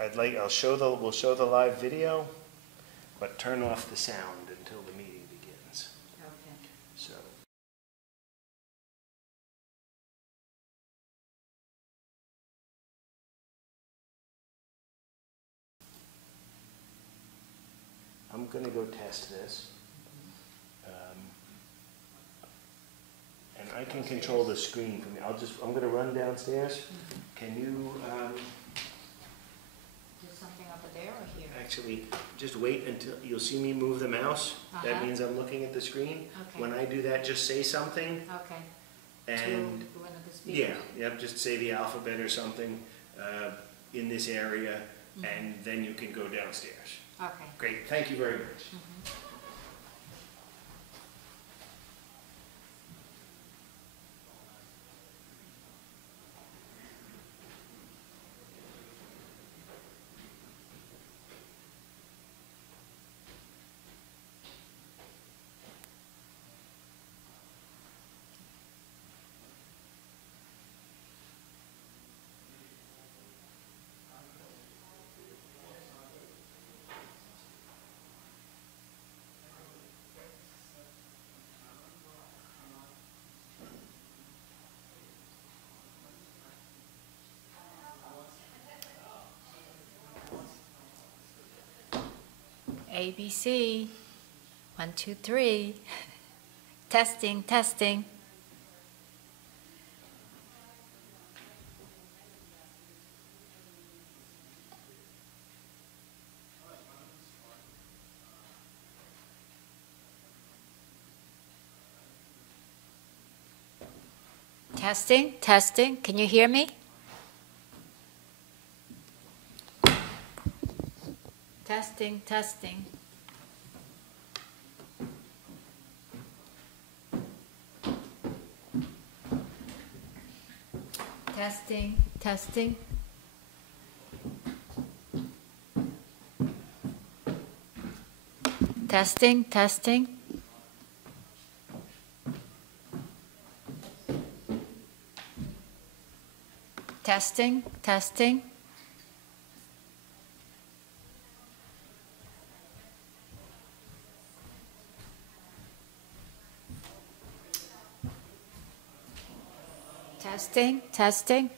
we'll show the live video, but turn off the sound until the meeting begins. Okay. So. I'm going to go test this. And I can control the screen from here. I'm going to run downstairs. Can you, Do something over there or here? actually, just wait until, you'll see me move the mouse. That means I'm looking at the screen. Okay. When I do that, just say something. Okay. And, To one of the speakers? yep, just say the alphabet or something in this area, and then you can go downstairs. Okay. Great, thank you very much. ABC, 1, 2, 3. Testing, testing. Testing, testing. Can you hear me? Testing, testing. Testing, testing. Testing, testing. Testing, testing. Testing, testing.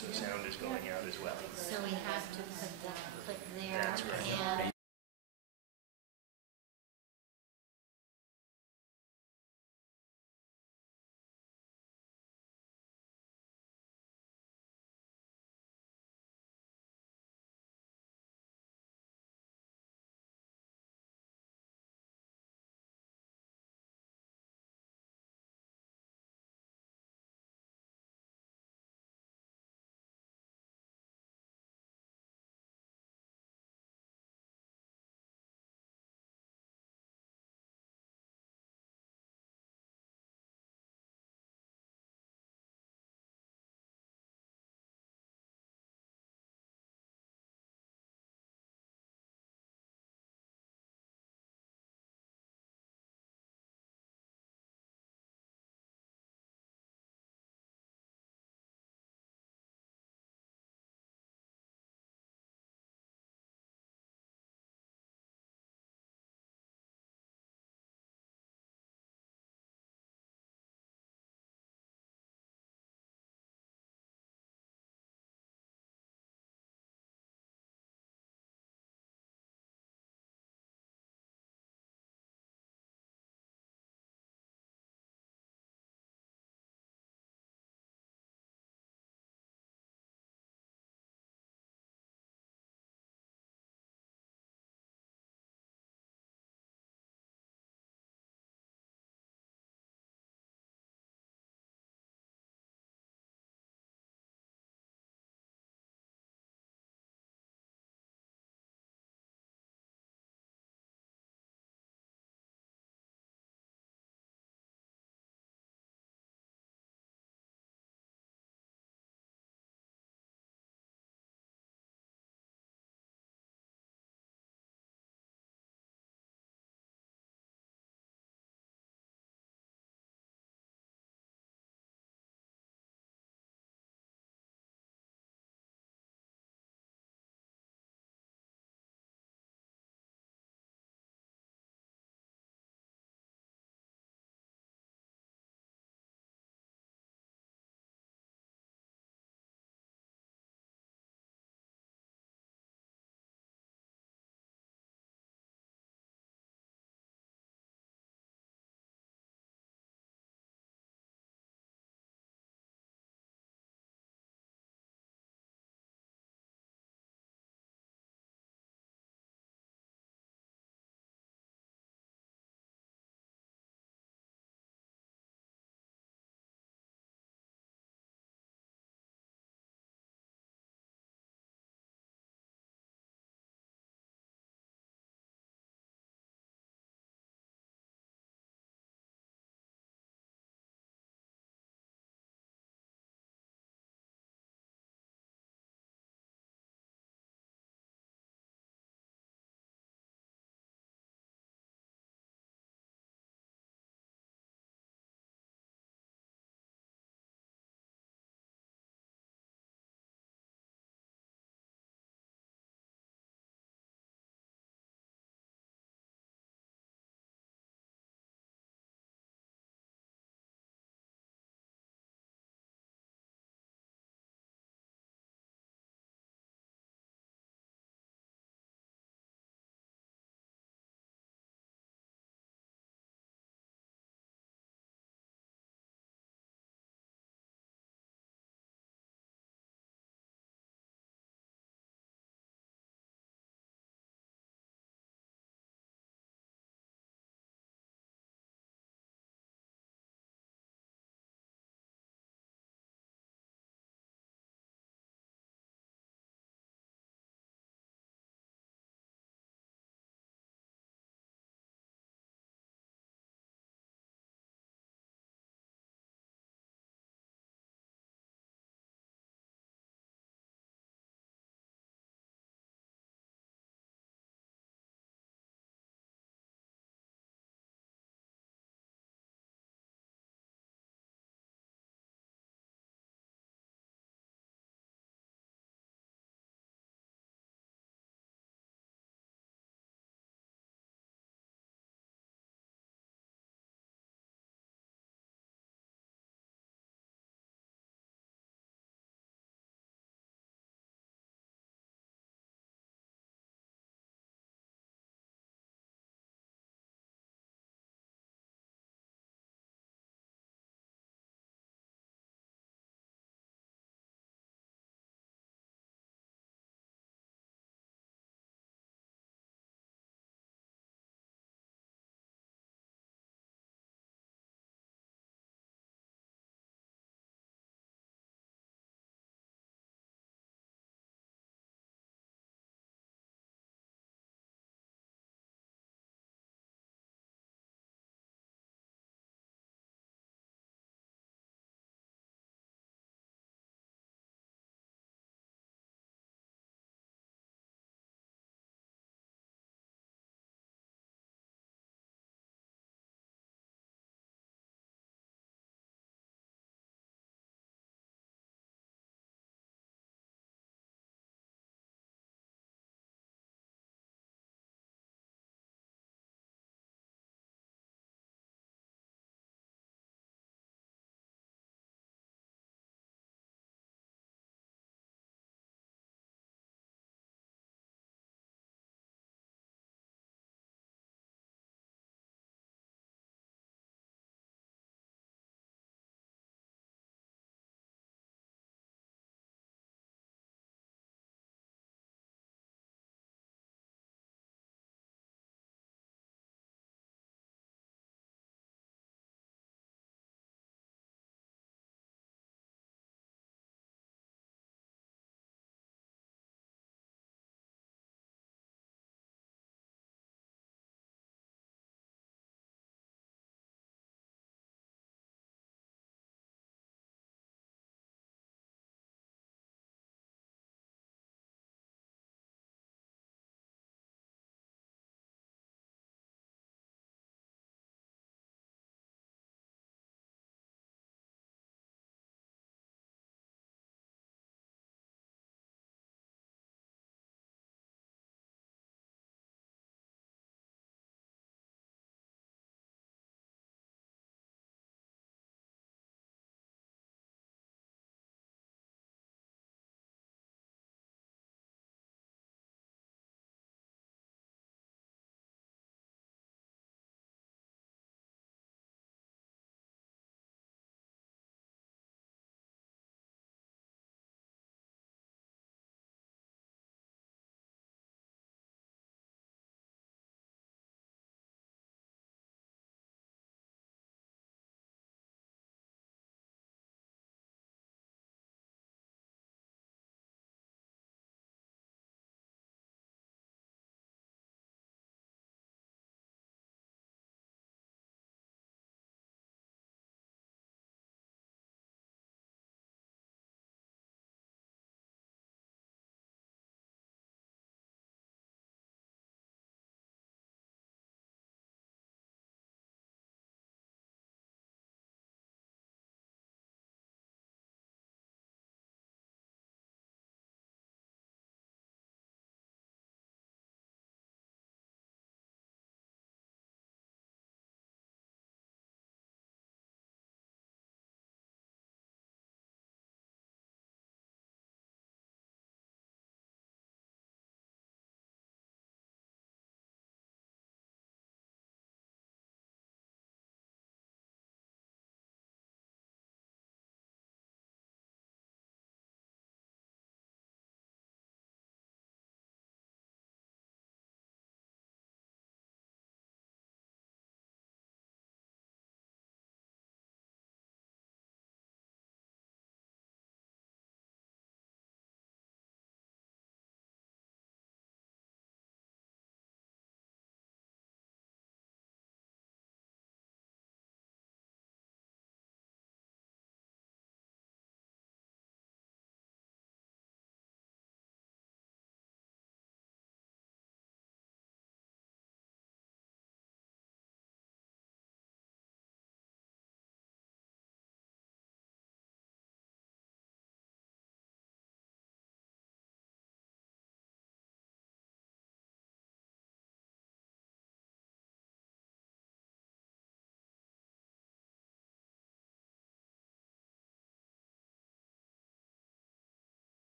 so sound is going out as well. So we have to put the clip there. That's right. And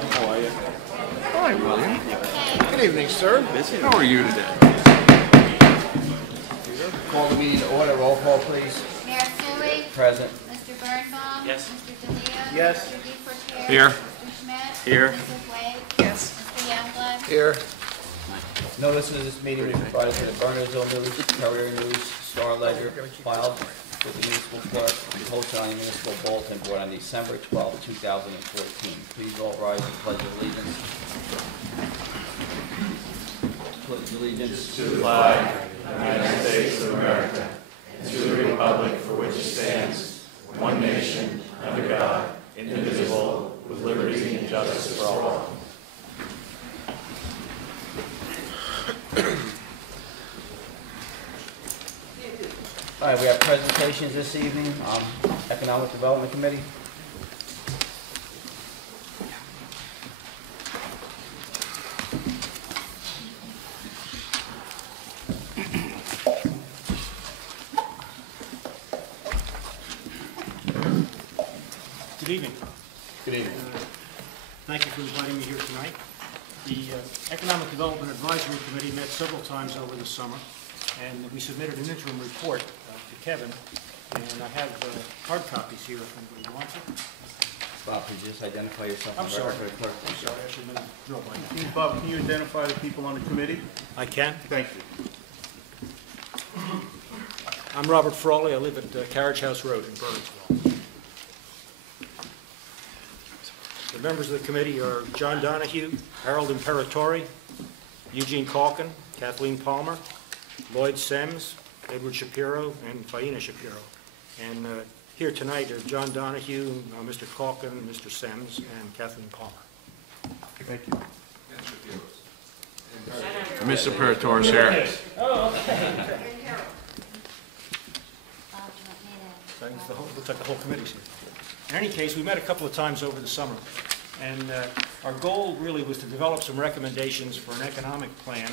How are you? Hi, William. Okay, Good evening, sir. How are you today? Call the meeting to order. Roll call, please. Mayor Sui, Present. Mr. Birnbaum. Yes. Mr. DeLeo. Yes. Mr. DePorter. Here. Mr. Schmidt. Here. Mrs. Wade. Yes. Mr. Youngblood. Here. Notice of this meeting was provided to the Bernardsville News, Courier News, Star Ledger, filed with the municipal clerk, and posted on the municipal bulletin board on December 12, 2014. Please all rise and pledge allegiance. Pledge allegiance to the flag of the United States of America and to the republic for which it stands, one nation, under God, indivisible, with liberty and justice for all. All right, we have presentations this evening. Economic Development Committee. Good evening. Good evening. Thank you for inviting me here tonight. The Economic Development Advisory Committee met several times over the summer, and we submitted an interim report to Kevin, and I have hard copies here if anybody wants it. Bob, could you just identify yourself? I'm on the sorry. record, clerk? I'm sorry, I should have drilled by now. Bob, can you identify the people on the committee? I can. Thank you. I'm Robert Frawley. I live at Carriage House Road in Bernardsville. The members of the committee are John Donahue, Harold Imperatori, Eugene Calkin, Kathleen Palmer, Lloyd Sems, Edward Shapiro, and Faina Shapiro. And here tonight are John Donahue, Mr. Calkin, Mr. Sems, and Kathleen Palmer. Thank you. Mr. Pertor's here. Bob, do you want me to? Thanks, looks like the whole committee's here. In any case, we met a couple of times over the summer, and our goal really was to develop some recommendations for an economic plan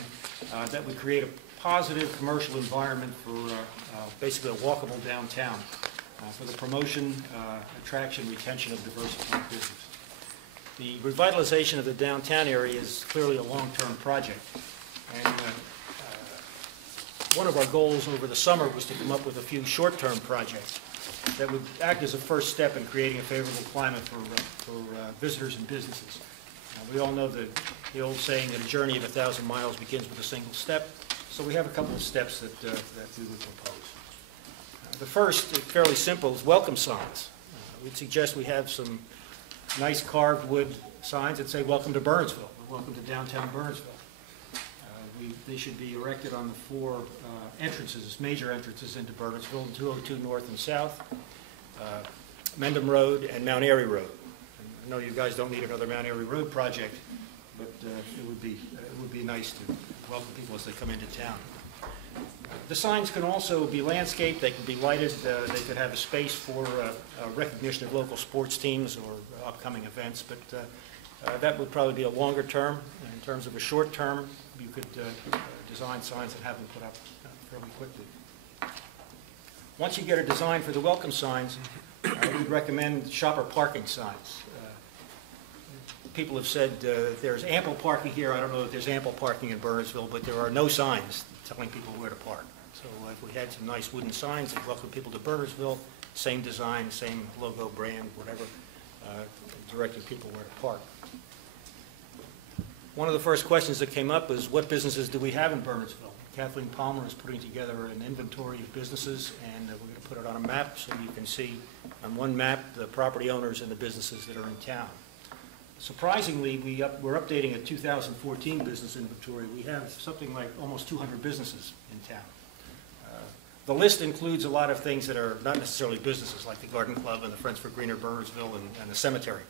that would create a positive commercial environment for basically a walkable downtown for the promotion, attraction, retention of diversified business. The revitalization of the downtown area is clearly a long-term project, and one of our goals over the summer was to come up with a few short-term projects that would act as a first step in creating a favorable climate for visitors and businesses. We all know the old saying that a journey of 1,000 miles begins with a single step, so we have a couple of steps that we would propose. The first, fairly simple, is welcome signs. We'd suggest we have some nice carved wood signs that say, "Welcome to Bernardsville," or "Welcome to downtown Bernardsville." They should be erected on the four entrances, major entrances into Bernardsville, 202 North and South, Mendham Road, and Mount Airy Road. I know you guys don't need another Mount Airy Road project, but it would be nice to welcome people as they come into town. The signs can also be landscaped, they can be lighted, they could have a space for recognition of local sports teams or upcoming events, but that would probably be a longer term. In terms of a short term, you could design signs and have them put up fairly quickly. Once you get a design for the welcome signs, we'd recommend shopper parking signs. People have said there's ample parking here. I don't know if there's ample parking in Bernardsville, but there are no signs telling people where to park. So if we had some nice wooden signs that welcome people to Bernardsville, same design, same logo, brand, whatever, directing people where to park. One of the first questions that came up was, what businesses do we have in Bernardsville? Kathleen Palmer is putting together an inventory of businesses, and we're going to put it on a map so you can see on one map the property owners and the businesses that are in town. Surprisingly, we're updating a 2014 business inventory. We have something like almost 200 businesses in town. The list includes a lot of things that are not necessarily businesses, like the Garden Club and the Friends for Greener Bernardsville and the cemetery.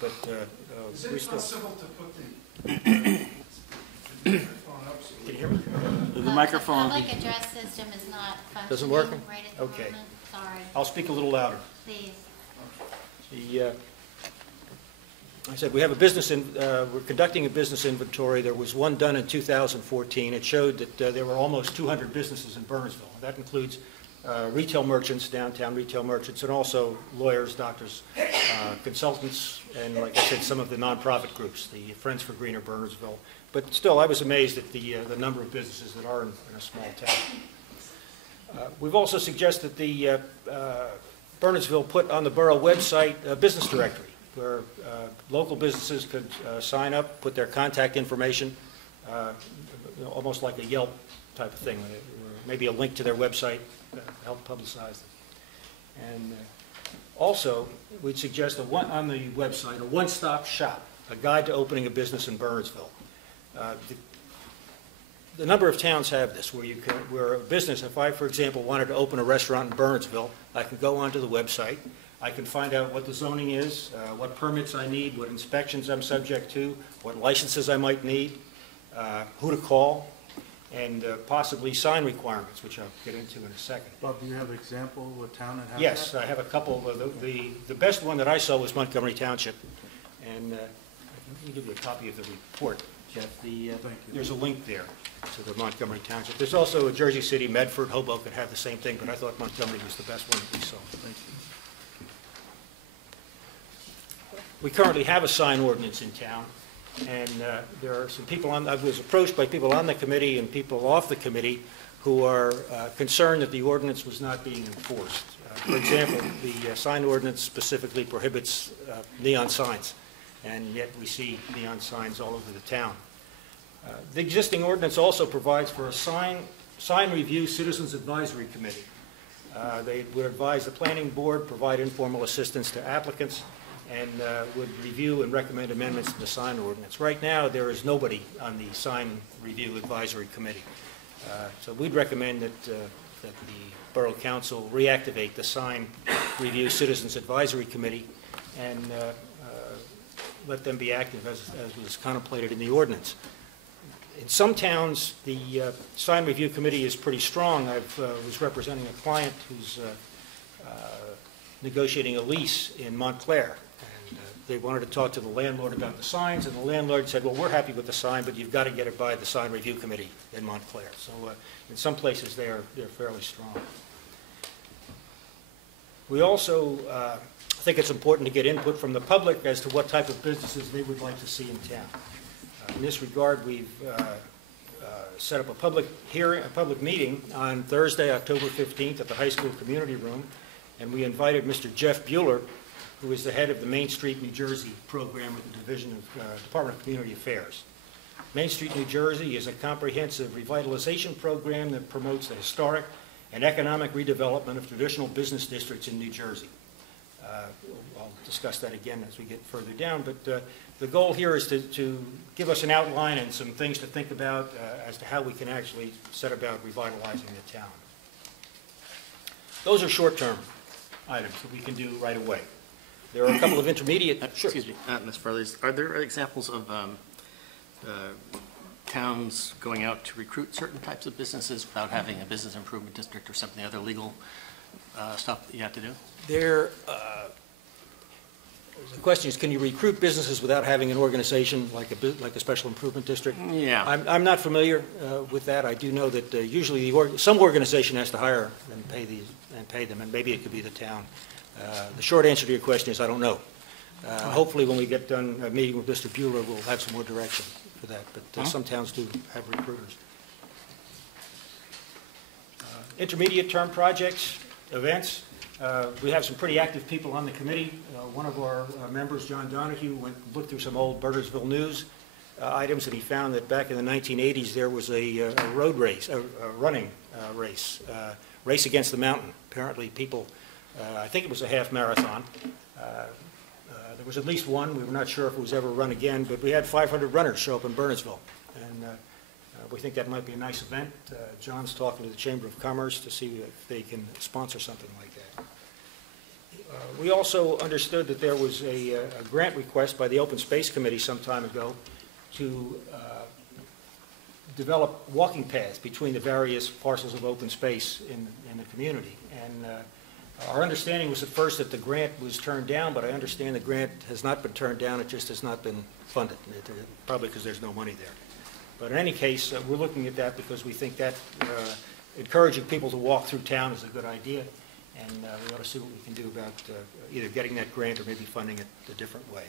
But Is it possible to put the microphone up? can you hear me? The microphone. The public address system is not functioning. Doesn't work? Right at the Okay. moment. Sorry. I'll speak a little louder. Please. I said we have a business. We're conducting a business inventory. There was one done in 2014. It showed that there were almost 200 businesses in Bernardsville. That includes retail merchants, downtown retail merchants, and also lawyers, doctors, consultants, and like I said, some of the nonprofit groups, the Friends for Greener Bernardsville. But still, I was amazed at the number of businesses that are in a small town. We've also suggested the Bernardsville put on the borough website a business directory where local businesses could sign up, put their contact information, almost like a Yelp type of thing, or maybe a link to their website, help publicize them. And also, we'd suggest on the website a one-stop shop, a guide to opening a business in Bernardsville. The number of towns have this, where a business, if I, for example, wanted to open a restaurant in Bernardsville, I can go onto the website, I can find out what the zoning is, what permits I need, what inspections I'm subject to, what licenses I might need, who to call, and possibly sign requirements, which I'll get into in a second. Bob, do you have an example of a town that has Yes, that? I have a couple. The best one that I saw was Montgomery Township, and I can give you a copy of the report, Jeff. Thank you. There's a link there to the Montgomery Township. There's also a Jersey City, Medford, Hoboken have the same thing, but I thought Montgomery was the best one that we saw. Thank you. We currently have a sign ordinance in town, and there are some people I was approached by people on the committee and people off the committee who are concerned that the ordinance was not being enforced. For example, the sign ordinance specifically prohibits neon signs, and yet we see neon signs all over the town. The existing ordinance also provides for a sign review citizens advisory committee. They would advise the planning board, provide informal assistance to applicants, and would review and recommend amendments to the sign ordinance. Right now, there is nobody on the sign review advisory committee. So we'd recommend that the Borough Council reactivate the sign review citizens advisory committee and let them be active as was contemplated in the ordinance. In some towns, the sign review committee is pretty strong. I was representing a client who's negotiating a lease in Montclair. And they wanted to talk to the landlord about the signs, and the landlord said, well, we're happy with the sign, but you've got to get it by the sign review committee in Montclair. So in some places, they're fairly strong. We also think it's important to get input from the public as to what type of businesses they would like to see in town. In this regard, we've set up a public hearing, a public meeting on Thursday, October 15th at the high school community room, and we invited Mr. Jeff Bueller, who is the head of the Main Street, New Jersey program with the Division of Department of Community Affairs. Main Street, New Jersey is a comprehensive revitalization program that promotes the historic and economic redevelopment of traditional business districts in New Jersey. I'll discuss that again as we get further down, but the goal here is to give us an outline and some things to think about as to how we can actually set about revitalizing the town. Those are short-term items that we can do right away. There are a couple of intermediate... Sure. Excuse me, Ms. Farley's, are there examples of towns going out to recruit certain types of businesses without having a business improvement district or something, other legal stuff that you have to do? The question is, can you recruit businesses without having an organization like a special improvement district? Yeah. I'm not familiar with that. I do know that usually some organization has to hire and pay them, and maybe it could be the town. The short answer to your question is I don't know. Hopefully when we get done meeting with Mr. Bueller, we'll have some more direction for that, but some towns do have recruiters. Intermediate term projects, events. We have some pretty active people on the committee. One of our members, John Donahue, looked through some old Bernardsville News items, and he found that back in the 1980s there was a road race, a running race, race against the mountain. Apparently people, I think it was a half marathon. There was at least one. We were not sure if it was ever run again, but we had 500 runners show up in Bernardsville, and we think that might be a nice event. John's talking to the Chamber of Commerce to see if they can sponsor something like that. We also understood that there was a grant request by the Open Space Committee some time ago to develop walking paths between the various parcels of open space in the community. And our understanding was at first that the grant was turned down, but I understand the grant has not been turned down, it just has not been funded, probably because there's no money there. But in any case, we're looking at that because we think that encouraging people to walk through town is a good idea, and we ought to see what we can do about either getting that grant or maybe funding it a different way.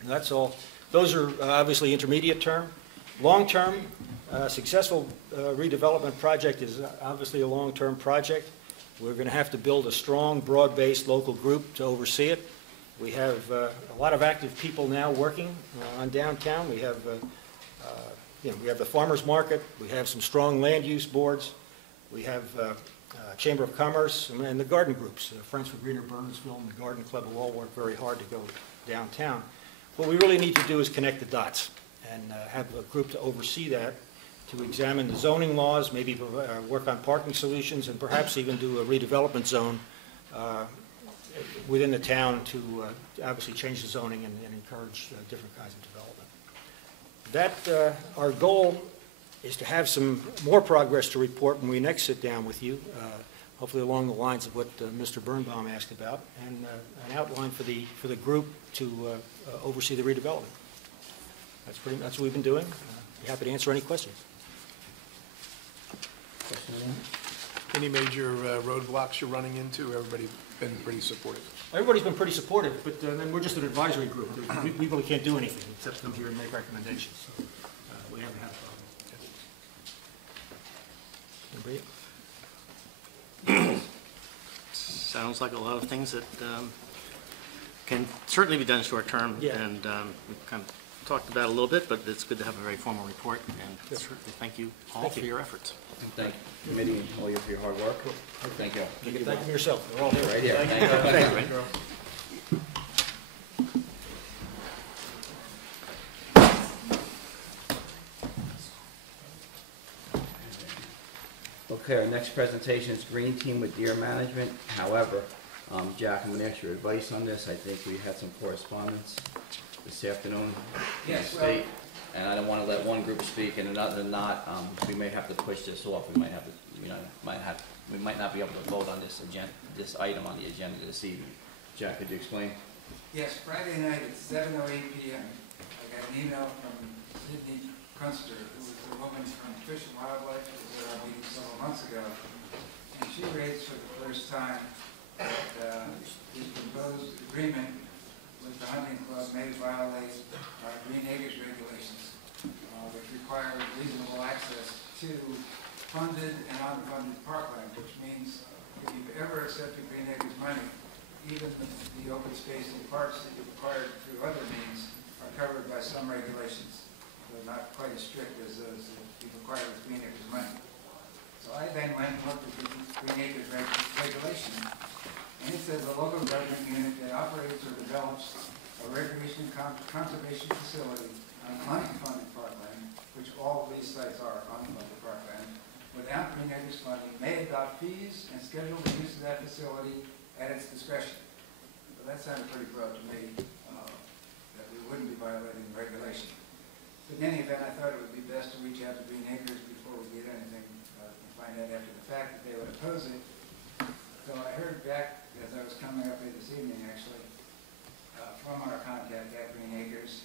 And that's all. Those are obviously intermediate term. Long-term, successful redevelopment project is obviously a long-term project. We're going to have to build a strong, broad-based local group to oversee it. We have a lot of active people now working on downtown. We have, we have the farmers market. We have some strong land use boards. We have Chamber of Commerce and the garden groups. Friends for Greener Bernardsville and the Garden Club will all work very hard to go downtown. What we really need to do is connect the dots and have a group to oversee that, to examine the zoning laws, maybe work on parking solutions, and perhaps even do a redevelopment zone within the town to obviously change the zoning and encourage different kinds of development. Our goal is to have some more progress to report when we next sit down with you, hopefully along the lines of what Mr. Birnbaum asked about, and an outline for the group to oversee the redevelopment. That's what we've been doing. Be happy to answer any questions. Any major roadblocks you're running into? Everybody's been pretty supportive. Everybody's been pretty supportive, but then we're just an advisory group. We really can't do anything except come here and make recommendations. So we haven't had a problem. Anybody? Sounds like a lot of things that can certainly be done short term, Yeah. and we've kind of talked about it a little bit, but it's good to have a very formal report, and certainly thank you all for your efforts. And thank the committee and all you for your hard work. Thank you. You can thank them yourself. They're all here. Right here. Thank you. Thank you. Okay, our next presentation is Green Team with Deer Management. However, Jack, I'm going to ask your advice on this. I think we had some correspondence this afternoon. Yes, From the state, and I don't want to let one group speak and another not. We may have to push this off. We might have to, we might not be able to vote on this item on the agenda this evening. Jack, could you explain? Yes, Friday night at 7:08 p.m., I got an email from Sydney Kunster, who was a woman from Fish and Wildlife, who was at our meeting several months ago, and she raised for the first time that the proposed agreement with the hunting club may violate our Green Acres regulations, which require reasonable access to funded and unfunded parkland, which means if you've ever accepted Green Acres money, even the open space and parks that you've acquired through other means are covered by some regulations. They're not quite as strict as those that you've acquired with Green Acres money. So I then went and looked at the Green Acres regulation, and it says a local government unit that operates or develops a recreation conservation facility on unfunded parkland, which all of these sites are unfunded parkland, without Green Acres funding, may adopt fees and schedule the use of that facility at its discretion. So that sounded pretty broad to me, that we wouldn't be violating the regulation. But in any event, I thought it would be best to reach out to Green Acres before we did anything and find out after the fact that they would oppose it. So I heard back as I was coming up here this evening, actually, from our contact at Green Acres,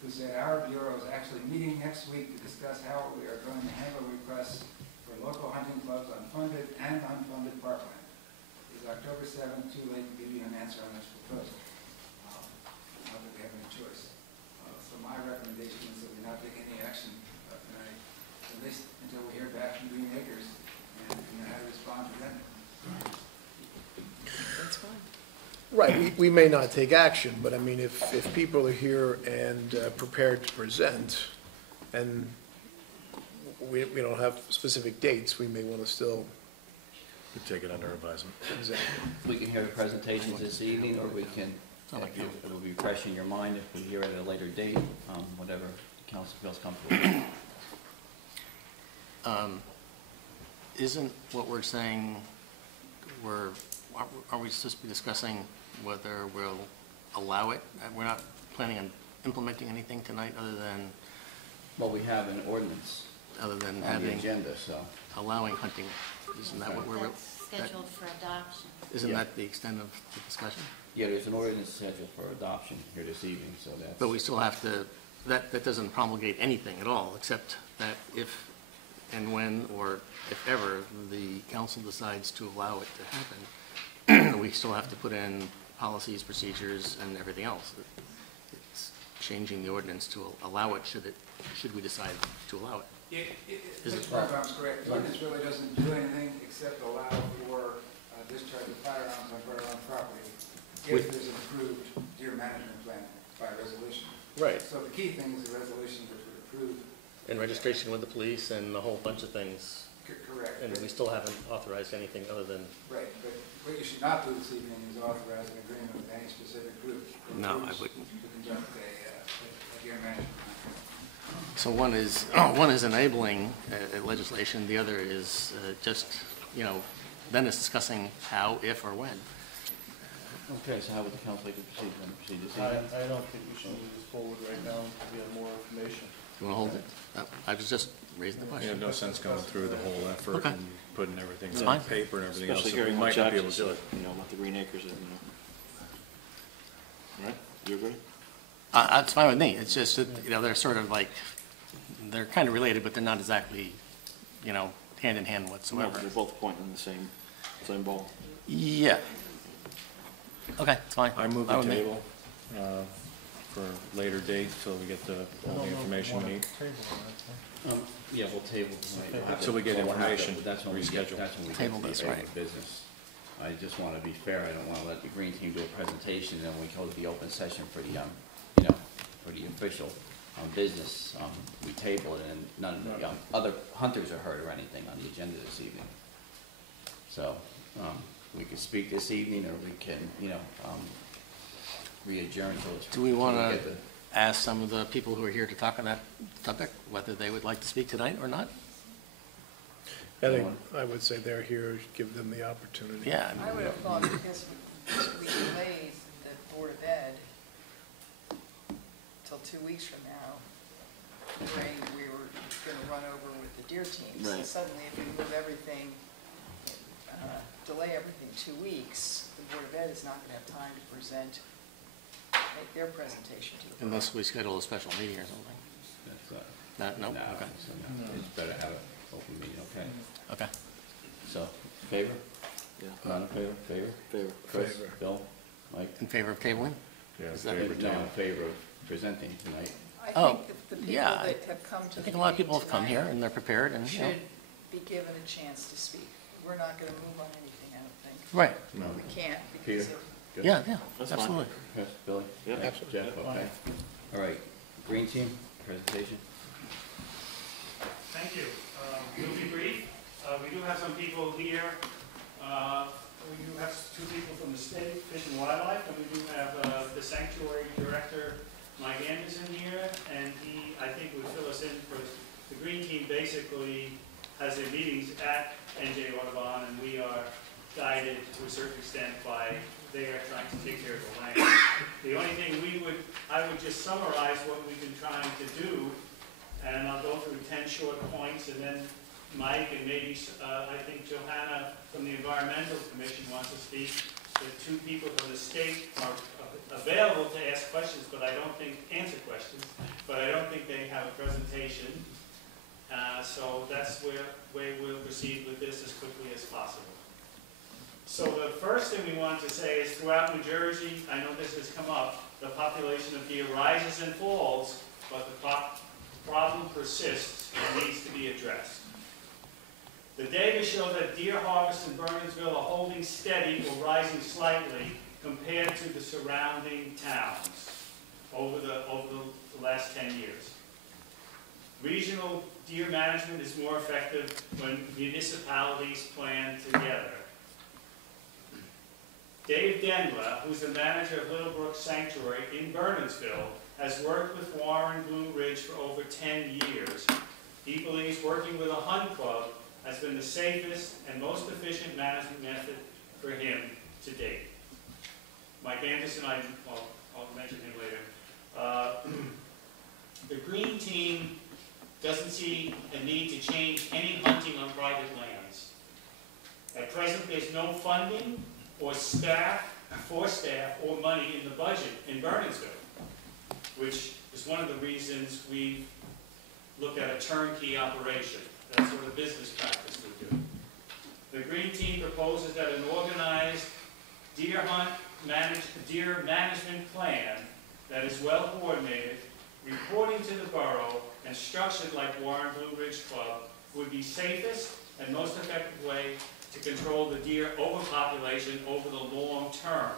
who said our bureau is actually meeting next week to discuss how we are going to handle requests for local hunting clubs on funded and unfunded parkland. Is October 7th too late to give you an answer on this proposal? Not that we have any choice. So my recommendation is that we not take any action tonight, at least until we hear back from Green Acres and how to respond to them. That's fine. Right, we may not take action, but I mean, if people are here and prepared to present, and we don't have specific dates, we may want to still. We take it under advisement. Exactly. We can hear the presentations this evening, or we can, if it will be fresh in your mind, if we hear it at a later date, whatever the council feels comfortable with. Isn't what we're saying, are we supposed to be discussing whether we'll allow it? We're not planning on implementing anything tonight other than Well, we have an ordinance other than on the having, agenda, so. allowing hunting. Isn't that what we're, That's scheduled for adoption. isn't Yeah. that the extent of the discussion? Yeah, there's an ordinance scheduled for adoption here this evening, so that's. But we still have to, that doesn't promulgate anything at all, except that if and when, or if ever, the council decides to allow it to happen, we still have to put in policies, procedures, and everything else. It's changing the ordinance to allow it, should we decide to allow it. Is Mr. it- Birnbaum's correct. The ordinance really doesn't do anything except allow for discharge of firearms on borough property if there's an approved deer management plan by resolution. Right. So the key thing is the resolution which would approve. And registration with the police and a whole bunch of things, Correct. and we still haven't authorized anything other than, Right, but what you should not do this evening is authorize an agreement with any specific group. or No, I groups wouldn't. To conduct a deer management plan. so one is enabling legislation, the other is just, then it's discussing how, if, or when. Okay, so how would the council like to proceed then? Proceed this I evening? don't think we should move this forward right now until we have more information. You want to hold it? I was just raising the You question. have no sense going through the whole effort Okay. and putting everything That's on fine. paper and everything else. Especially So we hearing might what not be Jack able just to do said, it. about the Green Acres, Right? You agree? That's fine with me. It's just that, they're sort of like, they're kind of related, but they're not exactly, hand in hand No, whatsoever. they're both pointing in the same ball. Yeah. Okay, it's fine. I move Fine the with me. table for later date till we get all the information we need. Yeah, we'll table tonight. Till we get So what happened, information, that's when we reschedule. That's when we Table get this, to the right. regular business. I just want to be fair, I don't want to let the green team do a presentation, and then we go to the open session for the, for the official business. We table it, and none of the other hunters are heard or anything on the agenda this evening. So, we can speak this evening, or we can, re-adjourn till it's. Do we want till to get the- ask some of the people who are here to talk on that subject, whether they would like to speak tonight or not? I think, I would say they're here, give them the opportunity. Yeah. I would have thought because we delayed the Board of Ed till 2 weeks from now, worrying we were going to run over with the deer team. So Right. suddenly, if we move everything, delay everything 2 weeks, the Board of Ed is not going to have time to make their presentation to the board. Unless we schedule a special meeting or something. That's, No? no, Okay. so no, it's better have an open meeting, okay? Okay. So, favor? Yeah. Not in favor? Favor? Favor. Chris? Favor. Bill? Mike? In favor of tabling? Yeah, Is that- favor No, in table. favor of presenting tonight. I Oh, think the people yeah, that have come to I the think a lot of people have come meeting here and they're prepared and, tonight should be given a chance to speak. We're not going to move on anything, I don't think. Right. No. We can't Peter? because of Good? Yeah, That's fine. absolutely. Chris? Billy? Yeah. Mike? Jeff? Okay. All right, green team, presentation? Thank you. We'll be brief. We do have some people here. We do have two people from the state, Fish and Wildlife, and we do have the sanctuary director, Mike Anderson, here, and he, I think, would fill us in for the green team. Basically has their meetings at NJ Audubon, and we are guided to a certain extent by they are trying to take care of the land. The only thing I would just summarize what we've been trying to do, and I'll go through 10 short points, and then Mike and maybe, I think Johanna from the Environmental Commission wants to speak. The two people from the state are available to ask questions, but I don't think, answer questions, but I don't think they have a presentation. So that's where we'll proceed with this as quickly as possible. So the first thing we want to say is throughout New Jersey, I know this has come up, the population of deer rises and falls, but the problem persists and needs to be addressed. The data show that deer harvests in Bernardsville are holding steady or rising slightly compared to the surrounding towns over the last 10 years. Regional deer management is more effective when municipalities plan together. Dave Dendler, who's the manager of Little Brook Sanctuary in Bernardsville, has worked with Warren Blue Ridge for over 10 years. He believes working with a hunt club has been the safest and most efficient management method for him to date. Mike Anderson, I'll mention him later. The green team doesn't see a need to change any hunting on private lands. At present, there's no funding or staff or money in the budget in Bernardsville, which is one of the reasons we looked at a turnkey operation. That's sort of business practice we do. The Green Team proposes that an organized deer management plan that is well coordinated, reporting to the borough, and structured like Warren Blue Ridge Club would be safest and most effective way to control the deer overpopulation over the long term.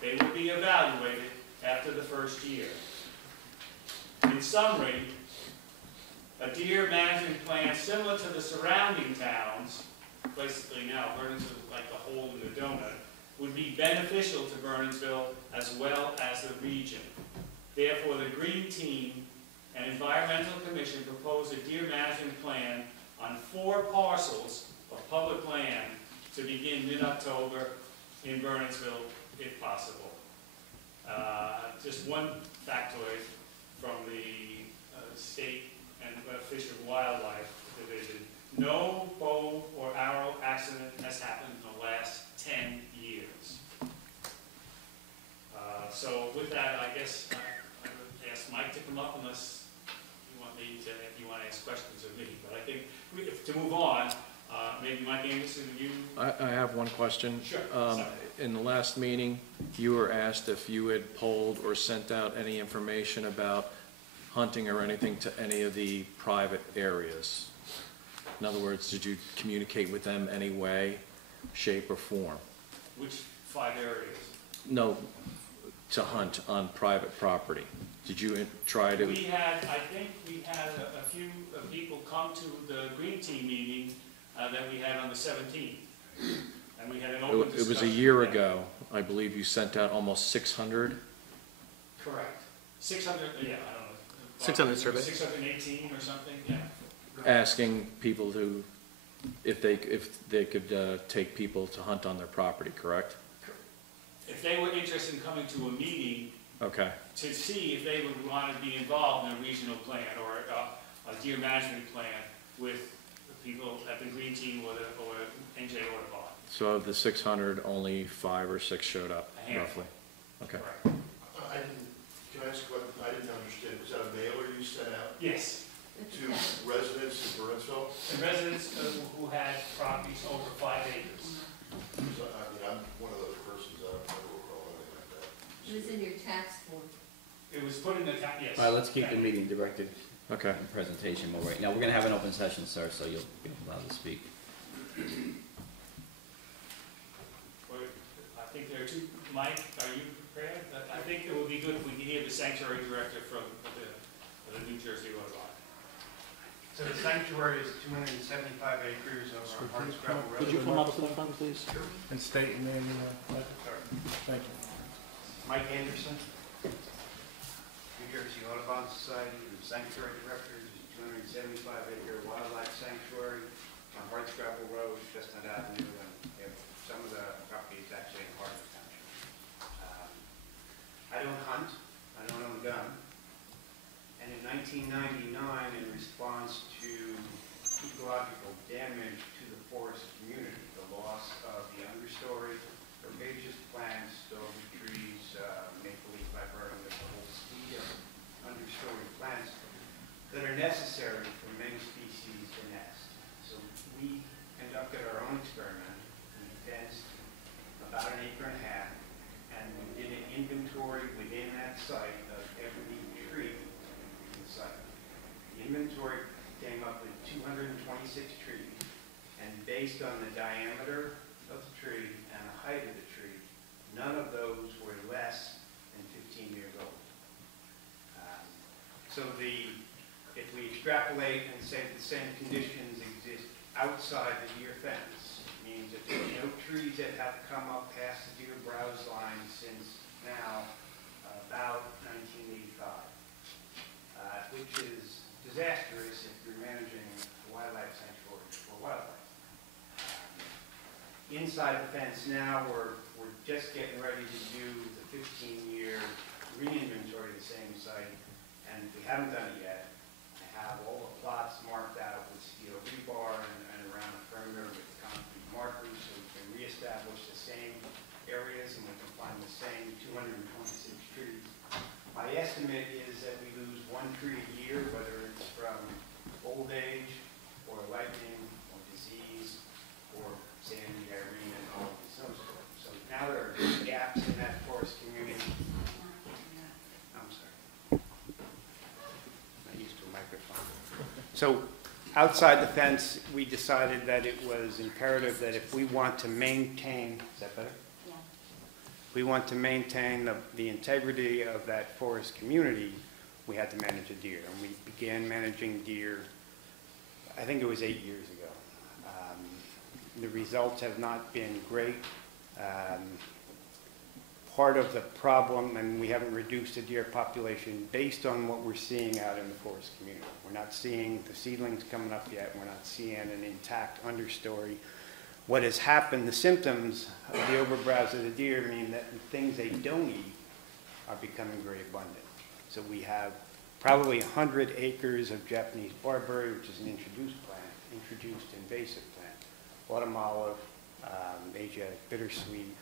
They will be evaluated after the first year. In summary, a deer management plan similar to the surrounding towns, basically now Bernardsville is like the hole in the donut, would be beneficial to Bernardsville as well as the region. Therefore, the Green Team and Environmental Commission propose a deer management plan on 4 parcels of public land to begin mid-October in Bernardsville, if possible. Just one factoid from the State and Fish and Wildlife Division. No bow or arrow accident has happened in the last 10 years. So with that, I guess I would ask Mike to come up unless you want me to, if you want to ask questions of me. But I think to move on, maybe Mike Anderson, you. I have one question. Sure. In the last meeting, you were asked if you had polled or sent out any information about hunting or anything to any of the private areas. In other words, did you communicate with them any way, shape, or form? Which 5 areas? No, to hunt on private property. Did you try to? I think we had a few people come to the Green Team meeting that we had on the 17th. And we had an open discussion. It was a year ago. I believe you sent out almost 600. Correct. 600, yeah, I don't know. 600 surveys. 618 or something, yeah. Asking people to, if they could take people to hunt on their property, correct? If they were interested in coming to a meeting. Okay. To see if they would want to be involved in a regional plan or a deer management plan with the people at the Green Team or NJ Audubon. So of the 600, only 5 or 6 showed up, roughly? Okay. Correct. Can I ask what, I didn't understand, was that a mailer you sent out? Yes. To residents in Bernardsville? And residents who had properties over 5 acres. So, I mean, I'm one of those persons, I don't remember recall anything like that. It was in your tax form. It was put in the tax, yes. All right, let's keep the meeting directed. Okay. Presentation mode right now. We're going to have an open session, sir, so you'll be allowed to speak. I think there are 2. Mike, are you prepared? I think it would be good if we could hear the sanctuary director from the New Jersey Audubon. So the sanctuary is 275 acres over Bernardsville Borough. Could you come up to the front, please? And state your name and thank you. Mike Anderson, New Jersey Audubon Society, the sanctuary director, is a 275-acre wildlife sanctuary on Bernardsville Road, Chestnut Avenue, and we have some of the property is actually in Harvard Township. I don't hunt, I don't own a gun. And in 1999, in response to ecological damage to the forest community, the loss of the understory, herbaceous plants, dogwood trees, maple leaf viburnum, there's a whole suite of understory plants that are necessary for many species to nest. So we conducted our own experiment. We fenced about 1.5 acres, and we did an inventory within that site of every tree. The inventory came up with 226 trees, and based on the diameter of the tree and the height of the tree, none of those were less than 15 years old. So if we extrapolate and say the same conditions exist outside the deer fence, it means that there's no trees that have come up past the deer browse line since now about 1985. Which is disastrous if you're managing a wildlife sanctuary for wildlife. Inside the fence now, we're just getting ready to do the 15-year re-inventory of the same site, and we haven't done it yet. I have all the plots marked out with steel rebar and around the perimeter with concrete markers, so we can reestablish the same areas and we can find the same 226 trees. My estimate is that we lose 1 tree a year, whether it's from old age or So outside the fence, we decided that it was imperative that if we want to maintain, is that better? Yeah. We want to maintain the integrity of that forest community, we had to manage a deer. And we began managing deer, I think it was 8 years ago. The results have not been great. Part of the problem, and we haven't reduced the deer population based on what we're seeing out in the forest community. We're not seeing the seedlings coming up yet. We're not seeing an intact understory. What has happened, the symptoms of the overbrowse of the deer mean that the things they don't eat are becoming very abundant. So we have probably 100 acres of Japanese barberry, which is an introduced invasive plant, autumn olive, Asiatic bittersweet.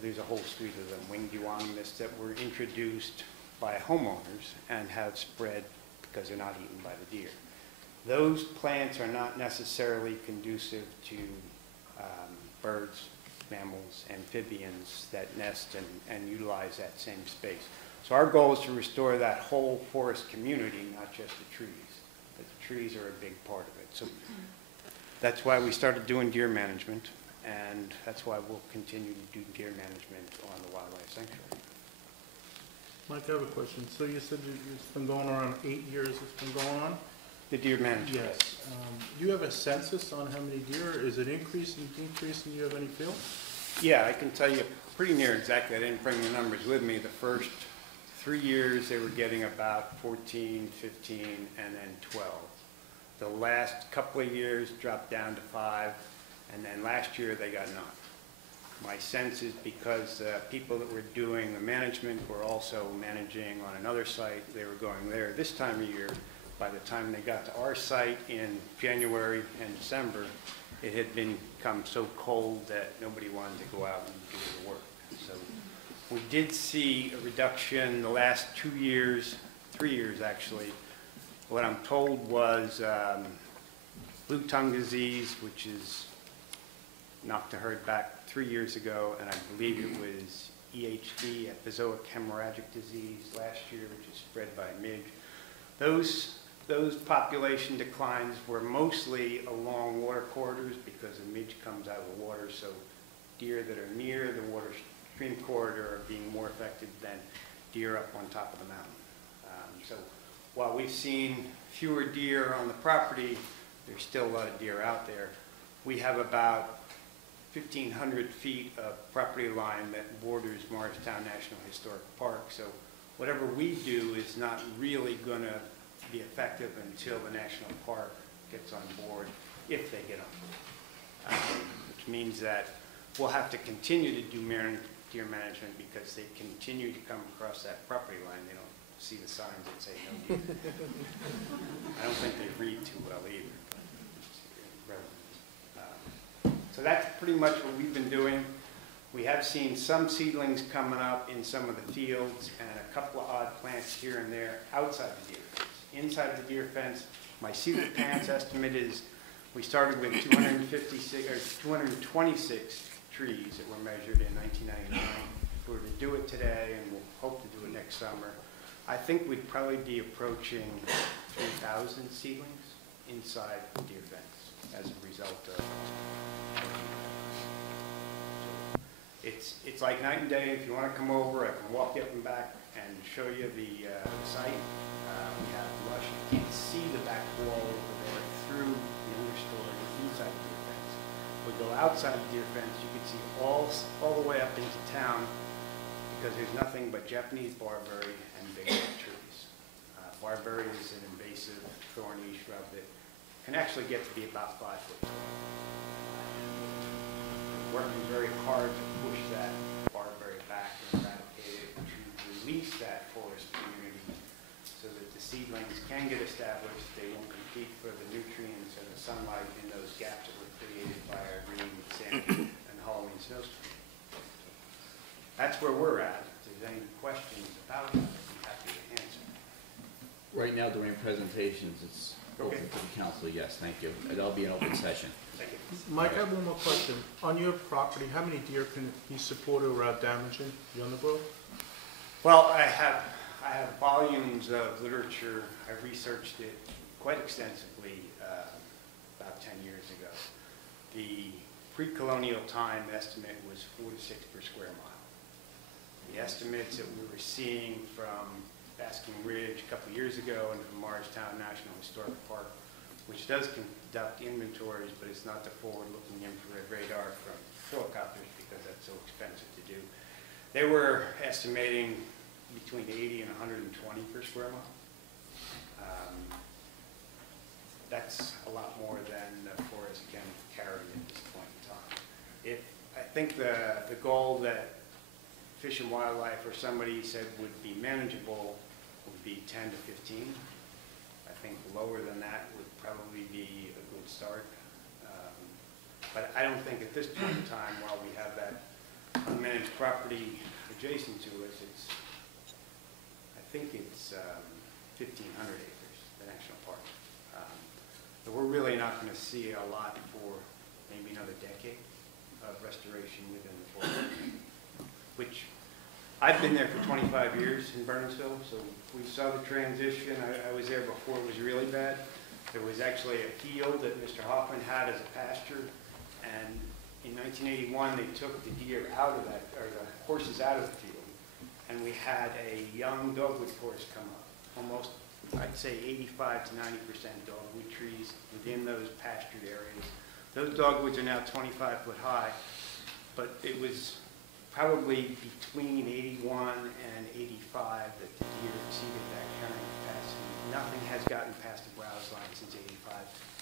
There's a whole suite of them, winged euonymus, that were introduced by homeowners and have spread because they're not eaten by the deer. Those plants are not necessarily conducive to birds, mammals, amphibians that nest and utilize that same space. So our goal is to restore that whole forest community, not just the trees. But the trees are a big part of it. So that's why we started doing deer management, and that's why we'll continue to do deer management on the wildlife sanctuary. Mike, I have a question. So you said it's been going on 8 years, it's been going on? The deer management. Yes. Do you have a census on how many deer? Is it increasing, decreasing? Do you have any feel? Yeah, I can tell you pretty near exactly. I didn't bring the numbers with me. The first 3 years, they were getting about 14, 15, and then 12. The last couple of years dropped down to 5, and then last year they got none. My sense is because people that were doing the management were also managing on another site. They were going there this time of year. By the time they got to our site in January and December, it had become so cold that nobody wanted to go out and do the work. So we did see a reduction the last 2 years, 3 years actually. What I'm told was blue tongue disease, which is knocked the herd back 3 years ago, and I believe it was EHD, epizootic hemorrhagic disease, last year, which is spread by midge. Those population declines were mostly along water corridors because the midge comes out of the water, so deer that are near the water stream corridor are being more affected than deer up on top of the mountain. So while we've seen fewer deer on the property, there's still a lot of deer out there. We have about 1,500 feet of property line that borders Morristown National Historic Park, so whatever we do is not really going to be effective until the national park gets on board, if they get on board. Which means that we'll have to continue to do deer management because they continue to come across that property line. They don't see the signs that say no deer. I don't think they read too well either. So that's pretty much what we've been doing. We have seen some seedlings coming up in some of the fields and a couple of odd plants here and there outside the deer fence. Inside the deer fence, my seeded plants estimate is we started with 226 trees that were measured in 1999. If we were to do it today, and we'll hope to do it next summer, I think we'd probably be approaching 3,000 seedlings inside the deer fence as a result of. It's like night and day. If you want to come over, I can walk you up and back and show you the site. We have lush. You can't see the back wall over there through the understory inside the deer fence. We go outside the deer fence, you can see all the way up into town because there's nothing but Japanese barberry and big oak trees. Barberry is an invasive thorny shrub that can actually get to be about 5 foot tall. Working very hard to push that barberry back and eradicate it to release that forest community so that the seedlings can get established. They won't compete for the nutrients and the sunlight in those gaps that were created by our green, sandy, and Halloween snowstorm. That's where we're at. If there's any questions about it, I'd be happy to answer. Right now, during presentations, it's open to the council. Yes, thank you. That'll be an open session. Thank you. Mike, I have one more question. On your property, how many deer can be supported without damaging the undergrowth? Well, I have volumes of literature. I researched it quite extensively about 10 years ago. The pre-colonial time estimate was 4 to 6 per square mile. The estimates that we were seeing from Basking Ridge a couple of years ago and from Morristown National Historic Park, which does conduct inventories, but it's not the forward-looking infrared radar from helicopters because that's so expensive to do. They were estimating between 80 and 120 per square mile. That's a lot more than the forest can carry at this point in time. I think the goal that Fish and Wildlife or somebody said would be manageable would be 10 to 15. I think lower than that would probably be a good start. But I don't think at this point in time, while we have that unmanaged property adjacent to us, I think it's 1,500 acres, the national park. But we're really not going to see a lot for maybe another decade of restoration within the forest, which I've been there for 25 years in Bernardsville, so we saw the transition. I was there before it was really bad. There was actually a field that Mr. Hoffman had as a pasture, and in 1981 they took the deer out of that, or the horses out of the field, and we had a young dogwood forest come up. Almost, I'd say 85 to 90% dogwood trees within those pastured areas. Those dogwoods are now 25 foot high, but it was probably between 81 and 85 that the deer exceeded that carrying capacity. Nothing has gotten past the browse line since 85.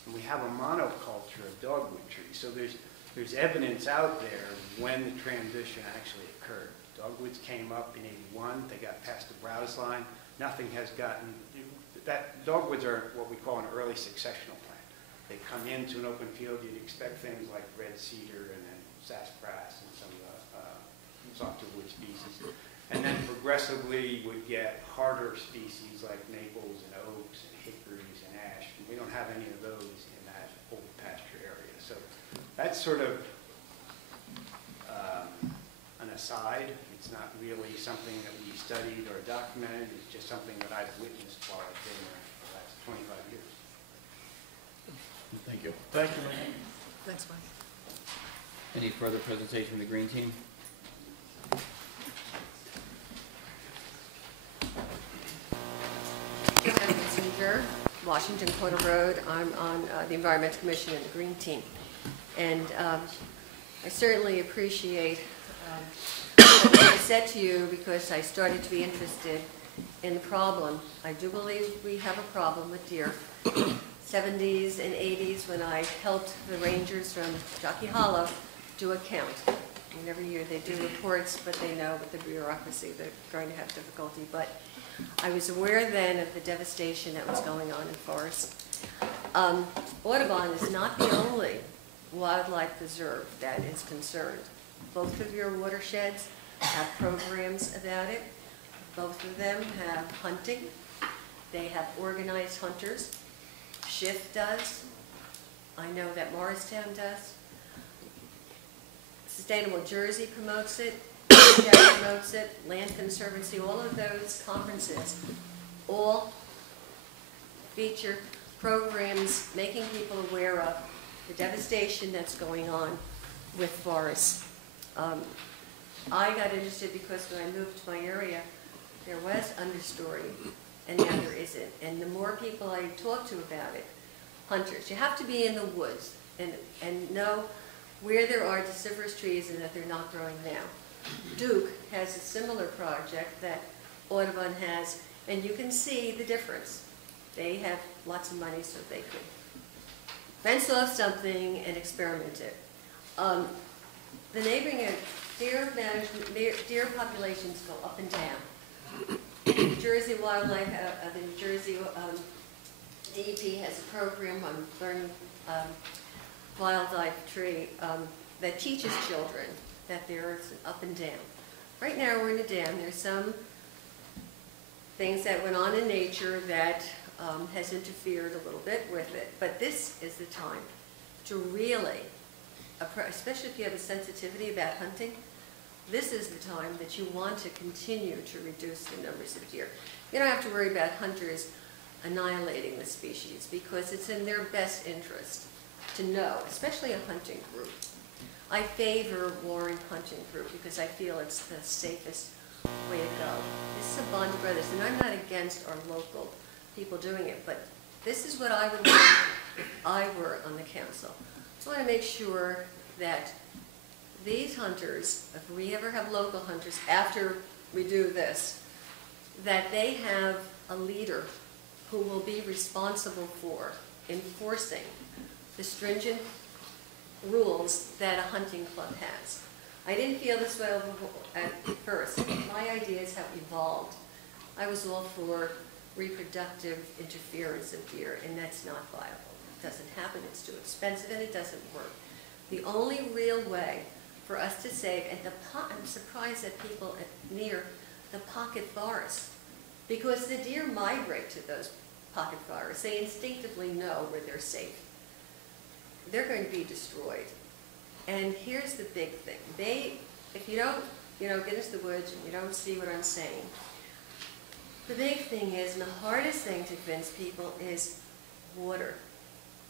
And we have a monoculture of dogwood trees. So there's evidence out there when the transition actually occurred. Dogwoods came up in 81, they got past the browse line. Nothing has gotten, dogwoods are what we call an early successional plant. They come into an open field, you'd expect things like red cedar and then sassafras and some of the softer wood species. And then progressively would get harder species like maples and oaks and hickories and ash. And we don't have any of those in that old pasture area. So that's sort of an aside. It's not really something that we studied or documented. It's just something that I've witnessed while I've been there for the last 25 years. Thank you. Thank you, Mike. Thanks, Mike. Any further presentation from the Green Team? Washington Porter Road. I'm on the Environmental Commission and the Green Team. And I certainly appreciate what I said to you because I started to be interested in the problem. I do believe we have a problem with deer. 70s and 80s when I helped the rangers from Jockey Hollow do a count. And every year they do reports, but they know with the bureaucracy they're going to have difficulty. But I was aware then of the devastation that was going on in forests. Audubon is not the only wildlife preserve that is concerned. Both of your watersheds have programs about it. Both of them have hunting. They have organized hunters. Schiff does. I know that Morristown does. Sustainable Jersey promotes it. Promotes it. Land Conservancy, all of those conferences all feature programs making people aware of the devastation that's going on with forests. I got interested because when I moved to my area, there was understory, and now there isn't. And the more people I talk to about it, hunters, you have to be in the woods and know where there are deciduous trees and that they're not growing now. Duke has a similar project that Audubon has, and you can see the difference. They have lots of money so they could fence off something and experiment it. The neighboring deer management, deer populations go up and down. New Jersey Wildlife, the New Jersey DEP has a program on learning wildlife tree that teaches children that there's an up and down. Right now we're in a down. There's some things that went on in nature that has interfered a little bit with it. But this is the time to really, especially if you have a sensitivity about hunting, this is the time that you want to continue to reduce the numbers of deer. You don't have to worry about hunters annihilating the species, because it's in their best interest to know, especially a hunting group. I favor Warren Hunting Group because I feel it's the safest way to go. This is a Bond Brothers, and I'm not against our local people doing it, but this is what I would want if I were on the council. I want to make sure that these hunters, if we ever have local hunters after we do this, that they have a leader who will be responsible for enforcing the stringent rules that a hunting club has. I didn't feel this way at first. My ideas have evolved. I was all for reproductive interference of deer, and that's not viable. It doesn't happen, it's too expensive, and it doesn't work. The only real way for us to save, and I'm surprised that people near the pocket forests, because the deer migrate to those pocket forests. They instinctively know where they're safe. They're going to be destroyed. And here's the big thing. If you don't, get into the woods and you don't see what I'm saying, the big thing is, and the hardest thing to convince people is water.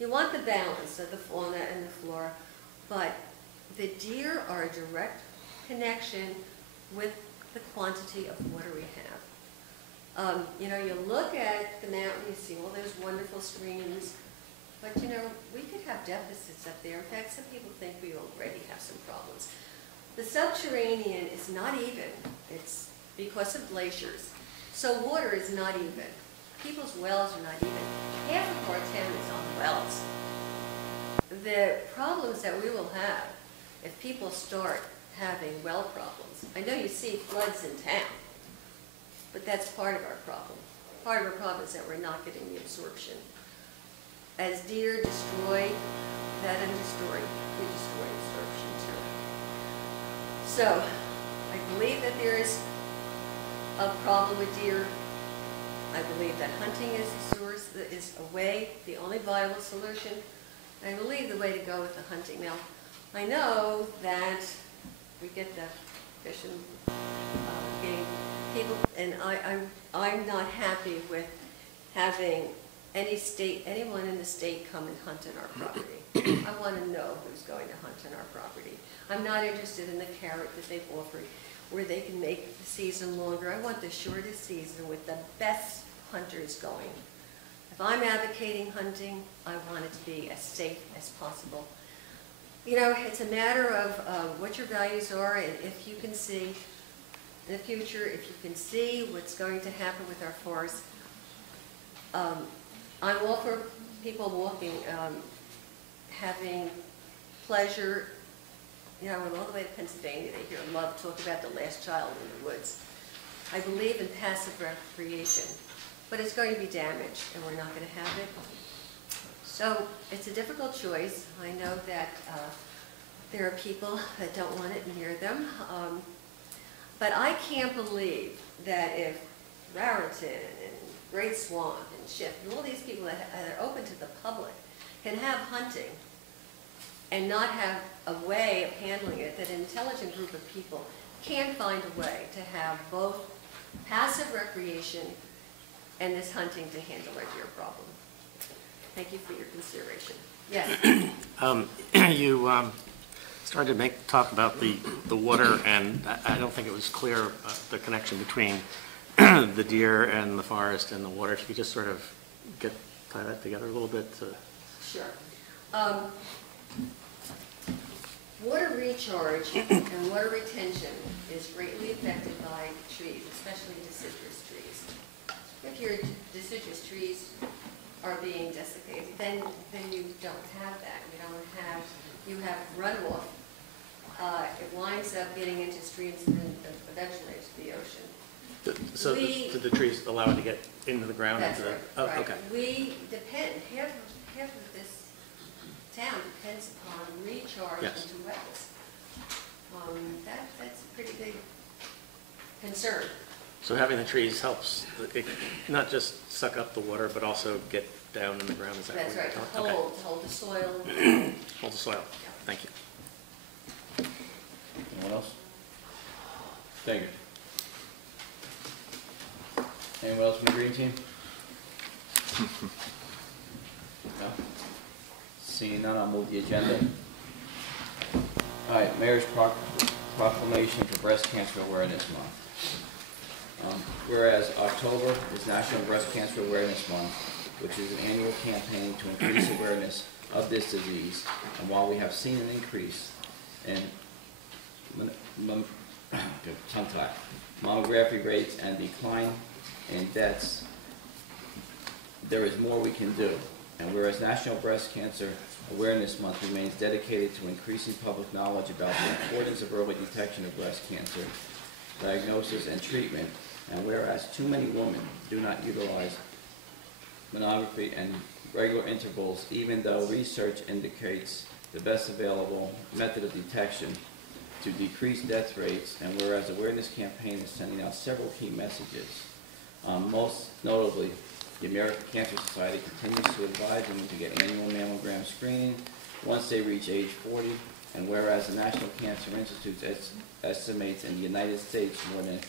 You want the balance of the fauna and the flora, but the deer are a direct connection with the quantity of water we have. You look at the mountain, you see all those wonderful streams, but we could have deficits up there. In fact, some people think we already have some problems. The subterranean is not even. It's because of glaciers. So water is not even. People's wells are not even. Half of our town is on wells. The problems that we will have if people start having well problems. I know you see floods in town, but that's part of our problem. Part of our problem is that we're not getting the absorption. As deer destroy that understory, we destroy absorption too. So, I believe that there is a problem with deer. I believe that hunting is the source, is a way, the only viable solution. And I believe the way to go with the hunting. Now, I know that we get the fishing game people, and I'm not happy with having anyone in the state come and hunt on our property. I want to know who's going to hunt on our property. I'm not interested in the carrot that they've offered where they can make the season longer. I want the shortest season with the best hunters going. If I'm advocating hunting, I want it to be as safe as possible. It's a matter of what your values are, and if you can see in the future, if you can see what's going to happen with our forests. I'm all for people walking, having pleasure. I went all the way to Pennsylvania. They hear love talk about the last child in the woods. I believe in passive recreation, but it's going to be damaged, and we're not going to have it. So it's a difficult choice. I know that there are people that don't want it near them, but I can't believe that if Raritan and Great Swamp and Shift and all these people that are open to the public can have hunting and not have a way of handling it, that an intelligent group of people can find a way to have both passive recreation and this hunting to handle our deer problem. Thank you for your consideration. Yes? You started to talk about the water, and I don't think it was clear the connection between the deer and the forest and the water. If you could just sort of tie that together a little bit. Sure. Water recharge and water retention is greatly affected by trees, especially deciduous trees. If your deciduous trees are being desiccated, then you don't have that. You have runoff. It winds up getting into streams and then eventually into the ocean. So do the trees allow it to get into the ground? That's right. Oh, right. okay. We depend, half of this town depends upon recharge into wells. That's a pretty big concern. So having the trees helps, it not just suck up the water, but also get down in the ground. Is that That's what right, you're talking about? to hold the soil. Hold the soil. Yeah. Thank you. Anyone else? Thank you. Anyone else from the green team? No? Seeing none, I'll move the agenda. All right, Mayor's proclamation for Breast Cancer Awareness Month. Whereas October is National Breast Cancer Awareness Month, which is an annual campaign to increase awareness of this disease. And while we have seen an increase in mammography rates and decline in deaths, there is more we can do. And whereas National Breast Cancer Awareness Month remains dedicated to increasing public knowledge about the importance of early detection of breast cancer, diagnosis, and treatment, and whereas too many women do not utilize mammography and regular intervals, even though research indicates the best available method of detection to decrease death rates, and whereas awareness campaign is sending out several key messages. Most notably, the American Cancer Society continues to advise women to get annual mammogram screening once they reach age 40, and whereas the National Cancer Institute estimates in the United States more than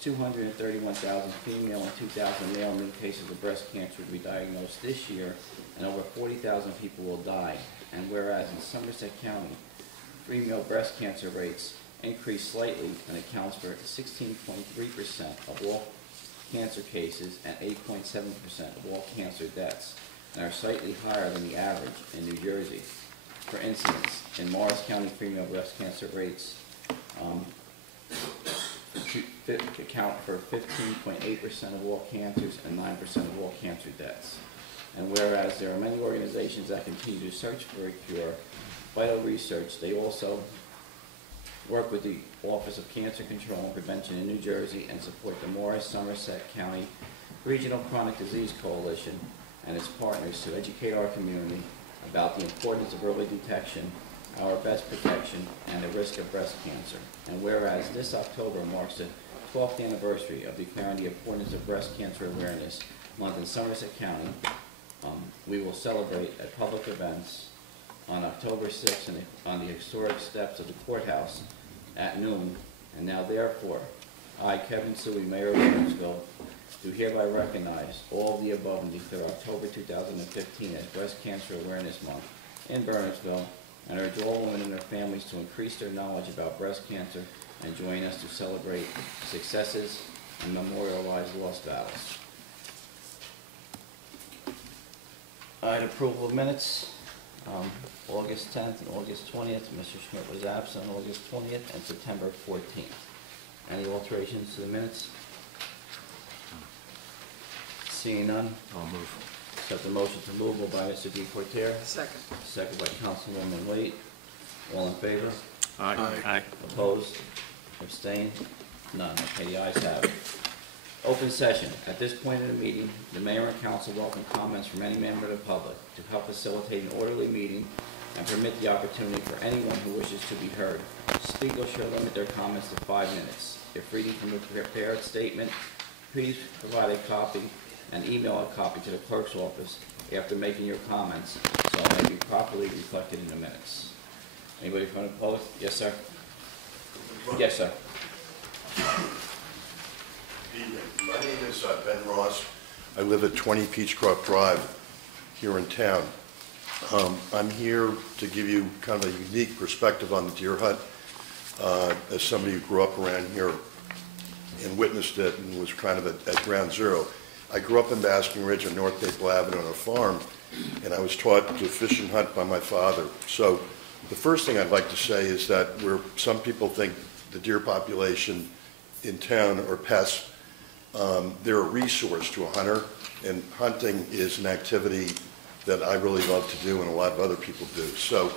231,000 female and 2,000 male new cases of breast cancer will be diagnosed this year, and over 40,000 people will die. And whereas in Somerset County, female breast cancer rates increased slightly and accounts for 16.3% of all cancer cases and 8.7% of all cancer deaths, and are slightly higher than the average in New Jersey. For instance, in Morris County, female breast cancer rates account for 15.8% of all cancers and 9% of all cancer deaths. And whereas there are many organizations that continue to search for a cure, Vital Research, they also work with the Office of Cancer Control and Prevention in New Jersey and support the Morris Somerset County Regional Chronic Disease Coalition and its partners to educate our community about the importance of early detection, our best protection, and the risk of breast cancer. And whereas this October marks the 12th anniversary of declaring the importance of Breast Cancer Awareness Month in Somerset County, we will celebrate at public events on October 6th on the historic steps of the courthouse at noon. And now therefore, I, Kevin Suey, Mayor of Bernardsville, do hereby recognize all of the above and declare October 2015 as Breast Cancer Awareness Month in Bernardsville, and urge all women and their families to increase their knowledge about breast cancer and join us to celebrate successes and memorialize lost battles. I had approval of minutes, August 10th and August 20th. Mr. Schmidt was absent on August 20th and September 14th. Any alterations to the minutes? Seeing none, I'll move. accept the motion to move by Mr. DePorter. Second. Second by Councilwoman Waite. All in favor? Aye. Aye. Opposed? Abstained? None. Okay, the ayes have it. Open session. At this point in the meeting, the mayor and council welcome comments from any member of the public to help facilitate an orderly meeting and permit the opportunity for anyone who wishes to be heard. Speakers should limit their comments to 5 minutes. If reading from a prepared statement, please provide a copy and email a copy to the clerk's office after making your comments so it may be properly reflected in the minutes. Anybody from the public? Yes, sir. Yes, sir. My name is Ben Ross. I live at 20 Peachcroft Drive here in town. I'm here to give you kind of a unique perspective on the deer hunt. As somebody who grew up around here and witnessed it and was kind of at ground zero. I grew up in Basking Ridge on North Maple Avenue on a farm, and I was taught to fish and hunt by my father. So the first thing I'd like to say is that where some people think the deer population in town are pests, they're a resource to a hunter, and hunting is an activity that I really love to do and a lot of other people do. So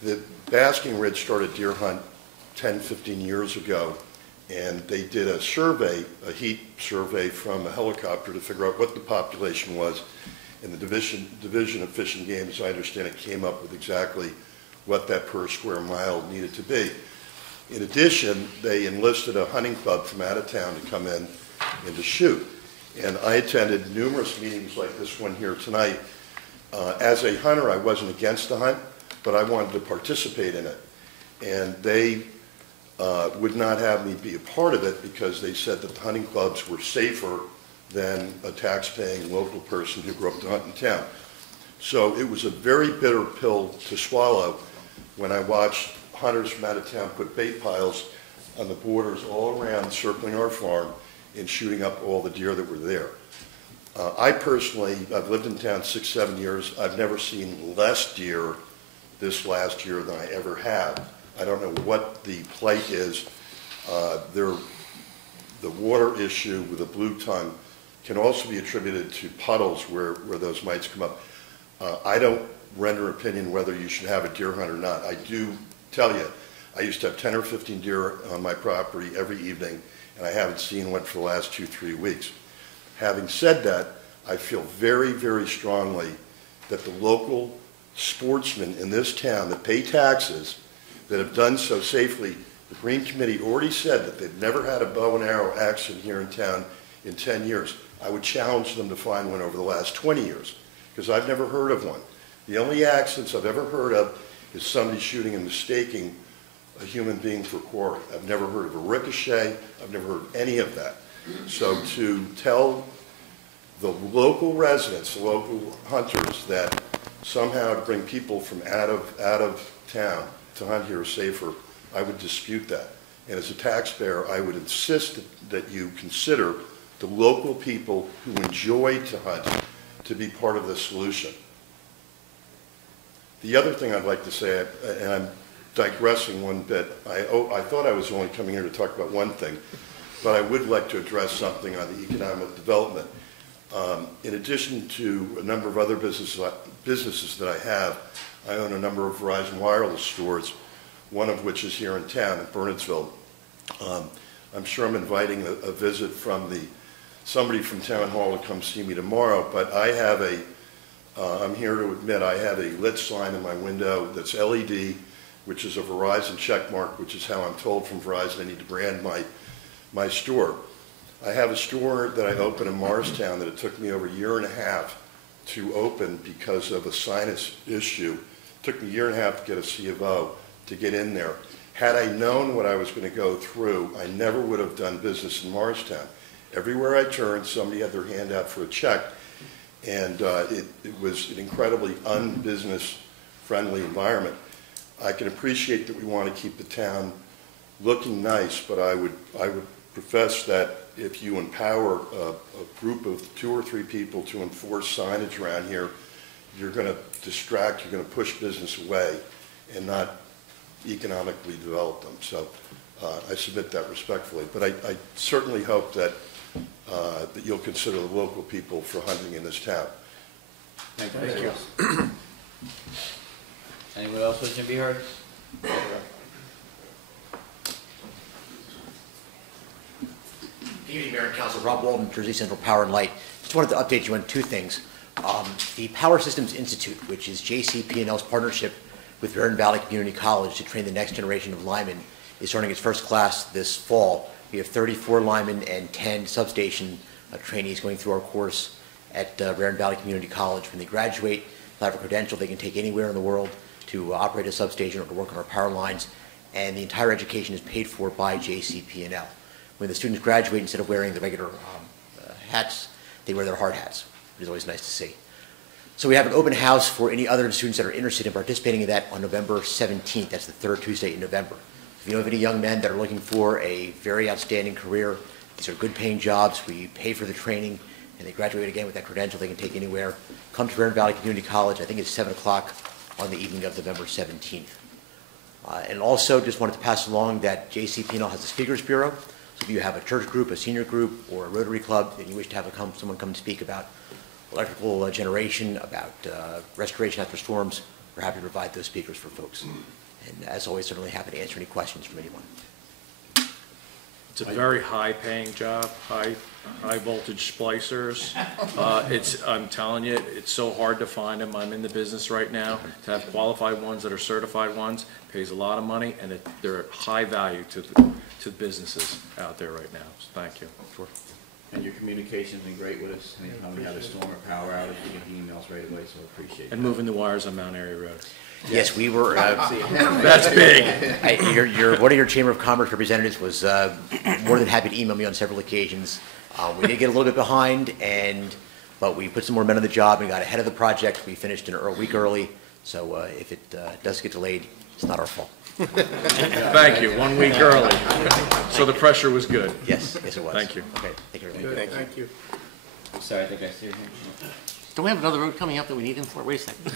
the Basking Ridge started deer hunt 10, 15 years ago, and they did a survey, a heat survey from a helicopter to figure out what the population was. And the Division of Fish and Game, as I understand it, came up with exactly what that per square mile needed to be. In addition, they enlisted a hunting club from out of town to come in and to shoot. And I attended numerous meetings like this one here tonight. As a hunter, I wasn't against the hunt, but I wanted to participate in it. And they would not have me be a part of it because they said that the hunting clubs were safer than a tax-paying local person who grew up to hunt in town. So it was a very bitter pill to swallow when I watched hunters from out of town put bait piles on the borders all around circling our farm and shooting up all the deer that were there. I personally, I've lived in town 6-7 years. I've never seen less deer this last year than I ever have. I don't know what the plight is. The water issue with the blue tongue can also be attributed to puddles where those mites come up. I don't render opinion whether you should have a deer hunt or not. I do tell you, I used to have 10 or 15 deer on my property every evening, and I haven't seen one for the last 2-3 weeks. Having said that, I feel very, very strongly that the local sportsmen in this town that pay taxes, that have done so safely, the Green Committee already said that they've never had a bow and arrow accident here in town in 10 years. I would challenge them to find one over the last 20 years, because I've never heard of one. The only accidents I've ever heard of is somebody shooting and mistaking a human being for quarry. I've never heard of a ricochet. I've never heard of any of that. So to tell the local residents, the local hunters, that somehow to bring people from out of town to hunt here is safer, I would dispute that. And as a taxpayer, I would insist that you consider the local people who enjoy to hunt to be part of the solution. The other thing I'd like to say, and I'm digressing one bit, I thought I was only coming here to talk about one thing, but I would like to address something on the economic development. In addition to a number of other businesses that I have, I own a number of Verizon wireless stores, one of which is here in town in Bernardsville. I'm sure I'm inviting a visit from somebody from Town Hall to come see me tomorrow, but I have I'm here to admit I have a lit sign in my window that's LED, which is a Verizon check mark, which is how I'm told from Verizon I need to brand my store. I have a store that I opened in Morristown that it took me over a year and a half to open because of a sinus issue. It took me a year and a half to get a C of O to get in there. Had I known what I was going to go through, I never would have done business in Morristown. Everywhere I turned, somebody had their hand out for a check, and it was an incredibly un-business-friendly environment. I can appreciate that we want to keep the town looking nice, but I would profess that if you empower a group of 2 or 3 people to enforce signage around here, you're going to distract, you're going to push business away and not economically develop them. So I submit that respectfully. But I certainly hope that you'll consider the local people for hunting in this town. Thank you. Anyone else wishing to be heard? Good evening, Mayor and Council. Rob Walden, Jersey Central Power and Light. Just wanted to update you on 2 things. The Power Systems Institute, which is JCP&L's partnership with Vernon Valley Community College to train the next generation of linemen, is starting its first class this fall. We have 34 linemen and 10 substation trainees going through our course at Vernon Valley Community College. When they graduate, they'll have a credential they can take anywhere in the world to operate a substation or to work on our power lines, and the entire education is paid for by JCP&L. When the students graduate, instead of wearing the regular hats, they wear their hard hats, which is always nice to see. So we have an open house for any other students that are interested in participating in that on November 17th. That's the 3rd Tuesday in November. If you know of any young men that are looking for a very outstanding career, these are good paying jobs. We pay for the training, and they graduate again with that credential they can take anywhere. Come to Vernon Valley Community College. I think it's 7 o'clock on the evening of November 17th. And also just wanted to pass along that JCP&L has a speakers bureau. So if you have a church group, a senior group, or a Rotary Club, and you wish to have someone come and speak about electrical generation, about restoration after storms, we're happy to provide those speakers for folks. And as always, certainly happy to answer any questions from anyone. It's a very high-paying job, high-voltage splicers. I'm telling you, it's so hard to find them. I'm in the business right now. To have qualified ones that are certified ones pays a lot of money, and they're high value to businesses out there right now. So thank you. Sure. And your communication's been great with us. Anytime we have a storm or power outage, we get emails right away, so I appreciate it. And moving the wires on Mount Airy Road. Yes, we were. That's big. One of your Chamber of Commerce representatives was more than happy to email me on several occasions We did get a little bit behind, but we put some more men on the job and got ahead of the project. We finished a week early, so if it does get delayed, it's not our fault. Thank you, 1 week early. So the pressure was good. Yes, yes it was. Thank you. Okay, thank you, everybody. Good, thank you. Sorry, I think I see your hand. Don't we have another road coming up that we need him for? Wait a second.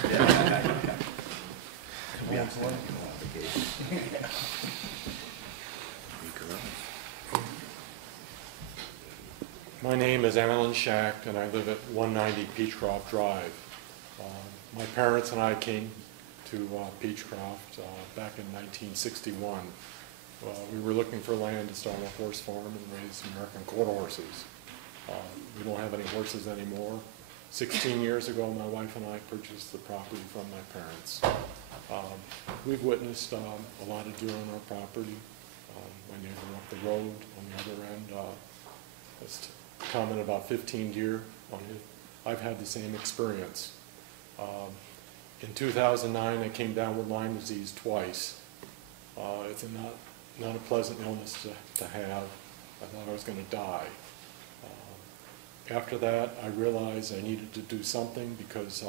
My name is Alan Schacht, and I live at 190 Peachcroft Drive. My parents and I came to Peachcroft back in 1961. We were looking for land to start a horse farm and raise American quarter horses. We don't have any horses anymore. 16 years ago, my wife and I purchased the property from my parents. We've witnessed a lot of deer on our property. My neighbor up the road on the other end has commented about 15 deer on it. I've had the same experience. In 2009, I came down with Lyme disease twice. It's not a pleasant illness to have. I thought I was going to die. After that, I realized I needed to do something because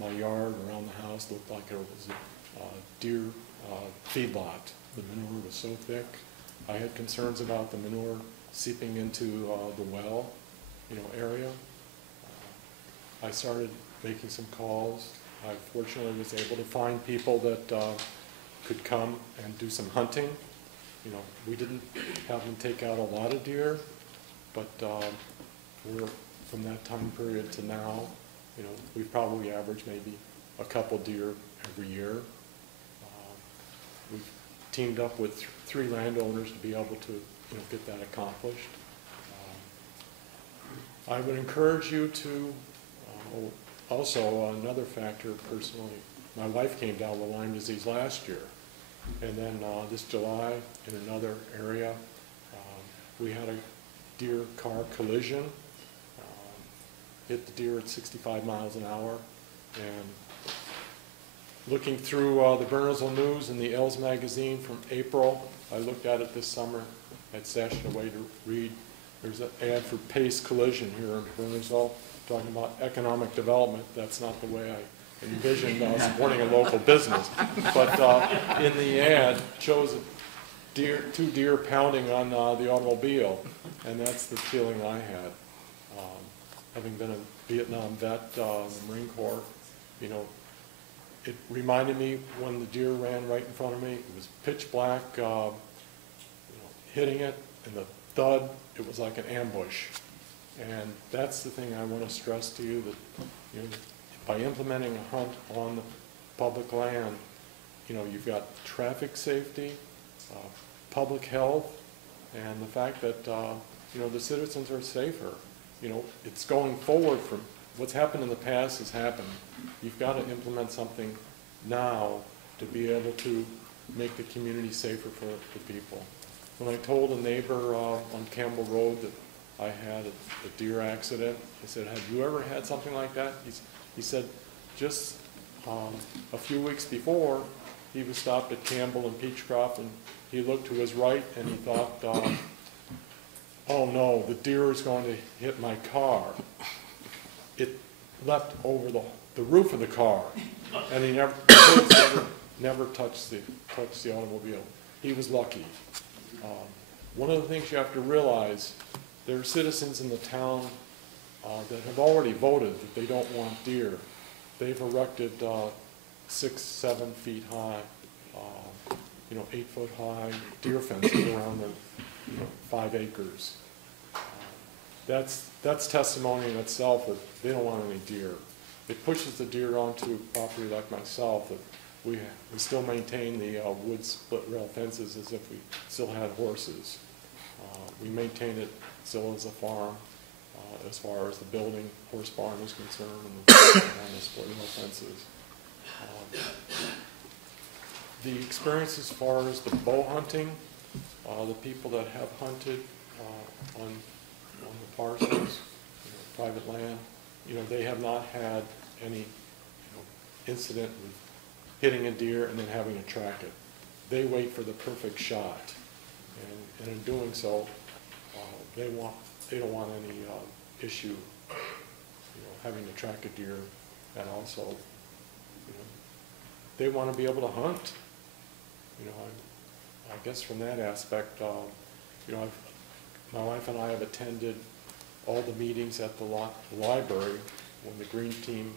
my yard around the house looked like it was a deer feedlot. The manure was so thick. I had concerns about the manure seeping into the well, area. I started making some calls. I fortunately was able to find people that could come and do some hunting. We didn't have them take out a lot of deer, but from that time period to now, we've probably averaged maybe a couple deer every year. We've teamed up with 3 landowners to be able to get that accomplished. I would encourage you to, also another factor personally, my wife came down with Lyme disease last year, and then this July in another area, we had a deer car collision, hit the deer at 65 miles an hour, and looking through the Bernardsville News and the Els magazine from April, I looked at it this summer, I'd stashed it away to read. There's an ad for Pace Collision here in Bernardsville, talking about economic development. That's not the way I envisioned supporting a local business. But in the ad, shows 2 deer pounding on the automobile, and that's the feeling I had. Having been a Vietnam vet in the Marine Corps, it reminded me when the deer ran right in front of me. It was pitch black, hitting it, and the thud, it was like an ambush. And that's the thing I want to stress to you, that by implementing a hunt on the public land, you've got traffic safety, public health, and the fact that the citizens are safer. It's going forward from what's happened in the past has happened. You've got to implement something now to be able to make the community safer for people. When I told a neighbor on Campbell Road that I had a deer accident, I said, "Have you ever had something like that?" He said, just a few weeks before, he was stopped at Campbell and Peachcroft, and he looked to his right and he thought, oh no, the deer is going to hit my car. It leapt over the roof of the car, and he never touched the automobile. He was lucky. One of the things you have to realize, there are citizens in the town that have already voted that they don't want deer. They've erected 6, 7 feet high, 8 foot high deer fences around their 5 acres. That's testimony in itself that they don't want any deer. It pushes the deer onto property like myself that we still maintain the wood split rail fences as if we still had horses. We maintain it still as a farm as far as the building horse barn is concerned and the split rail fences. The experience as far as the bow hunting, the people that have hunted on the parcels, private land, they have not had any incident with hitting a deer and then having to track it. They wait for the perfect shot, and in doing so, they want they don't want any issue, having to track a deer, and also, they want to be able to hunt. I guess from that aspect, my wife and I have attended all the meetings at the library when the green team,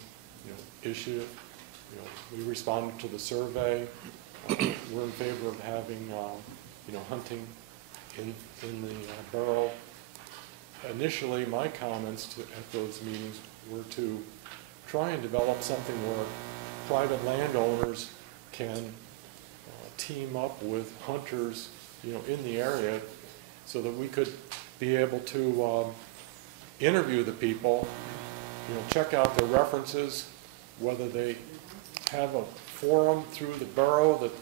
issued it. We responded to the survey. We're in favor of having, hunting in the borough. Initially, my comments at those meetings were to try and develop something where private landowners can team up with hunters, in the area, so that we could be able to interview the people, check out their references, whether they have a forum through the borough that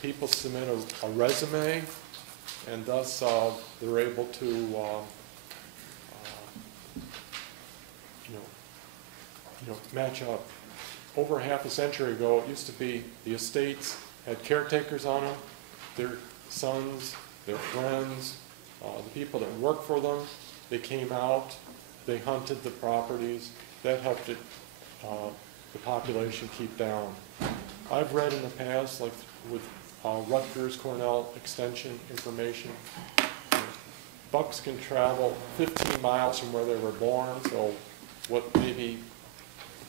people submit a resume, and thus they're able to match up. Over half a century ago, it used to be the estates had caretakers on them, their sons, their friends, the people that worked for them. They came out, they hunted the properties. That helped it, the population keep down. I've read in the past, like with Rutgers Cornell Extension information, bucks can travel 15 miles from where they were born, so what maybe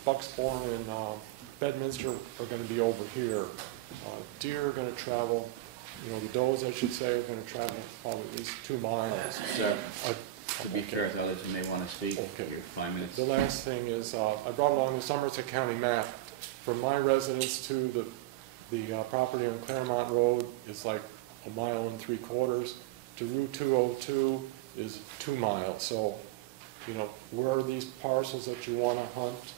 bucks born in Bedminster are going to be over here. Deer are going to travel, the does, I should say, are going to travel probably at least 2 miles. Sir, to be fair to others who may want to speak, your 5 minutes. The last thing is, I brought along the Somerset County map. From my residence to the property on Claremont Road is like 1.75 miles. To Route 202 is 2 miles. So, where are these parcels that you want to hunt?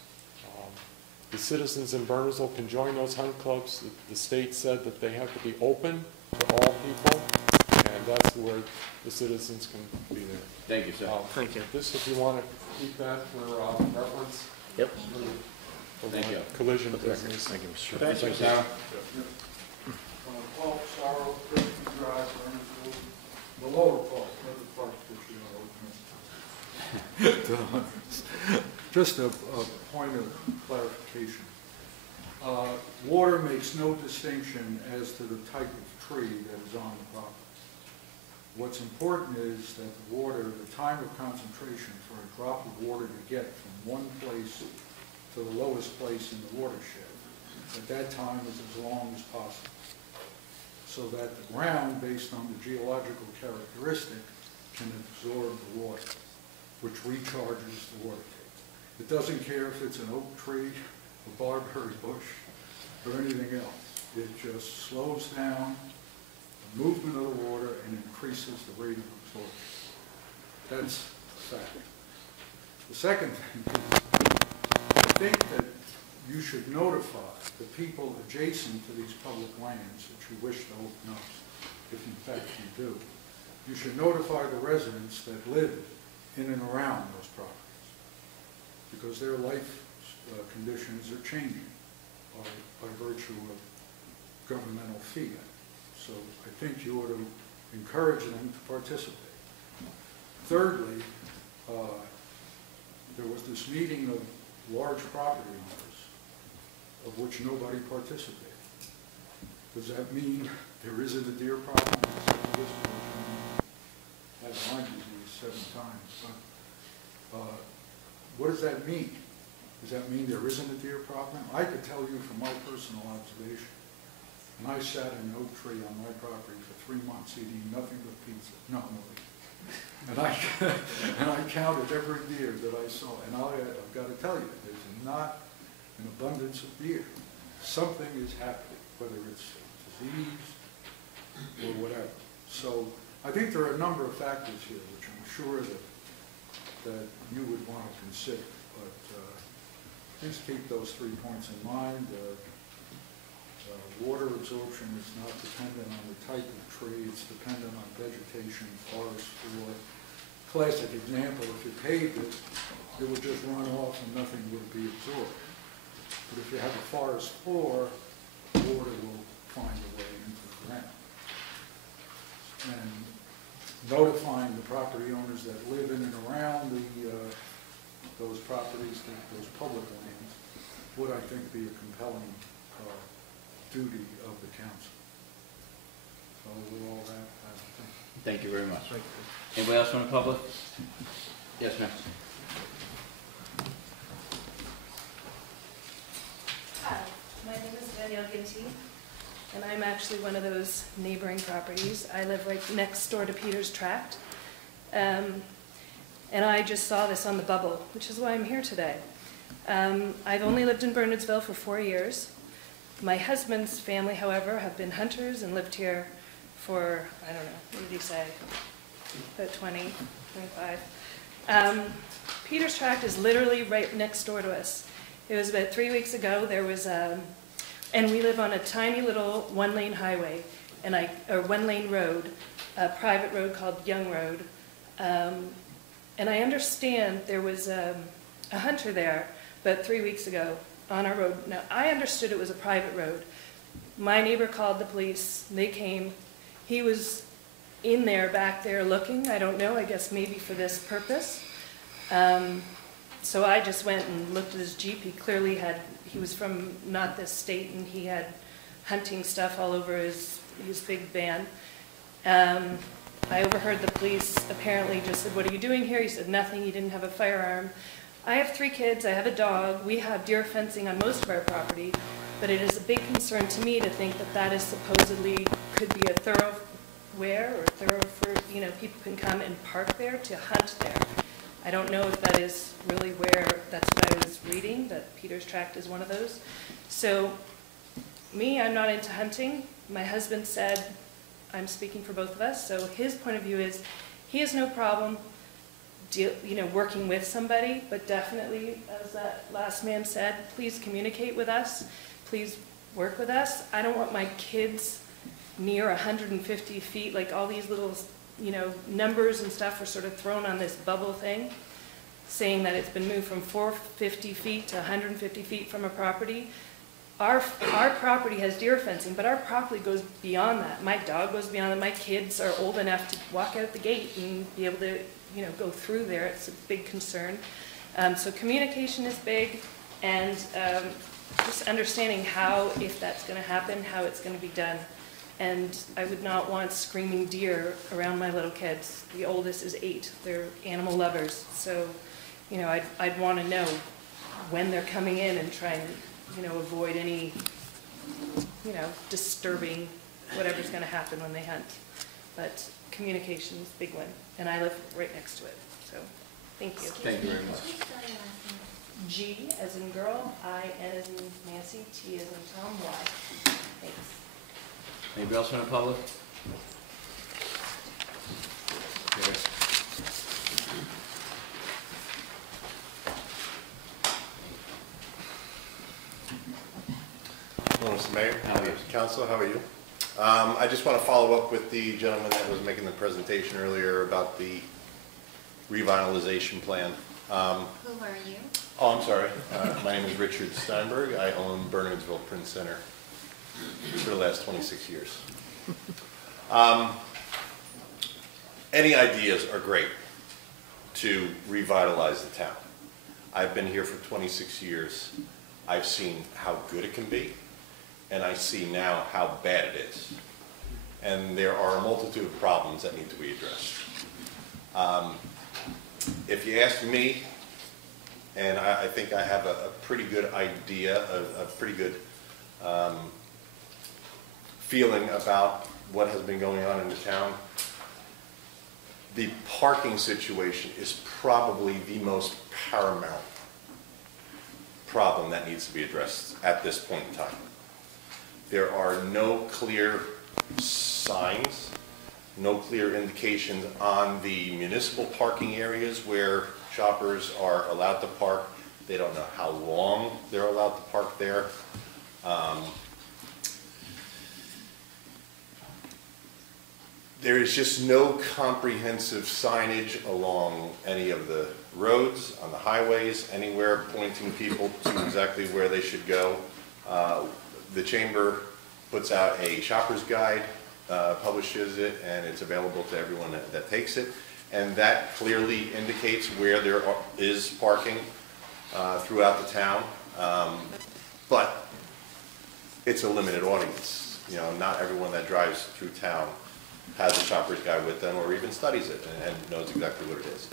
The citizens in Bernardsville can join those hunt clubs. The state said that they have to be open to all people, and that's where the citizens can be there. Thank you, sir. Thank you. This, if you want to keep that for reference. Yep. For Thank you. collision business. Thank you, Mr. Thank you, sir. Paul Sorrow, Christian Drive, Bernardsville, the lower part, not the part that you know. Just a point of clarification. Water makes no distinction as to the type of tree that is on the property. What's important is that the water, the time of concentration for a drop of water to get from one place to the lowest place in the watershed, at that time is as long as possible, so that the ground, based on the geological characteristic, can absorb the water, which recharges the water table. It doesn't care if it's an oak tree, a barberry bush, or anything else. It just slows down the movement of the water and increases the rate of absorption. That's a fact. The second thing is, I think that you should notify the people adjacent to these public lands that you wish to open up, if in fact you do. You should notify the residents that live in and around those properties, because their life conditions are changing by virtue of governmental fiat. So I think you ought to encourage them to participate. Thirdly, there was this meeting of large property owners, of which nobody participated. Does that mean there isn't a deer problem? I've had Lyme disease 7 times, but what does that mean? Does that mean there isn't a deer problem? I could tell you from my personal observation, and I sat in an oak tree on my property for 3 months eating nothing but pizza. No, no. And I counted every deer that I saw, and I've got to tell you, there's not an abundance of deer. Something is happening, whether it's disease or whatever. So I think there are a number of factors here which I'm sure that you would want to consider. But please keep those 3 points in mind. Water absorption is not dependent on the type of tree. It's dependent on vegetation, forest floor. Classic example, if you paved it, it would just run off and nothing would be absorbed. But if you have a forest floor, water will find a way into the ground. And notifying the property owners that live in and around those properties, those public lands, would, I think, be a compelling duty of the council. So with all that, I think. Thank you very much. Anybody else from the public? Yes, ma'am. Hi, my name is Danielle Ginty, and I'm actually one of those neighboring properties. I live right next door to Peter's Tract, and I just saw this on the bubble, which is why I'm here today. I've only lived in Bernardsville for 4 years. My husband's family, however, have been hunters and lived here for, I don't know, what did he say, about 20, 25. Peter's Tract is literally right next door to us. It was about 3 weeks ago, there was, and we live on a tiny little one-lane highway, or one-lane road, a private road called Young Road. And I understand there was a hunter there about 3 weeks ago on our road. Now, I understood it was a private road. My neighbor called the police, they came. He was in there, back there looking, I don't know, I guess maybe for this purpose. So I just went and looked at his Jeep. He clearly he was from not this state, and he had hunting stuff all over his big van. I overheard the police apparently just said, "What are you doing here?" He said nothing, he didn't have a firearm. I have 3 kids, I have a dog, we have deer fencing on most of our property, but it is a big concern to me to think that that is supposedly, could be a thoroughfare or thoroughfare, people can come and park there to hunt there. I don't know if that is really where, that's what I was reading, that Peter's Tract is one of those. So, me, I'm not into hunting. My husband said, I'm speaking for both of us, so his point of view is, he has no problem working with somebody, but definitely, as that last man said, please communicate with us, please work with us. I don't want my kids near 150 feet, like all these little, numbers and stuff are sort of thrown on this bubble thing, saying that it's been moved from 450 feet to 150 feet from a property. Our property has deer fencing, but our property goes beyond that. My dog goes beyond that. My kids are old enough to walk out the gate and be able to go through there. It's a big concern. So communication is big, and just understanding how, if that's going to happen, how it's going to be done. And I would not want screaming deer around my little kids. The oldest is 8. They're animal lovers. So, I'd want to know when they're coming in and try and, avoid any, disturbing whatever's going to happen when they hunt. But communication is a big one, and I live right next to it. So, thank you. Thank you very much. G as in girl, I N as in Nancy, T as in Tom, Y. Thanks. Anybody else from the public? Hello, Mr. Mayor. How are you? Council, how are you? I just want to follow up with the gentleman that was making the presentation earlier about the revitalization plan. Who are you? Oh, I'm sorry. My name is Richard Steinberg. I own Bernardsville Print Center for the last 26 years. Any ideas are great to revitalize the town. I've been here for 26 years. I've seen how good it can be, and I see now how bad it is. And there are a multitude of problems that need to be addressed. If you ask me, and I think I have a pretty good idea, a pretty good feeling about what has been going on in the town, the parking situation is probably the most paramount problem that needs to be addressed at this point in time. There are no clear signs, no clear indications on the municipal parking areas where shoppers are allowed to park. They don't know how long they're allowed to park there. There is just no comprehensive signage along any of the roads, on the highways, anywhere pointing people to exactly where they should go. The chamber puts out a shopper's guide publishes it, and it's available to everyone that takes it. And that clearly indicates where there is parking throughout the town. But it's a limited audience. You know, not everyone that drives through town has a shopper's guide with them or even studies it and knows exactly what it is.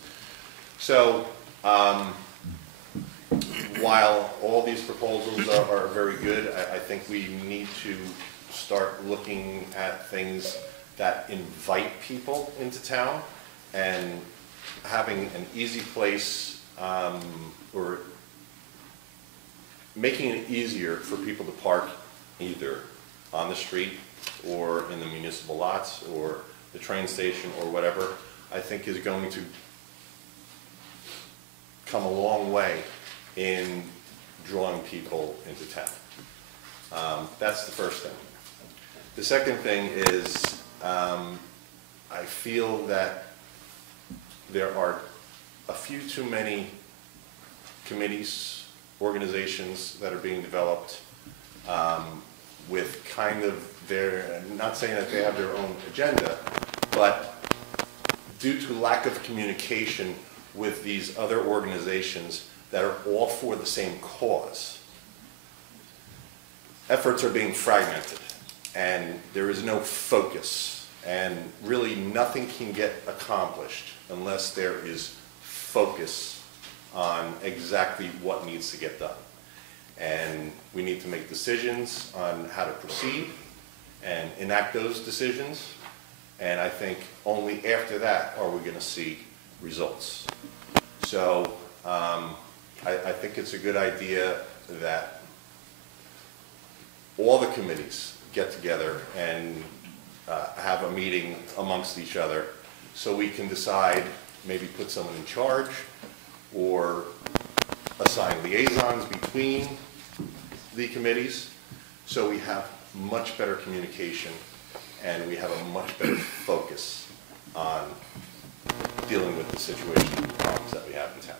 So while all these proposals are very good, I think we need to start looking at things that invite people into town, and having an easy place or making it easier for people to park either on the street or in the municipal lots or the train station or whatever, I think is going to come a long way in drawing people into town. That's the first thing. The second thing is I feel that there are a few too many committees, organizations that are being developed with kind of their, not saying that they have their own agenda, but due to lack of communication with these other organizations that are all for the same cause, efforts are being fragmented and there is no focus, and really nothing can get accomplished unless there is focus on exactly what needs to get done. And we need to make decisions on how to proceed and enact those decisions, and I think only after that are we going to see results. So I think it's a good idea that all the committees get together and have a meeting amongst each other so we can decide, maybe put someone in charge or assign liaisons between the committees, so we have much better communication and we have a much better focus on dealing with the situation and problems that we have in town.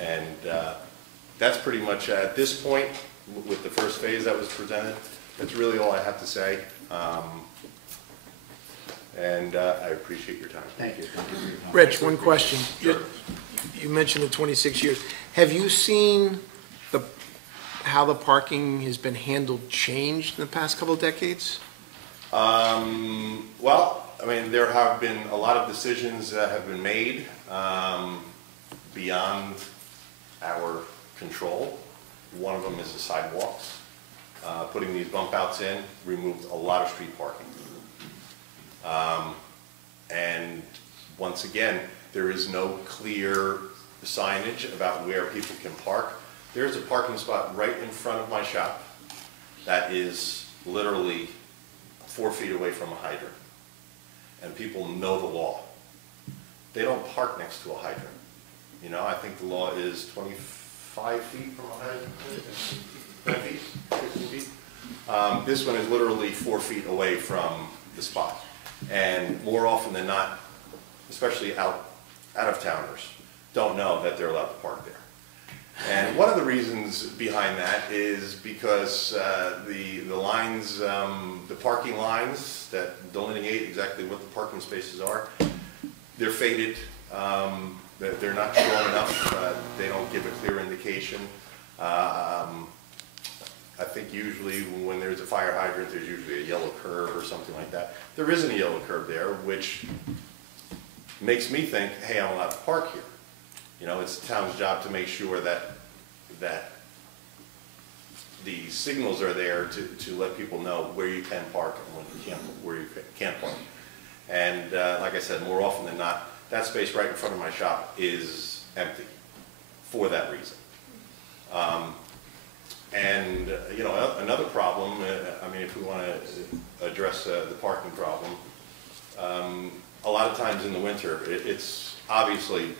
And that's pretty much at this point, with the first phase that was presented, that's really all I have to say. And I appreciate your time. Thank you. Rich, one question. Sure. You mentioned the 26 years. Have you seen how the parking has been handled changed in the past couple of decades? Well, I mean, there have been a lot of decisions that have been made beyond our control. One of them is the sidewalks. Putting these bump outs in removed a lot of street parking. And once again, there is no clear signage about where people can park. There's a parking spot right in front of my shop that is literally 4 feet away from a hydrant. And people know the law. They don't park next to a hydrant. You know, I think the law is 25 feet from a hydrant, 10 feet, 15 feet. This one is literally 4 feet away from the spot. And more often than not, especially out-of-towners, don't know that they're allowed to park there. And one of the reasons behind that is because the lines, the parking lines that delineate exactly what the parking spaces are, they're faded, they're not strong enough, they don't give a clear indication. I think usually when there's a fire hydrant, there's usually a yellow curb or something like that. There isn't a yellow curb there, which makes me think, hey, I'm allowed to park here. You know, it's the town's job to make sure that the signals are there to let people know where you can park and where you can't park. And like I said, more often than not, that space right in front of my shop is empty for that reason. And you know, another problem, I mean, if we want to address the parking problem, a lot of times in the winter, it's obviously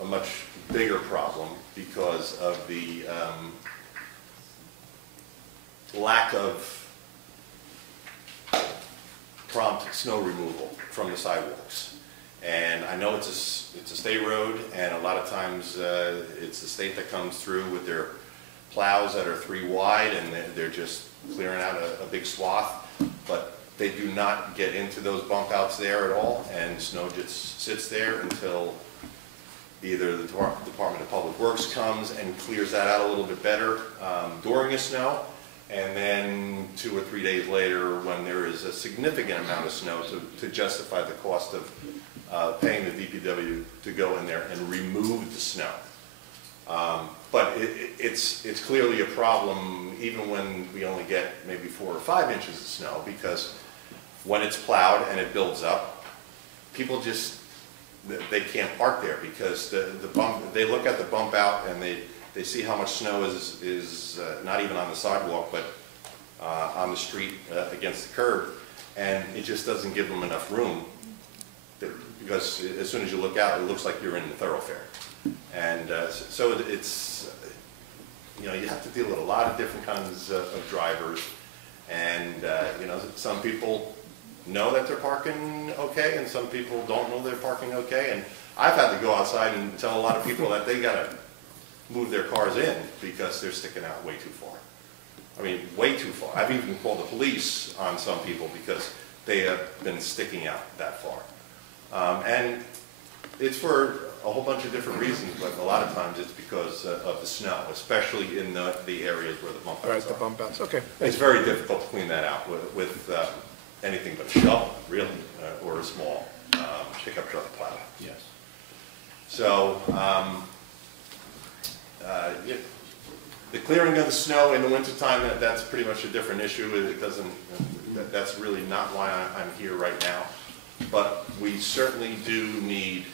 a much bigger problem because of the lack of prompt snow removal from the sidewalks. And I know it's a state road, and a lot of times it's the state that comes through with their plows that are 3 wide, and they're just clearing out a big swath. but they do not get into those bump outs there at all, and snow just sits there until either the Department of Public Works comes and clears that out a little bit better during a snow, and then 2 or 3 days later, when there is a significant amount of snow to justify the cost of paying the DPW to go in there and remove the snow. But it's clearly a problem even when we only get maybe 4 or 5 inches of snow, because when it's plowed and it builds up, people just, they can't park there because they look at the bump out and they see how much snow is not even on the sidewalk, but on the street against the curb, and it just doesn't give them enough room, because as soon as you look out, it looks like you're in the thoroughfare. And so it's, you know, you have to deal with a lot of different kinds of drivers, and you know, some people know that they're parking okay, and some people don't know they're parking okay, and I've had to go outside and tell a lot of people that they gotta move their cars in because they're sticking out way too far. I mean, way too far. I've even called the police on some people because they have been sticking out that far. And it's for a whole bunch of different reasons, but a lot of times it's because of the snow, especially in the areas where the bump outs Right, the bump outs, okay. It's very difficult to clean that out with anything but a shovel, really, or a small pickup truck plow. Yes. So, the clearing of the snow in the wintertime, that's pretty much a different issue. It doesn't, that's really not why I'm here right now. But we certainly do need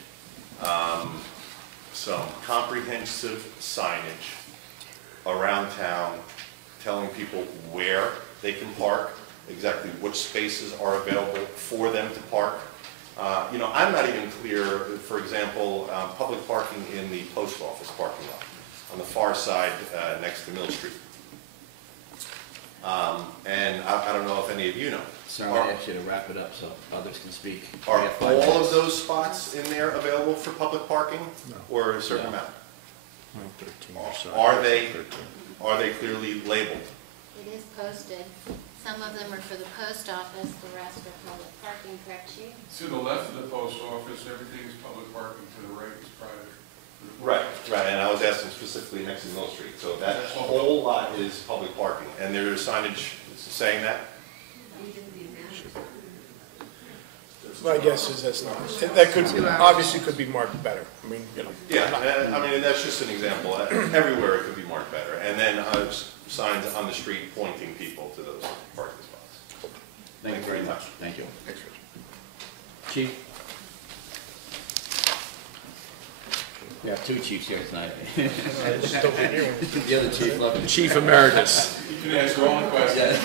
some comprehensive signage around town telling people where they can park, exactly which spaces are available for them to park. You know, I'm not even clear, for example, public parking in the post office parking lot on the far side next to Mill Street. And I don't know if any of you know. Sir, I ask you to wrap it up so others can speak. Are all of those spots in there available for public parking? No. Or a certain amount? 13 or so. Are they clearly labeled? It is posted. Some of them are for the post office, the rest are public parking, correct, Chief? To the left of the post office, everything is public parking. To the right is private. Right, and I was asking specifically next to Mill Street. So that whole lot is public parking, and there is signage saying that? My guess is that's not, that could, obviously could be marked better. I mean, you know. Yeah, I mean, that's just an example. Everywhere it could be marked better. And then signs on the street pointing people to those parking spots. Thank you very much. Thank you. Thanks, Rich. Chief? We have two chiefs here tonight. The other chief left. Chief Emeritus. You can ask your own question.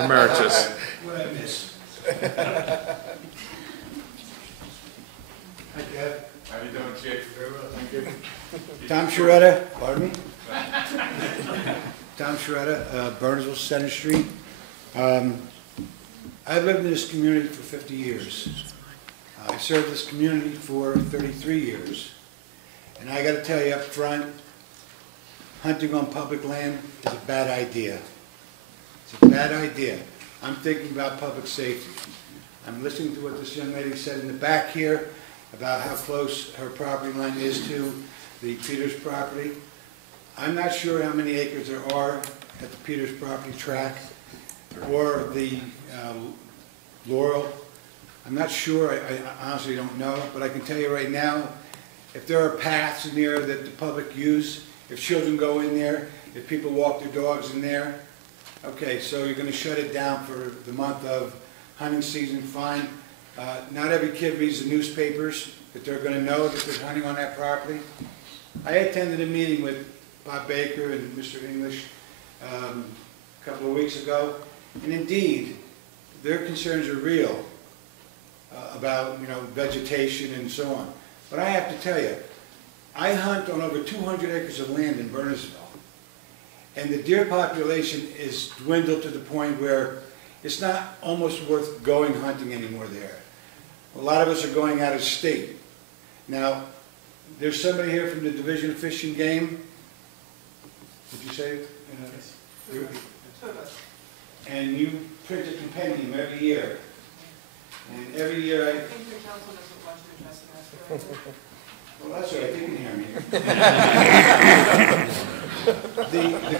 Emeritus. What I miss? Hi, Kev. How you doing, Chief? Very well, thank you. Tom Sharetta, pardon me? Tom Sharetta, Bernardsville Center Street. I've lived in this community for 50 years. I served this community for 33 years. And I got to tell you up front, hunting on public land is a bad idea. It's a bad idea. I'm thinking about public safety. I'm listening to what this young lady said in the back here about how close her property line is to the Peters property. I'm not sure how many acres there are at the Peters property tract or the Laurel. I'm not sure, I honestly don't know, but I can tell you right now, if there are paths in there that the public use, if children go in there, if people walk their dogs in there, okay, so you're going to shut it down for the month of hunting season, fine. Not every kid reads the newspapers, that they're going to know that they're hunting on that property. I attended a meeting with Bob Baker and Mr. English a couple of weeks ago, and indeed, their concerns are real about, you know, vegetation and so on. But I have to tell you, I hunt on over 200 acres of land in Bernardsville, and the deer population is dwindled to the point where it's not almost worth going hunting anymore there. A lot of us are going out of state. Now, there's somebody here from the Division of Fish and Game. Did you say? and you print a compendium every year. And every year I think the council doesn't want you addressing us. well, that's all right, they can hear me.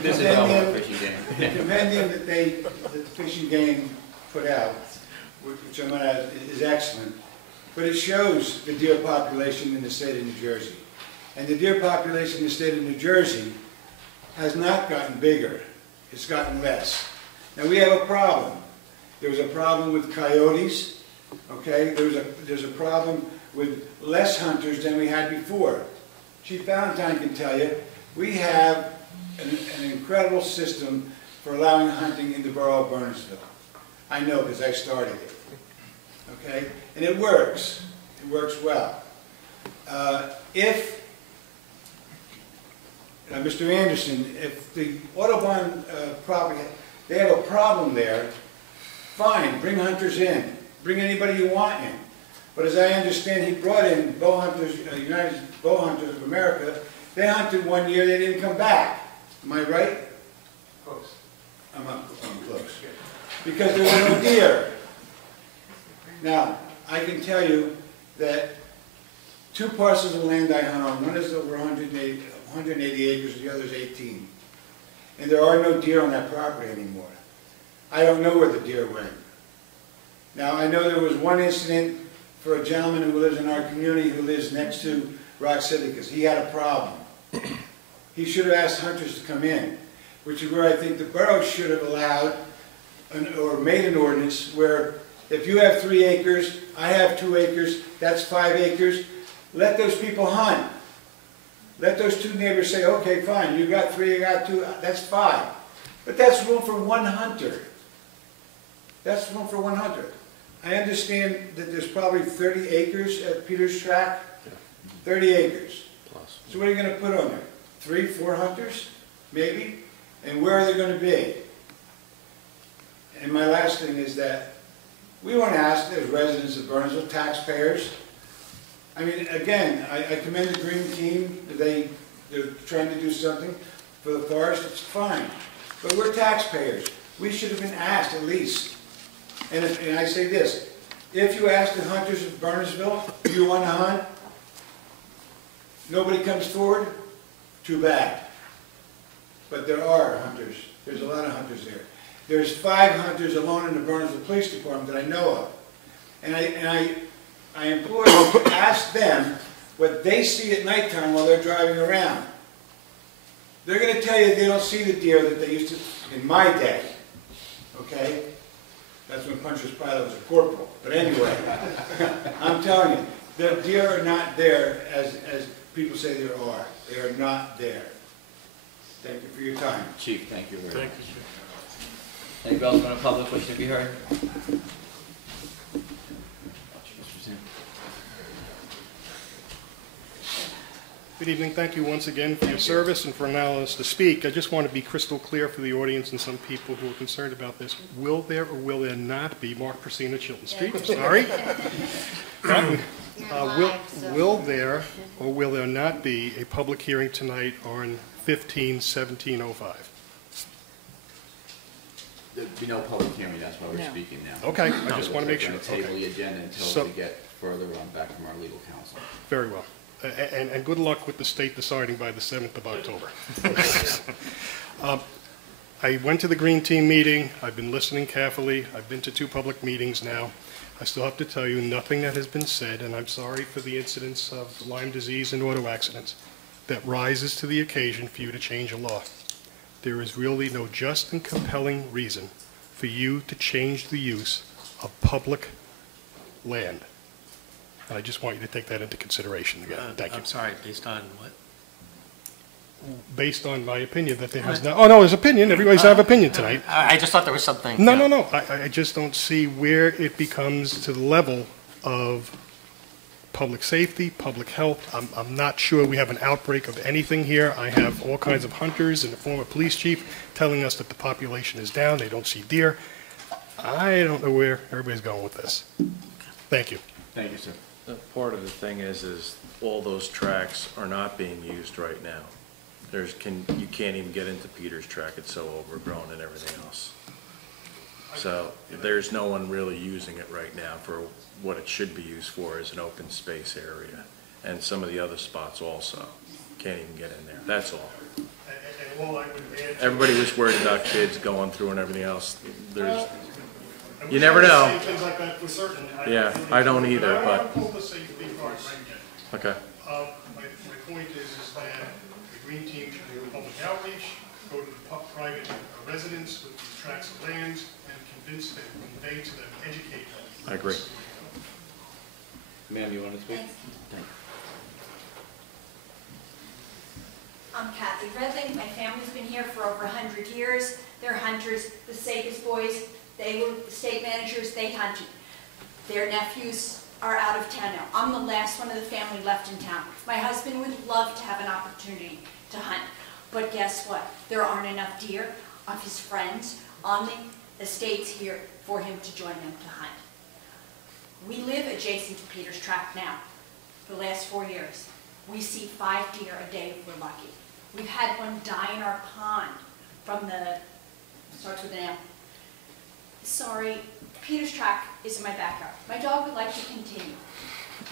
This is all a fishing game. The compendium that the fishing game put out, which I'm gonna, is excellent, but it shows the deer population in the state of New Jersey. And the deer population in the state of New Jersey has not gotten bigger, it's gotten less. Now we have a problem. There's a problem with coyotes, okay? There's a problem with less hunters than we had before. Chief Valentine can tell you, we have an incredible system for allowing hunting in the borough of Bernardsville. I know because I started it, okay? And it works well. Mr. Anderson, if the Audubon property, they have a problem there, fine, bring hunters in. Bring anybody you want in. But as I understand, he brought in bow hunters, United Bow Hunters of America. They hunted 1 year, they didn't come back. Am I right? Close. I'm close. Because there were no deer. Now, I can tell you that 2 parcels of land I hunt on, one is over 180 acres, the other is 18. And there are no deer on that property anymore. I don't know where the deer went. Now, I know there was one incident for a gentleman who lives in our community who lives next to Rock City because he had a problem. He should have asked hunters to come in, which is where I think the borough should have allowed or made an ordinance where if you have 3 acres, I have 2 acres, that's 5 acres, let those people hunt. Let those 2 neighbors say, okay, fine, you got 3, you got 2, that's 5. But that's room for 1 hunter. That's room for 1 hunter. I understand that there's probably 30 acres at Peter's Track. 30 acres. Plus. So what are you going to put on there? 3, 4 hunters? Maybe? And where are they going to be? And my last thing is that we want to ask as residents of Bernardsville, taxpayers. I mean, again, I commend the Green Team. They're trying to do something for the forest. It's fine. But we're taxpayers. We should have been asked at least. And I say this, if you ask the hunters of Bernardsville, do you want to hunt? Nobody comes forward? Too bad. But there are hunters. There's a lot of hunters there. There's 5 hunters alone in the Bernardsville Police Department that I know of. And I implore you to ask them what they see at nighttime while they're driving around. They're going to tell you they don't see the deer that they used to in my day. Okay? That's when Puncher's Pilot was a corporal. But anyway, I'm telling you, the deer are not there as people say there are. They are not there. Thank you for your time. Chief, thank you very much. Thank you, Chief. Anybody else from the public wish to be heard? Good evening. Thank you once again for your service and for allowing us to speak. I just want to be crystal clear for the audience and some people who are concerned about this. Will there or will there not be, Mark Persina, Chilton Street, I'm sorry. Will there or will there not be a public hearing tonight on 15-1705? There'd be no public hearing, that's why we're speaking now. Okay, I just want to make sure. We're going to table the agenda until we get further on back from our legal counsel. Very well. And good luck with the state deciding by the 7th of October. I went to the Green Team meeting. I've been listening carefully. I've been to 2 public meetings now. I still have to tell you nothing that has been said, and I'm sorry for the incidents of Lyme disease and auto accidents, that rises to the occasion for you to change a law. There is really no just and compelling reason for you to change the use of public land. And I just want you to take that into consideration again. Thank you. I'm sorry, based on what? Based on my opinion that there has not, oh no, there's opinion, everybody's have opinion tonight. I just thought there was something. No, I just don't see where it becomes to the level of public safety, public health. I'm not sure we have an outbreak of anything here. I have all kinds of hunters and the former police chief telling us that the population is down, they don't see deer. I don't know where everybody's going with this. Thank you. Thank you, sir. Part of the thing is all those tracks are not being used right now. You can't even get into Peter's Track, it's so overgrown and everything else. So there's no one really using it right now for what it should be used for, as an open space area. And some of the other spots also can't even get in there, that's all. And all I would add. Everybody was worried about kids going through and everything else. There's, I you wish never I could know. say things like that for certain. Yeah, I don't either, I but, don't hold the safety part right yet. okay. My point is that the green team should do public outreach, go to the private residents with these tracts of lands, and convince them, convey to them, educate them. I agree. Ma'am, you want to speak? I'm Kathy Redling. My family's been here for over 100 years. They're hunters, the safest boys. They were the state managers, they hunted. Their nephews are out of town now. I'm the last one of the family left in town. My husband would love to have an opportunity to hunt, but guess what? There aren't enough deer of his friends on the estates here for him to join them to hunt. We live adjacent to Peters Tract now for the last 4 years. We see 5 deer a day if we're lucky. We've had one die in our pond from the, starts with an M. Sorry, Peters Tract is in my backyard. My dog would like to continue.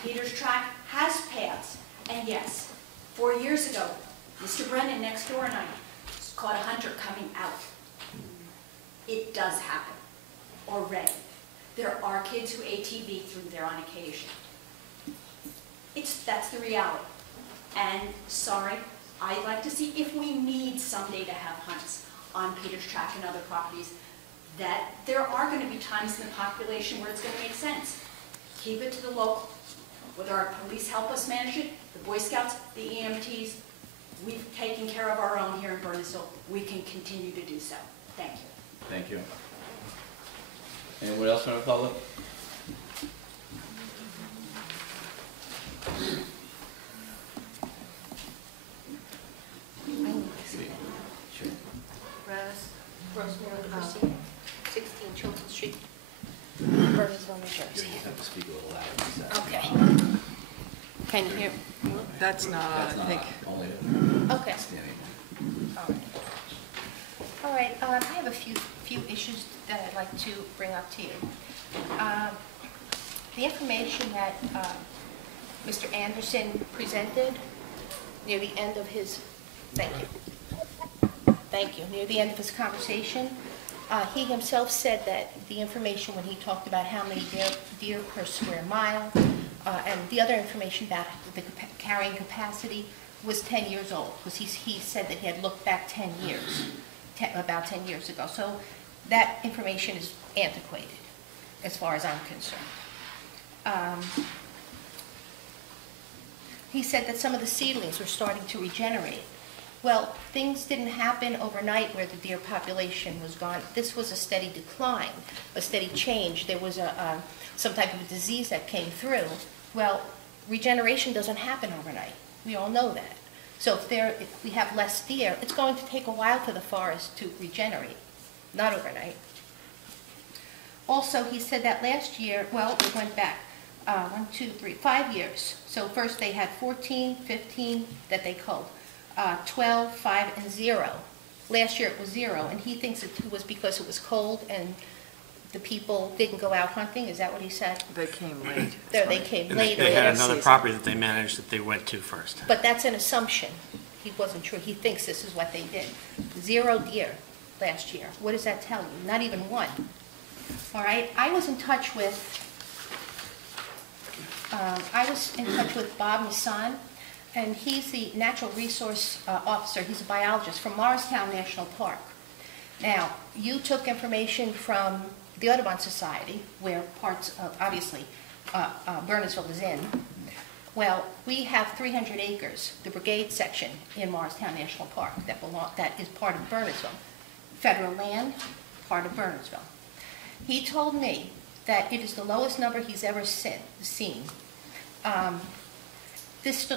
Peters Tract has paths, and yes, 4 years ago, Mr. Brennan next door and I caught a hunter coming out. It does happen already. There are kids who ATV through there on occasion. That's the reality. And sorry, I'd like to see if we need someday to have hunts on Peters Tract and other properties, that there are going to be times in the population where it's going to make sense. Keep it to the local. Whether our police help us manage it, the Boy Scouts, the EMTs, we've taken care of our own here in Bernardsville. We can continue to do so. Thank you. Thank you. Anyone else from the public? Rosemary Garcia, 16 Chilton Street, Bernardsville, New Jersey. You have to speak a little louder. Okay. Can you hear? That's not, I think. Only Okay. standing. All right, I have a few issues that I'd like to bring up to you. The information that Mr. Anderson presented near the end of his, near the end of his conversation, he himself said that the information when he talked about how many deer per square mile and the other information about the carrying capacity was 10 years old, because he said that he had looked back 10 years. About 10 years ago. So that information is antiquated as far as I'm concerned. He said that some of the seedlings were starting to regenerate. Well, things didn't happen overnight where the deer population was gone. This was a steady decline, a steady change. There was some type of a disease that came through. Well, regeneration doesn't happen overnight. We all know that. So if we have less deer, it's going to take a while for the forest to regenerate, not overnight. Also, he said that last year, well, it went back 5 years. So first they had 14, 15 that they culled, 12, 5, and 0. Last year it was 0, and he thinks it was because it was cold and the people didn't go out hunting. Is that what he said? They came late. They came later. They had another property that they managed that they went to first. But that's an assumption. He wasn't sure. He thinks this is what they did. 0 deer last year. What does that tell you? Not even 1. All right. I was in touch with Bob Nissan, and he's the natural resource officer. He's a biologist from Morristown National Park. Now, you took information from the Audubon Society, where parts of, obviously, Bernardsville is in. Well, we have 300 acres, the brigade section in Morristown National Park that is part of Bernardsville. Federal land, part of Bernardsville. He told me that it is the lowest number he's ever seen. This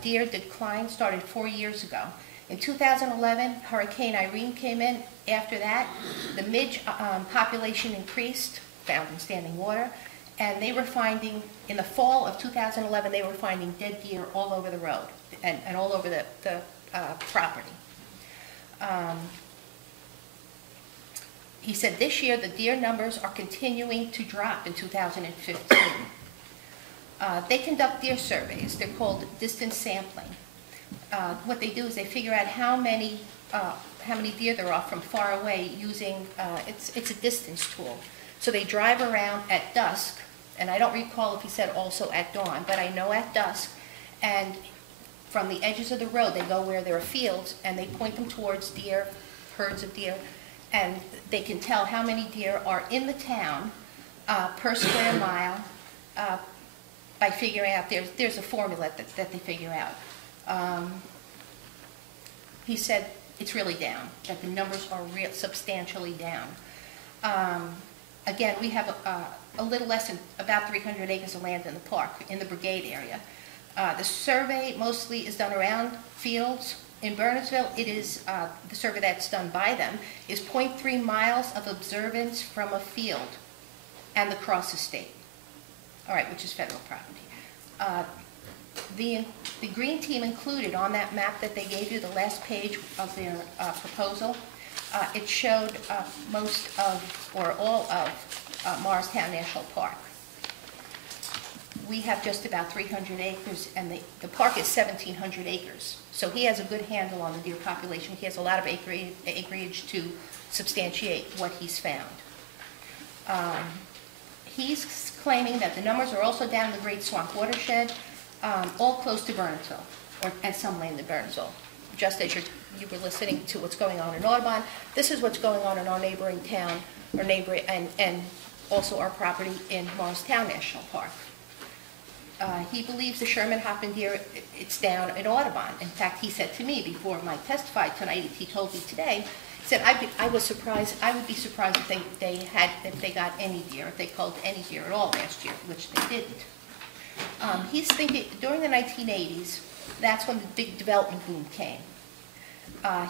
deer decline started 4 years ago. In 2011, Hurricane Irene came in. After that, the midge population increased, found in standing water, and they were finding, in the fall of 2011, they were finding dead deer all over the road and all over the property. He said this year the deer numbers are continuing to drop in 2015. They conduct deer surveys. They're called distance sampling. What they do is they figure out how many deer there are from far away using, it's a distance tool. So they drive around at dusk, and I don't recall if he said also at dawn, but I know at dusk, and from the edges of the road, they go where there are fields, and they point them towards deer, herds of deer, and they can tell how many deer are in the town per square mile by figuring out, there's a formula that they figure out. He said it's really down, that the numbers are substantially down. Again, we have a little less than about 300 acres of land in the park, in the Brigade area. The survey mostly is done around fields. In Bernardsville, it is, the survey that's done by them is 0.3 miles of observance from a field and the cross estate, all right, which is federal property. The green team included on that map that they gave you, the last page of their proposal, it showed most of, or all of, Morristown National Park. We have just about 300 acres, and the park is 1,700 acres. So he has a good handle on the deer population. He has a lot of acreage to substantiate what he's found. He's claiming that the numbers are also down in the Great Swamp Watershed, all close to Bernardsville, and some land in Bernardsville. Just as you were listening to what's going on in Audubon, this is what's going on in our neighboring town, our neighboring, and also our property in Morristown National Park. He believes the Sherman-Hoppin deer, it's down in Audubon. In fact, he said to me before Mike testified tonight, he told me today, he said, I was surprised, I would be surprised if they got any deer, if they culled any deer at all last year, which they didn't. He's thinking, during the 1980s, that's when the big development boom came.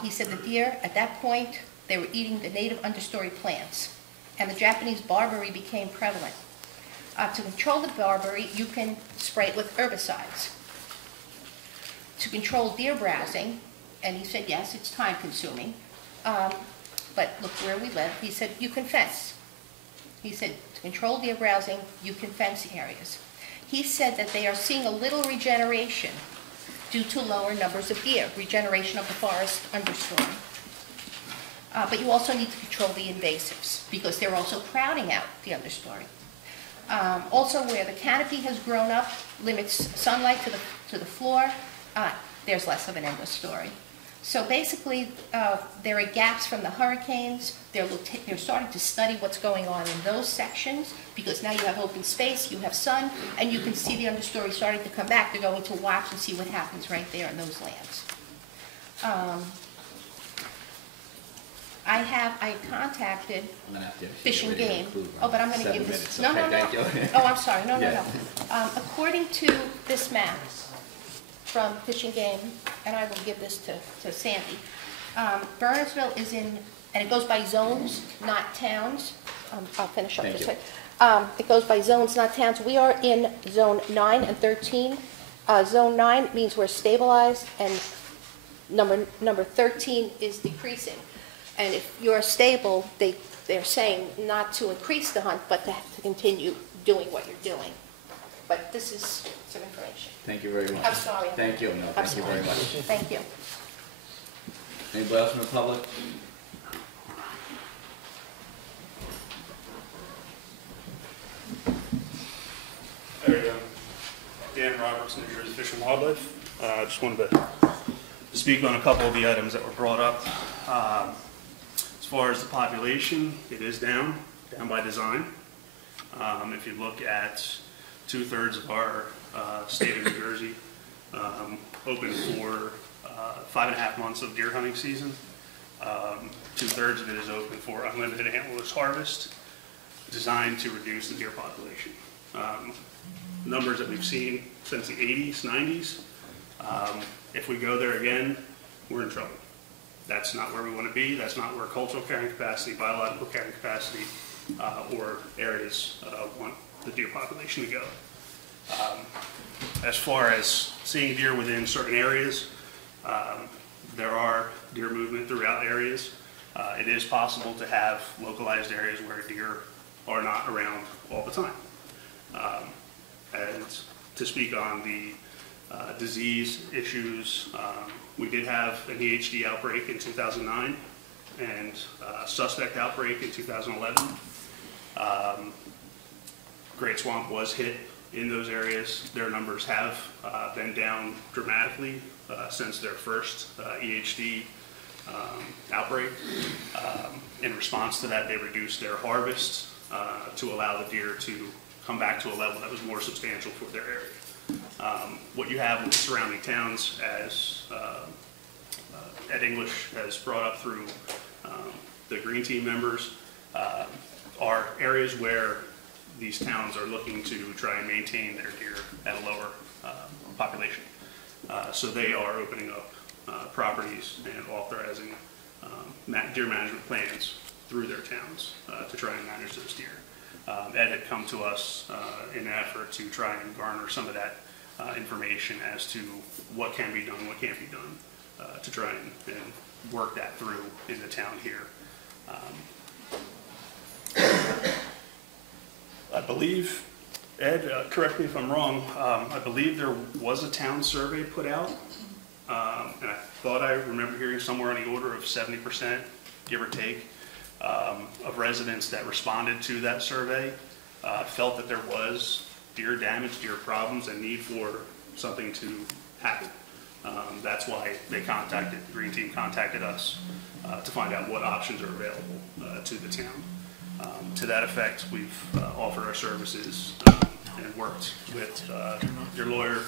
He said the deer, at that point, they were eating the native understory plants, and the Japanese barberry became prevalent. To control the barberry, you can spray it with herbicides. To control deer browsing, and he said, yes, it's time consuming, but look where we live, he said, you can fence. He said, to control deer browsing, you can fence areas. He said that they are seeing a little regeneration due to lower numbers of deer, regeneration of the forest understory. But you also need to control the invasives, because they're also crowding out the understory. Also, where the canopy has grown up, limits sunlight to the floor, there's less of an understory. So basically, there are gaps from the hurricanes. They're starting to study what's going on in those sections, because now you have open space, you have sun, and you can see the understory starting to come back. They're going to watch and see what happens right there in those lands. I contacted Fish and Game. Oh, but I'm going to give this. No. Oh, I'm sorry. No. According to this map from Fish and Game, and I will give this to Sandy, Bernardsville is in, and it goes by zones, not towns. I'll finish up this way. It goes by zones, not towns. We are in zone 9 and 13. Zone 9 means we're stabilized, and number 13 is decreasing. And if you're stable, they're saying not to increase the hunt, but to continue doing what you're doing. But this is some information. Thank you very much. I'm sorry. Thank you. No, thank you very much. Thank you. Anybody else from the public? There you go. Dan Roberts, New Jersey Fish and Wildlife. I just wanted to speak on a couple of the items that were brought up. As far as the population, it is down by design. If you look at 2/3 of our state of New Jersey, open for 5.5 months of deer hunting season. 2/3 of it is open for unlimited antlerless harvest, designed to reduce the deer population. Numbers that we've seen since the 80s, 90s, if we go there again, we're in trouble. That's not where we want to be. That's not where cultural carrying capacity, biological carrying capacity, or areas want the deer population to go. As far as seeing deer within certain areas, there are deer movement throughout areas. It is possible to have localized areas where deer are not around all the time. And to speak on the disease issues, we did have an EHD outbreak in 2009 and a suspect outbreak in 2011. Great Swamp was hit in those areas. Their numbers have been down dramatically since their first EHD outbreak. In response to that, they reduced their harvest to allow the deer to come back to a level that was more substantial for their area. What you have with surrounding towns, as Ed English has brought up through the Green Team members, are areas where these towns are looking to try and maintain their deer at a lower population. So they are opening up properties and authorizing deer management plans through their towns to try and manage those deer. Ed had come to us in an effort to try and garner some of that information as to what can be done, what can't be done, to try and work that through in the town here. I believe, Ed, correct me if I'm wrong, I believe there was a town survey put out, and I thought I remember hearing somewhere on the order of 70%, give or take, of residents that responded to that survey felt that there was deer damage, deer problems, and need for something to happen. That's why they contacted, the Green Team contacted us to find out what options are available to the town. To that effect, we've offered our services and worked with your lawyer,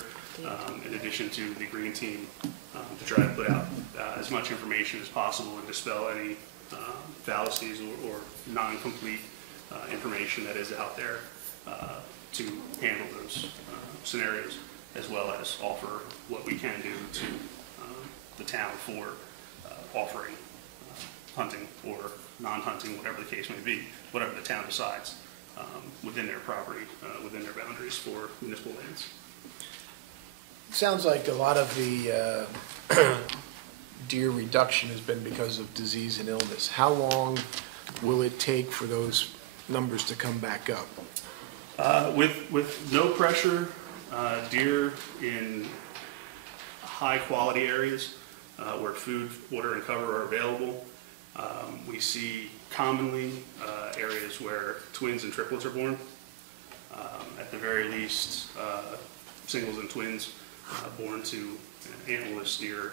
in addition to the Green Team, to try to put out as much information as possible and dispel any fallacies or non-complete information that is out there to handle those scenarios, as well as offer what we can do to the town for offering hunting or non-hunting, whatever the case may be, whatever the town decides within their property, within their boundaries for municipal lands. Sounds like a lot of the deer reduction has been because of disease and illness. How long will it take for those numbers to come back up? With no pressure, deer in high quality areas where food, water, and cover are available, we see commonly areas where twins and triplets are born. At the very least, singles and twins born to antlerless deer,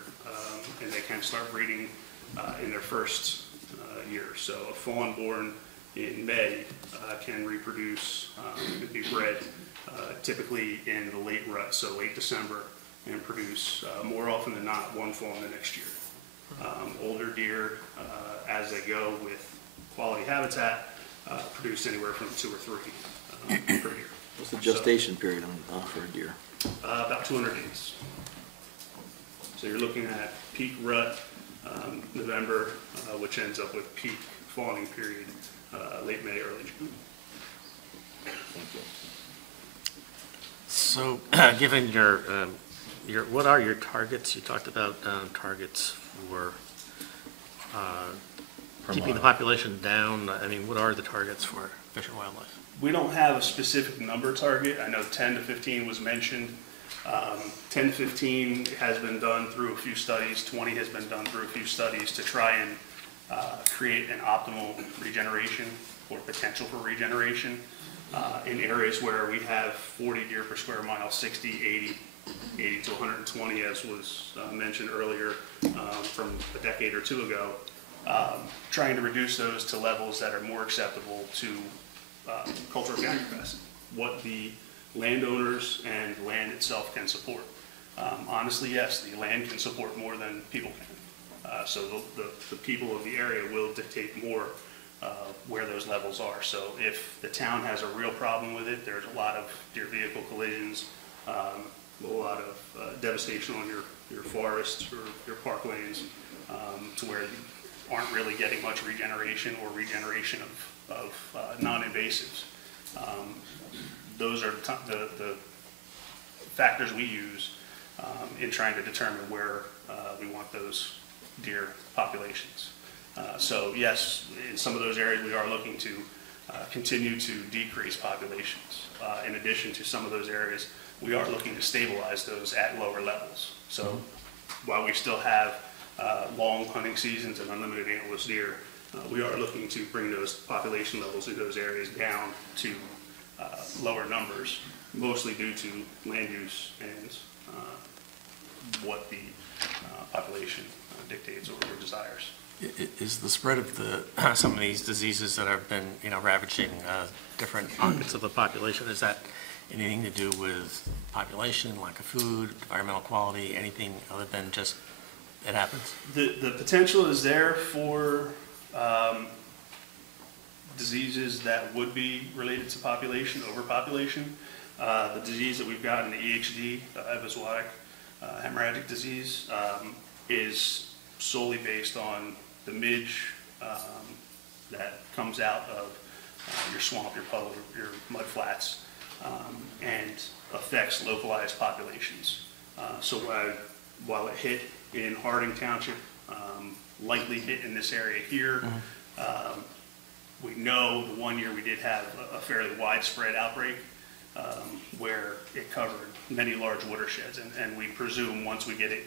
and they can start breeding in their first year. So a fawn born in May can reproduce and be bred typically in the late rut, so late December, and produce more often than not one fawn the next year. Older deer, as they go with quality habitat, produce anywhere from 2 or 3 per year. What's the gestation period for a deer? About 200 days. So you're looking at peak rut, November, which ends up with peak fawning period, late May, early June. Thank you. So, given your, what are your targets? You talked about targets for keeping the population down. I mean, what are the targets for Fish and Wildlife? We don't have a specific number target. I know 10 to 15 was mentioned. 10 to 15 has been done through a few studies. 20 has been done through a few studies to try and create an optimal regeneration or potential for regeneration in areas where we have 40 deer per square mile, 60, 80 to 120, as was mentioned earlier from a decade or two ago. Trying to reduce those to levels that are more acceptable to cultural carrying capacity, what the landowners and the land itself can support. Honestly, yes, the land can support more than people can. So the people of the area will dictate more where those levels are. So if the town has a real problem with it, there's a lot of deer vehicle collisions, a lot of devastation on your forests or your parklands, to where you aren't really getting much regeneration or regeneration of non-invasives. Those are the factors we use in trying to determine where we want those deer populations. So yes, in some of those areas, we are looking to continue to decrease populations. In addition to some of those areas, we are looking to stabilize those at lower levels. So while we still have long hunting seasons and unlimited antlerless deer, we are looking to bring those population levels in those areas down to lower numbers, mostly due to land use and what the population dictates or desires. Is the spread of some of these diseases that have been, ravaging different pockets of the population, is that anything to do with population, lack of food, environmental quality, anything other than just it happens? The potential is there for diseases that would be related to population, overpopulation. The disease that we've got in the EHD, epizootic hemorrhagic disease, is solely based on the midge that comes out of your swamp, your puddle, your mud flats, and affects localized populations. So while it hit in Harding Township, likely hit in this area here, we know the one year we did have a fairly widespread outbreak where it covered many large watersheds, and we presume once we get it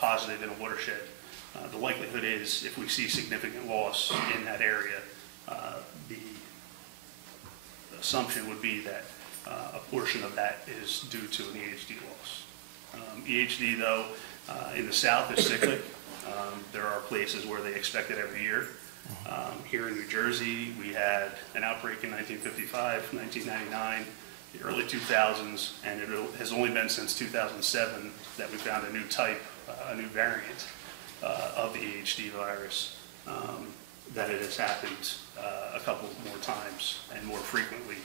positive in a watershed, the likelihood is if we see significant loss in that area, the assumption would be that a portion of that is due to an EHD loss. EHD, though, in the south is cyclic. There are places where they expect it every year. Here in New Jersey, we had an outbreak in 1955, 1999, the early 2000s, and it has only been since 2007 that we found a new type, a new variant of the EHD virus, that it has happened a couple more times and more frequently.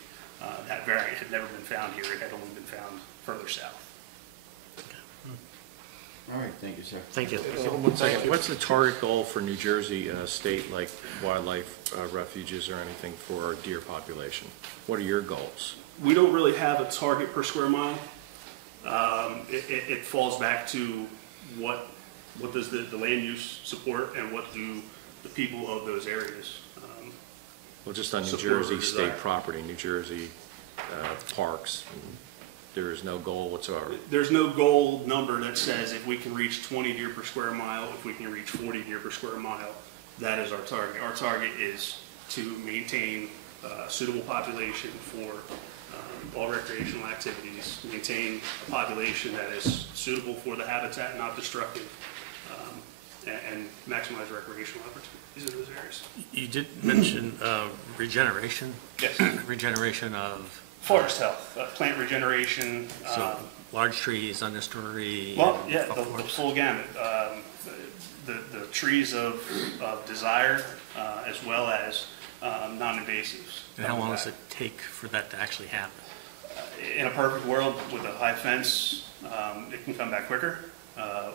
That variant had never been found here. It had only been found further south. All right, thank you, sir. Thank you. What's the target goal for New Jersey state, like wildlife refuges or anything for our deer population? What are your goals? We don't really have a target per square mile. It falls back to what does the land use support and what do the people of those areas Well, just on New support or Jersey desire. state property, New Jersey parks, there is no goal whatsoever. There's no goal number that says if we can reach 20 deer per square mile, if we can reach 40 deer per square mile, that is our target. Our target is to maintain a suitable population for all recreational activities, maintain a population that is suitable for the habitat, not destructive, and maximize recreational opportunities in those areas. You did mention regeneration? Yes. Regeneration of? Forest health, plant regeneration. So large trees, understory? Well, yeah, the full gamut. The trees of desire as well as non-invasives. And how long does it take for that to actually happen? In a perfect world with a high fence, it can come back quicker.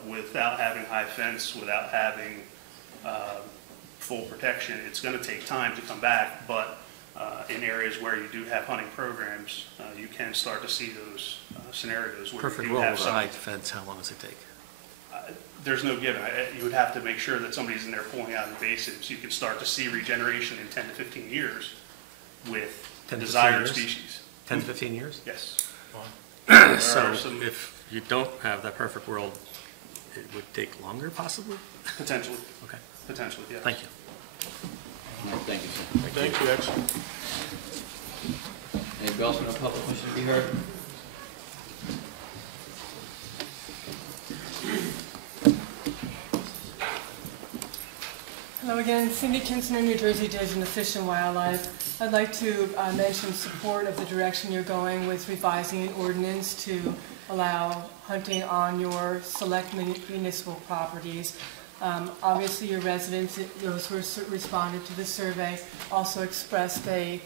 Without having high fence, without having full protection, it's going to take time to come back, but in areas where you do have hunting programs, you can start to see those scenarios where Perfect you world have with a some. high fence, how long does it take? There's no given. You would have to make sure that somebody's in there pulling out invasives. You can start to see regeneration in 10 to 15 years with 10 to 15 desired years? species. 10 to 15 years? Yes. So if you don't have that perfect world, it would take longer possibly? Potentially. Okay. Potentially, yeah. Thank you. All right, thank you, sir. Thank you, excellent. Anybody else in the public wishing to be heard? Hello again, Cindy Kinson, New Jersey Division of Fish and Wildlife. I'd like to mention support of the direction you're going with revising an ordinance to allow hunting on your select municipal properties. Obviously, your residents, those who responded to the survey, also expressed a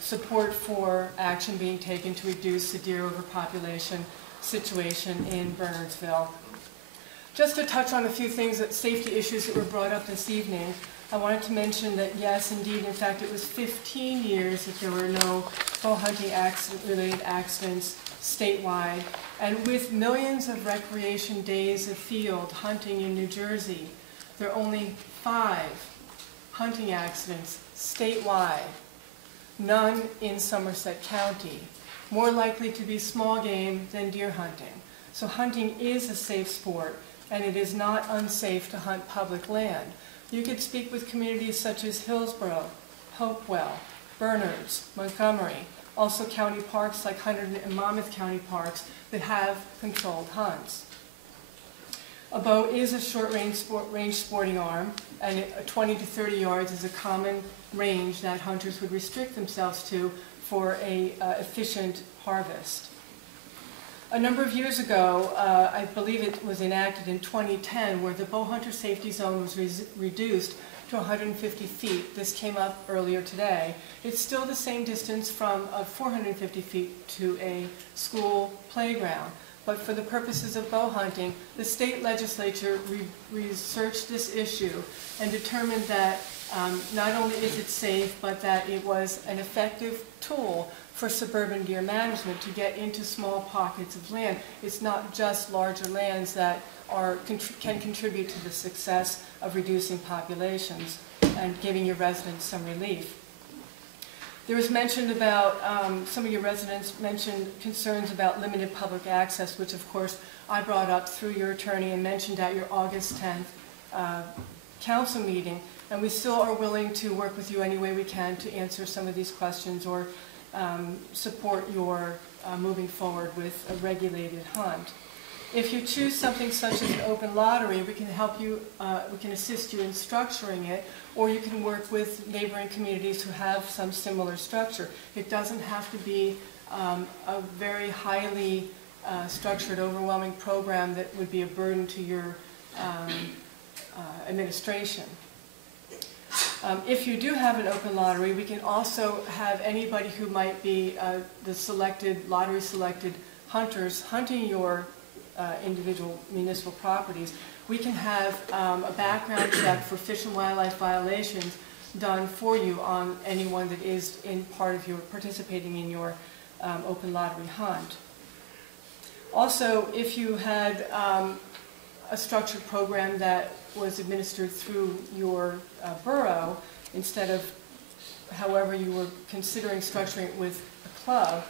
support for action being taken to reduce the deer overpopulation situation in Bernardsville. Just to touch on a few things, safety issues that were brought up this evening, I wanted to mention that yes, indeed, in fact, it was 15 years that there were no bow hunting related accidents statewide. And with millions of recreation days of field hunting in New Jersey, there are only 5 hunting accidents statewide, none in Somerset County, more likely to be small game than deer hunting. So hunting is a safe sport, and it is not unsafe to hunt public land. You could speak with communities such as Hillsborough, Hopewell, Bernards, Montgomery, also county parks like Hunterdon and Monmouth County parks that have controlled hunts. A bow is a short-range sporting arm, and 20 to 30 yards is a common range that hunters would restrict themselves to for an efficient harvest. A number of years ago, I believe it was enacted in 2010, where the bow hunter safety zone was reduced to 150 feet. This came up earlier today. It's still the same distance from 450 feet to a school playground. But for the purposes of bow hunting, the state legislature researched this issue and determined that not only is it safe, but that it was an effective tool for suburban deer management to get into small pockets of land. It's not just larger lands that can contribute to the success of reducing populations and giving your residents some relief. There was mentioned about, some of your residents mentioned concerns about limited public access, which of course I brought up through your attorney and mentioned at your August 10th council meeting. And we still are willing to work with you any way we can to answer some of these questions or support your moving forward with a regulated hunt. If you choose something such as an open lottery, we can help you, we can assist you in structuring it, or you can work with neighboring communities who have some similar structure. It doesn't have to be a very highly structured, overwhelming program that would be a burden to your administration. If you do have an open lottery, we can also have anybody who might be the selected, lottery selected hunters hunting your individual municipal properties. We can have a background check for fish and wildlife violations done for you on anyone that is in part of your participating in your open lottery hunt. Also, if you had a structured program that was administered through your borough, instead of however you were considering structuring it with a club,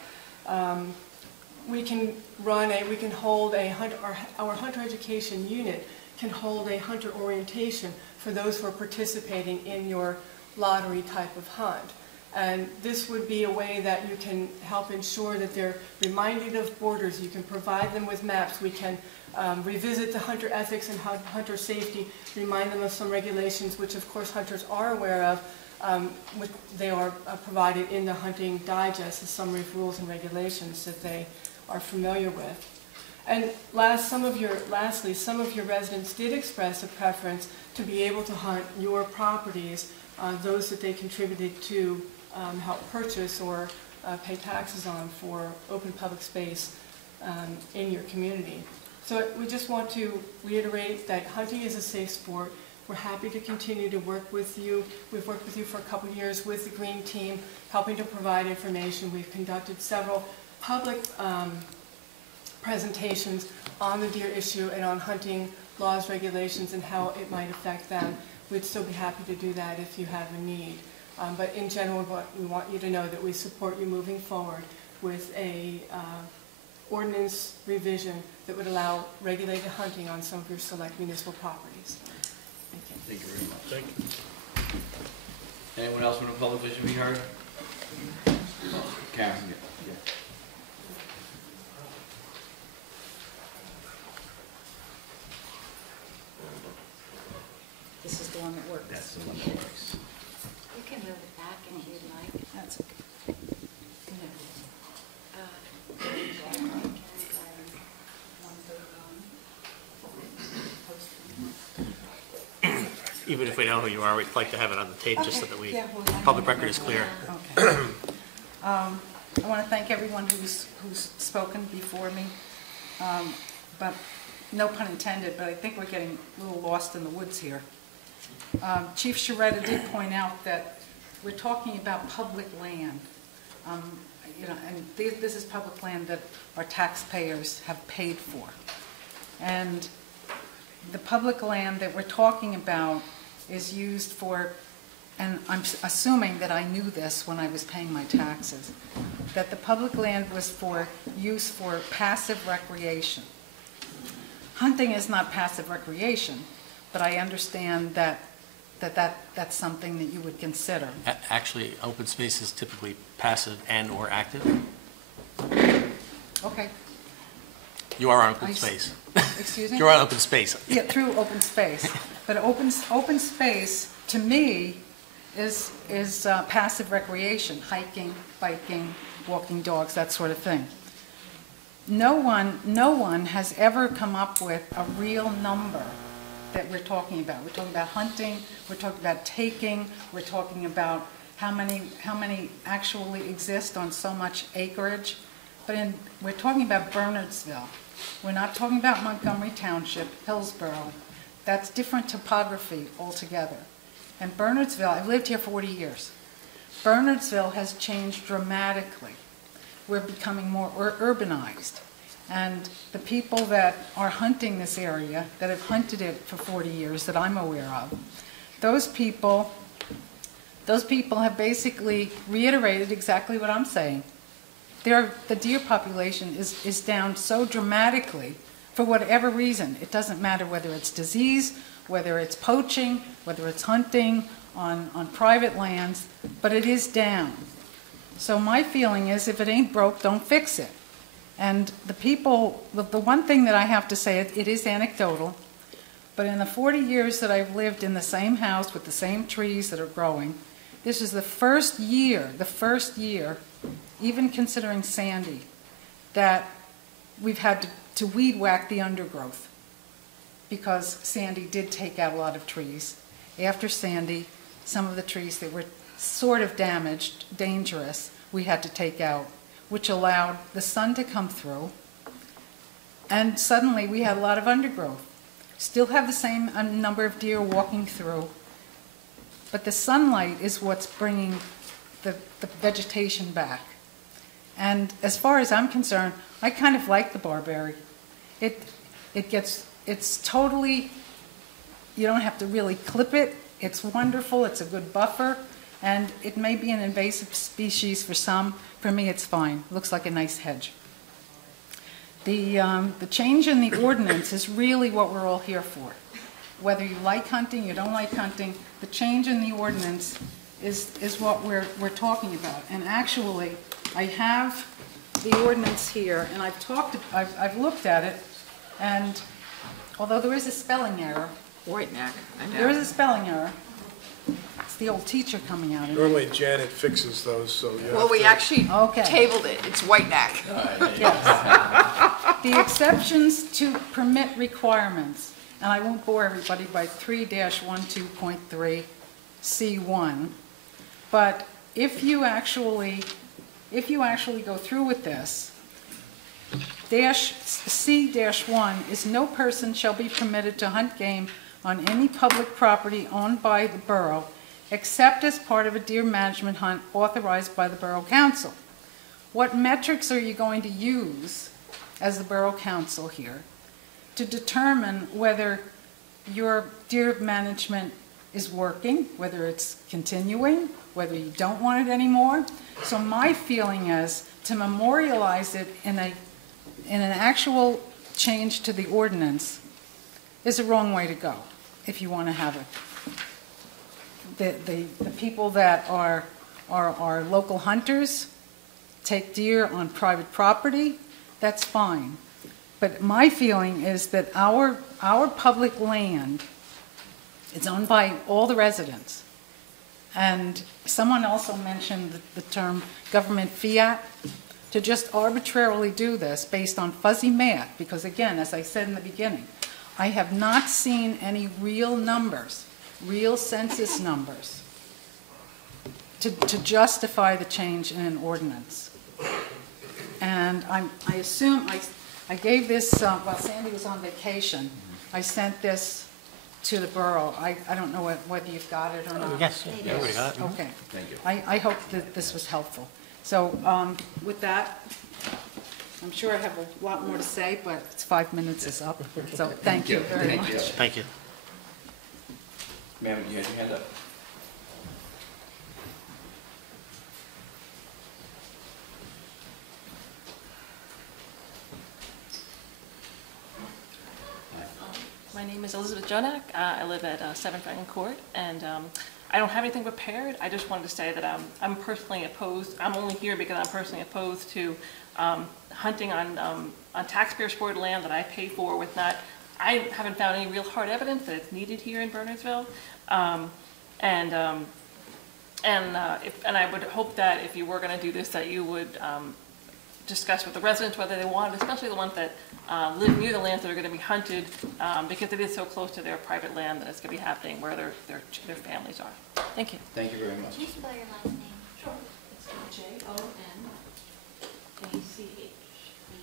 we can hold our hunter education unit can hold a hunter orientation for those who are participating in your lottery type of hunt. And this would be a way that you can help ensure that they're reminded of borders. You can provide them with maps. We can revisit the hunter ethics and hunter safety, remind them of some regulations, which of course hunters are aware of. They are provided in the Hunting Digest, the summary of rules and regulations that they are familiar with. And lastly, some of your residents did express a preference to be able to hunt your properties, those that they contributed to help purchase or pay taxes on for open public space in your community. So we just want to reiterate that hunting is a safe sport. We're happy to continue to work with you. We've worked with you for a couple of years with the Green Team, helping to provide information. We've conducted several public presentations on the deer issue and on hunting laws, regulations, and how it might affect them. We'd still be happy to do that if you have a need. But in general, we want you to know that we support you moving forward with a ordinance revision that would allow regulated hunting on some of your select municipal properties. Thank you. Thank you very much. Thank you. Anyone else want a public vision be heard? Karen? Yeah. This is the one that works. That's the one that works. You can move it back if you'd like. That's okay. Even if we know who you are, we'd like to have it on the tape just so that we, Yeah, well, public record is clear. Okay. I want to thank everyone who's spoken before me, but no pun intended, but I think we're getting a little lost in the woods here. Chief Sharetta did point out that we're talking about public land, and this is public land that our taxpayers have paid for. And the public land that we're talking about is used for, and I'm assuming that I knew this when I was paying my taxes, that the public land was for use for passive recreation. Hunting is not passive recreation, but I understand that's something that you would consider. Actually, open space is typically passive and/or active. Okay. You are on open space. Excuse me? You're on open space. Yeah, through open space. But open space, to me, is passive recreation, hiking, biking, walking dogs, that sort of thing. No one has ever come up with a real number that we're talking about. We're talking about hunting, we're talking about taking, we're talking about how many actually exist on so much acreage. But we're talking about Bernardsville. We're not talking about Montgomery Township, Hillsborough. That's different topography altogether. And Bernardsville, I've lived here 40 years. Bernardsville has changed dramatically. We're becoming more urbanized. And the people that are hunting this area, that have hunted it for 40 years, that I'm aware of, those people have basically reiterated exactly what I'm saying. The deer population is down so dramatically for whatever reason. It doesn't matter whether it's disease, whether it's poaching, whether it's hunting on private lands, but it is down. So my feeling is if it ain't broke, don't fix it. And the people, the one thing that I have to say, it is anecdotal, but in the 40 years that I've lived in the same house with the same trees that are growing, this is the first year, even considering Sandy, that we've had to weed whack the undergrowth, because Sandy did take out a lot of trees. After Sandy, some of the trees that were sort of damaged, dangerous, we had to take out, which allowed the sun to come through, and suddenly we had a lot of undergrowth. Still have the same number of deer walking through, but the sunlight is what's bringing the vegetation back. And as far as I'm concerned, I kind of like the barberry. It's totally, you don't have to really clip it. It's wonderful, it's a good buffer, and it may be an invasive species for some. For me, it's fine. It looks like a nice hedge. The change in the ordinance is really what we're all here for. Whether you like hunting, you don't like hunting, the change in the ordinance is what we're talking about. And actually, I have the ordinance here, and I've looked at it, and although there is a spelling error, Whiteneck, I know. there is a spelling error. It's the old teacher coming out. Normally Janet fixes those, so you Well, have we to- actually Okay. tabled it. It's Whiteneck. The exceptions to permit requirements, and I won't bore everybody by 3-12.3 C1, but if you actually go through with this, C-1 is no person shall be permitted to hunt game on any public property owned by the borough except as part of a deer management hunt authorized by the Borough Council. What metrics are you going to use as the Borough Council here to determine whether your deer management is working, whether it's continuing, whether you don't want it anymore? So my feeling is to memorialize it in an actual change to the ordinance is the wrong way to go if you want to have it. The people that are local hunters take deer on private property, that's fine. But my feeling is that our public land is owned by all the residents. And someone also mentioned the term government fiat. To just arbitrarily do this based on fuzzy math, because again, as I said in the beginning, I have not seen any real numbers, real census numbers, to justify the change in an ordinance. And I assume I gave this, while Sandy was on vacation, I sent this to the borough. I don't know whether you've got it or not. Yes, everybody got it. Okay. Thank you. I hope that this was helpful. So with that, I'm sure I have a lot more to say, but it's 5 minutes is up, so thank you very much. Thank you. Ma'am, you had your hand up. My name is Elizabeth Jonak. I live at 7 Franklin Court, and I don't have anything prepared. I just wanted to say that I'm personally opposed. I'm only here because I'm personally opposed to hunting on taxpayer-supported land that I pay for with not. I haven't found any real hard evidence that it's needed here in Bernardsville, and I would hope that if you were going to do this, that you would discuss with the residents whether they want it, especially the ones that live near the lands that are going to be hunted, because it is so close to their private land that it's going to be happening where their families are. Thank you. Thank you very much. Can you spell your last name? Sure. It's J-O-N-A-C-H. Thank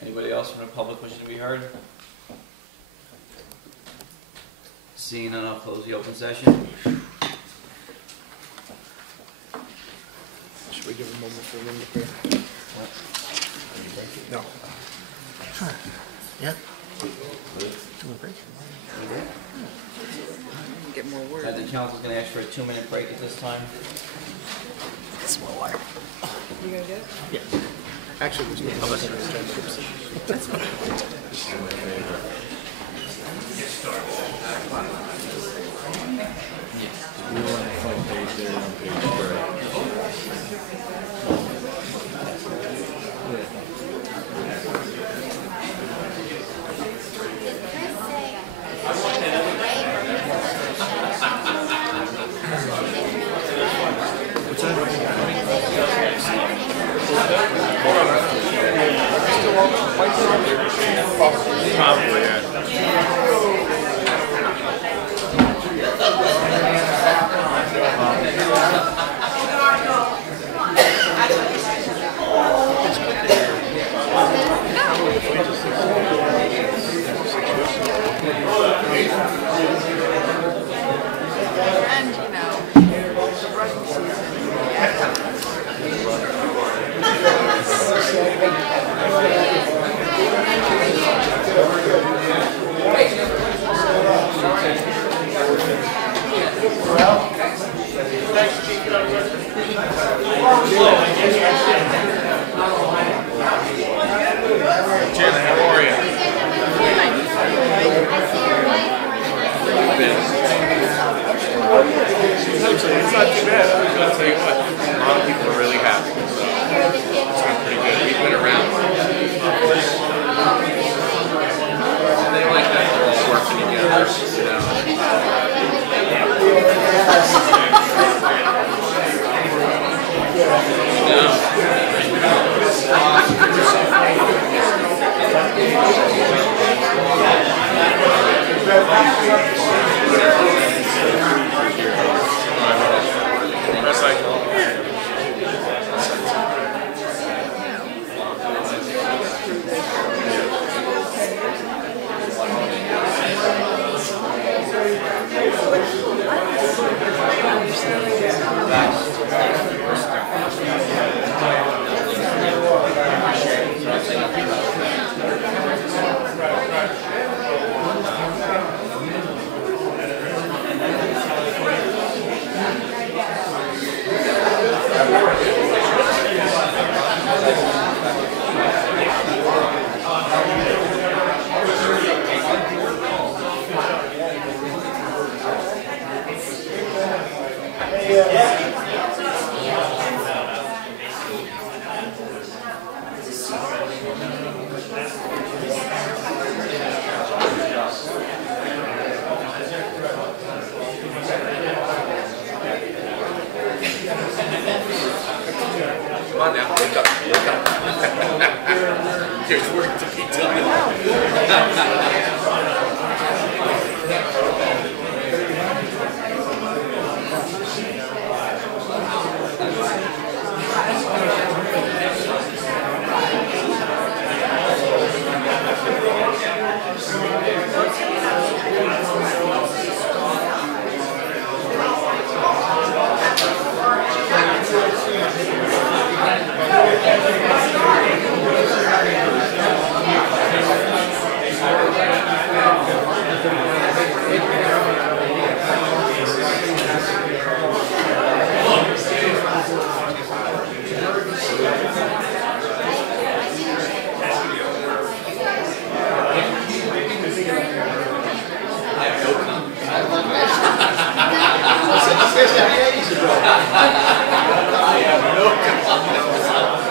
you. Anybody else from the public wishing to be heard? Seeing none, I'll close the open session. Should we give a moment for them to prepare? No. Sure. Yeah. Get more work. The council's going to ask for a 2-minute break at this time. Small water. You gonna do it? Yeah. Actually, there's no question. That's fine. We were on the front page there on page 3. Probably, yeah. And, you know, the running Jen, how are you? It's not too bad. I'll tell you what, a lot of people are really happy. So it's been pretty good. We've been around. And they like that. They're all working together. Come on now, wake up, wake up. There's work to be done. Thank you.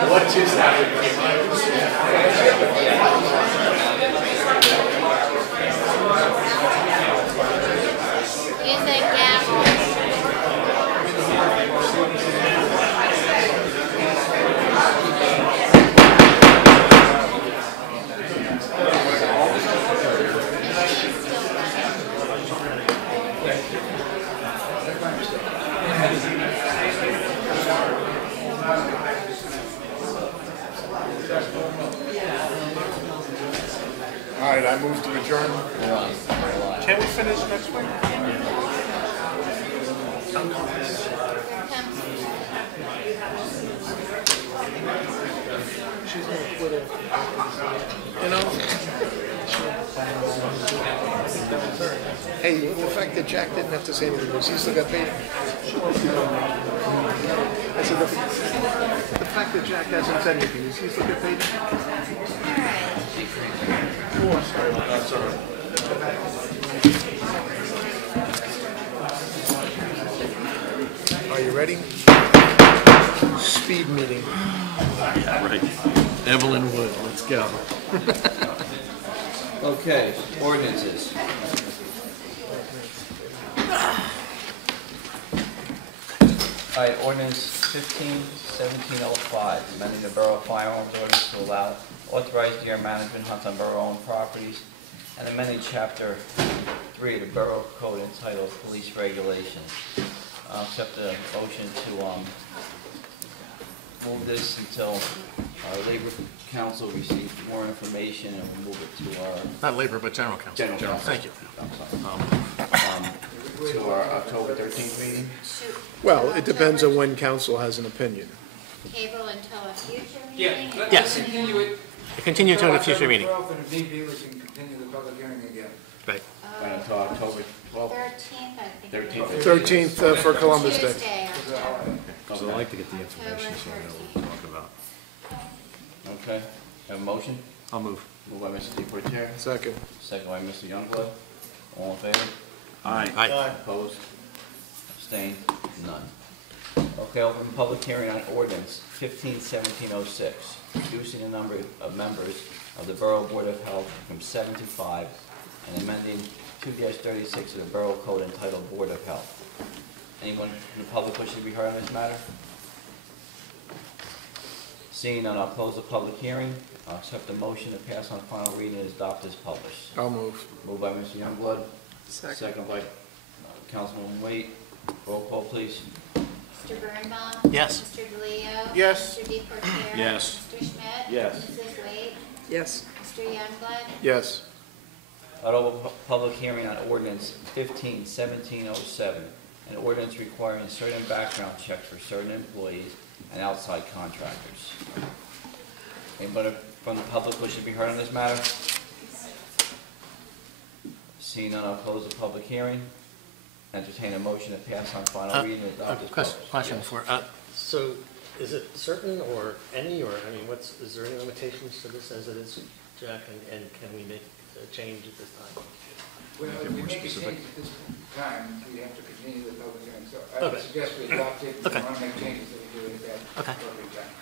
What just happened? Use a gavel. All right, I move to adjourn. Can we finish next week? She's gonna quit it. You know? Hey, the fact that Jack didn't have to say anything, was he still got paid? I said, the fact that Jack hasn't said anything, is he still get paid? Oh, sorry about that, sorry. Are you ready? Speed meeting. Yeah, right. Evelyn Wood, let's go. Okay, ordinances. All right, ordinance 15-1705, amending the Borough Firearms Ordinance to allow authorized deer management hunts on borough-owned properties, and amending Chapter 3 of the Borough Code entitled Police Regulations. I'll accept the motion to move this until our Labor Council receives more information, and we'll move it to our... Not Labor, but General Council. General Council. Thank you. I'm sorry. To our October 13th meeting? Well, it depends on when council has an opinion. Table until a future meeting? Yes. Continue it. Continue to a future meeting. October 12th, and if need be, we can continue the public hearing again. Right. Until October 12th? 13th, I think. 13th. 13th for Columbus Day. Tuesday, Because I'd like to get the information so I know what we're talking about. Okay, have a motion? I'll move. Moved by Mr. DePorter. Second. Second by Mr. Youngblood. All in favor? Aye. Aye. Opposed? Abstained? None. Okay, open public hearing on ordinance 15-1706, reducing the number of members of the Borough Board of Health from 7 to 5, and amending 2-36 of the Borough Code entitled Board of Health. Anyone in the public wishing to be heard on this matter? Seeing none, I'll close the public hearing. I'll accept the motion to pass on final reading and adopt as published. I'll move. Moved by Mr. Youngblood. Second. Second by Councilwoman Waite. Roll call, please. Mr. Birnbaum? Yes. Mr. DeLeo? Yes. Mr. DePorter? Yes. Mr. Schmidt? Yes. Mrs. Wade? Yes. Mr. Youngblood? Yes. I'll open public hearing on ordinance 15-1707, an ordinance requiring certain background checks for certain employees and outside contractors. Anybody from the public wishing to be heard on this matter? Seeing none, I'll close the public hearing. Entertain a motion to pass on final reading and adopt as published. Question Yes. for, so is it certain or any, or, I mean, is there any limitations to this as it is, Jack, and can we make a change at this time? Well, if we make a change at this time, we have to continue the public hearing, so I would suggest we adopt it. If we want to make changes, that we do it at that appropriate time.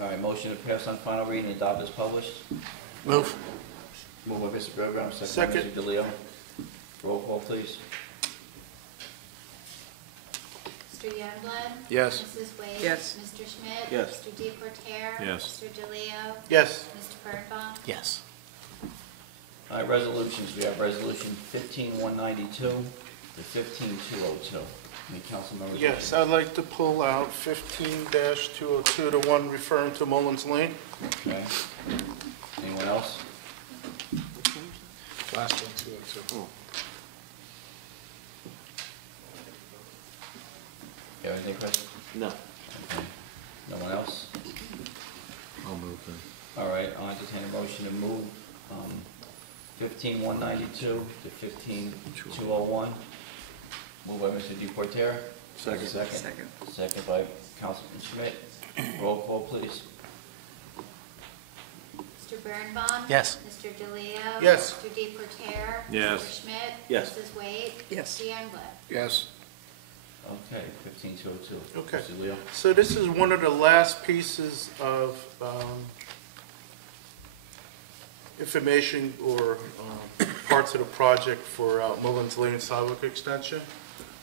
All right, motion to pass on final reading and adopt as published. Move. Moved by Mr. Birnbaum, second by Second. Mr. DeLeo. Roll call, please. Mr. Youngblood? Yes. Mrs. Wade? Yes. Mr. Schmidt? Yes. Mr. DePorter? Yes. Mr. DeLeo? Yes. Mr. Birnbaum? Yes. All right, resolutions. We have resolution 15-192 to 15-202. Any council members? Yes, I'd like to pull out 15-202, the one referring to Mullins Lane. Okay. Anyone else? Last one, 202. You have anything, Chris? No. Okay. No one else? I'll move then. All right, I'll entertain a motion to move 15-192 to 15-201. Moved by Mr. DePorter. Second. Second by Councilman Schmidt. Roll call, please. Mr. Birnbaum? Yes. Mr. DeLeo? Yes. Mr. DePorter? Yes. Mr. Schmidt? Yes. Mrs. Wade? Yes. Mr. Youngblood? Yes. Okay, 15202. Okay. Mr. Leo? So this is one of the last pieces of information or parts of the project for Mullins Lane sidewalk extension.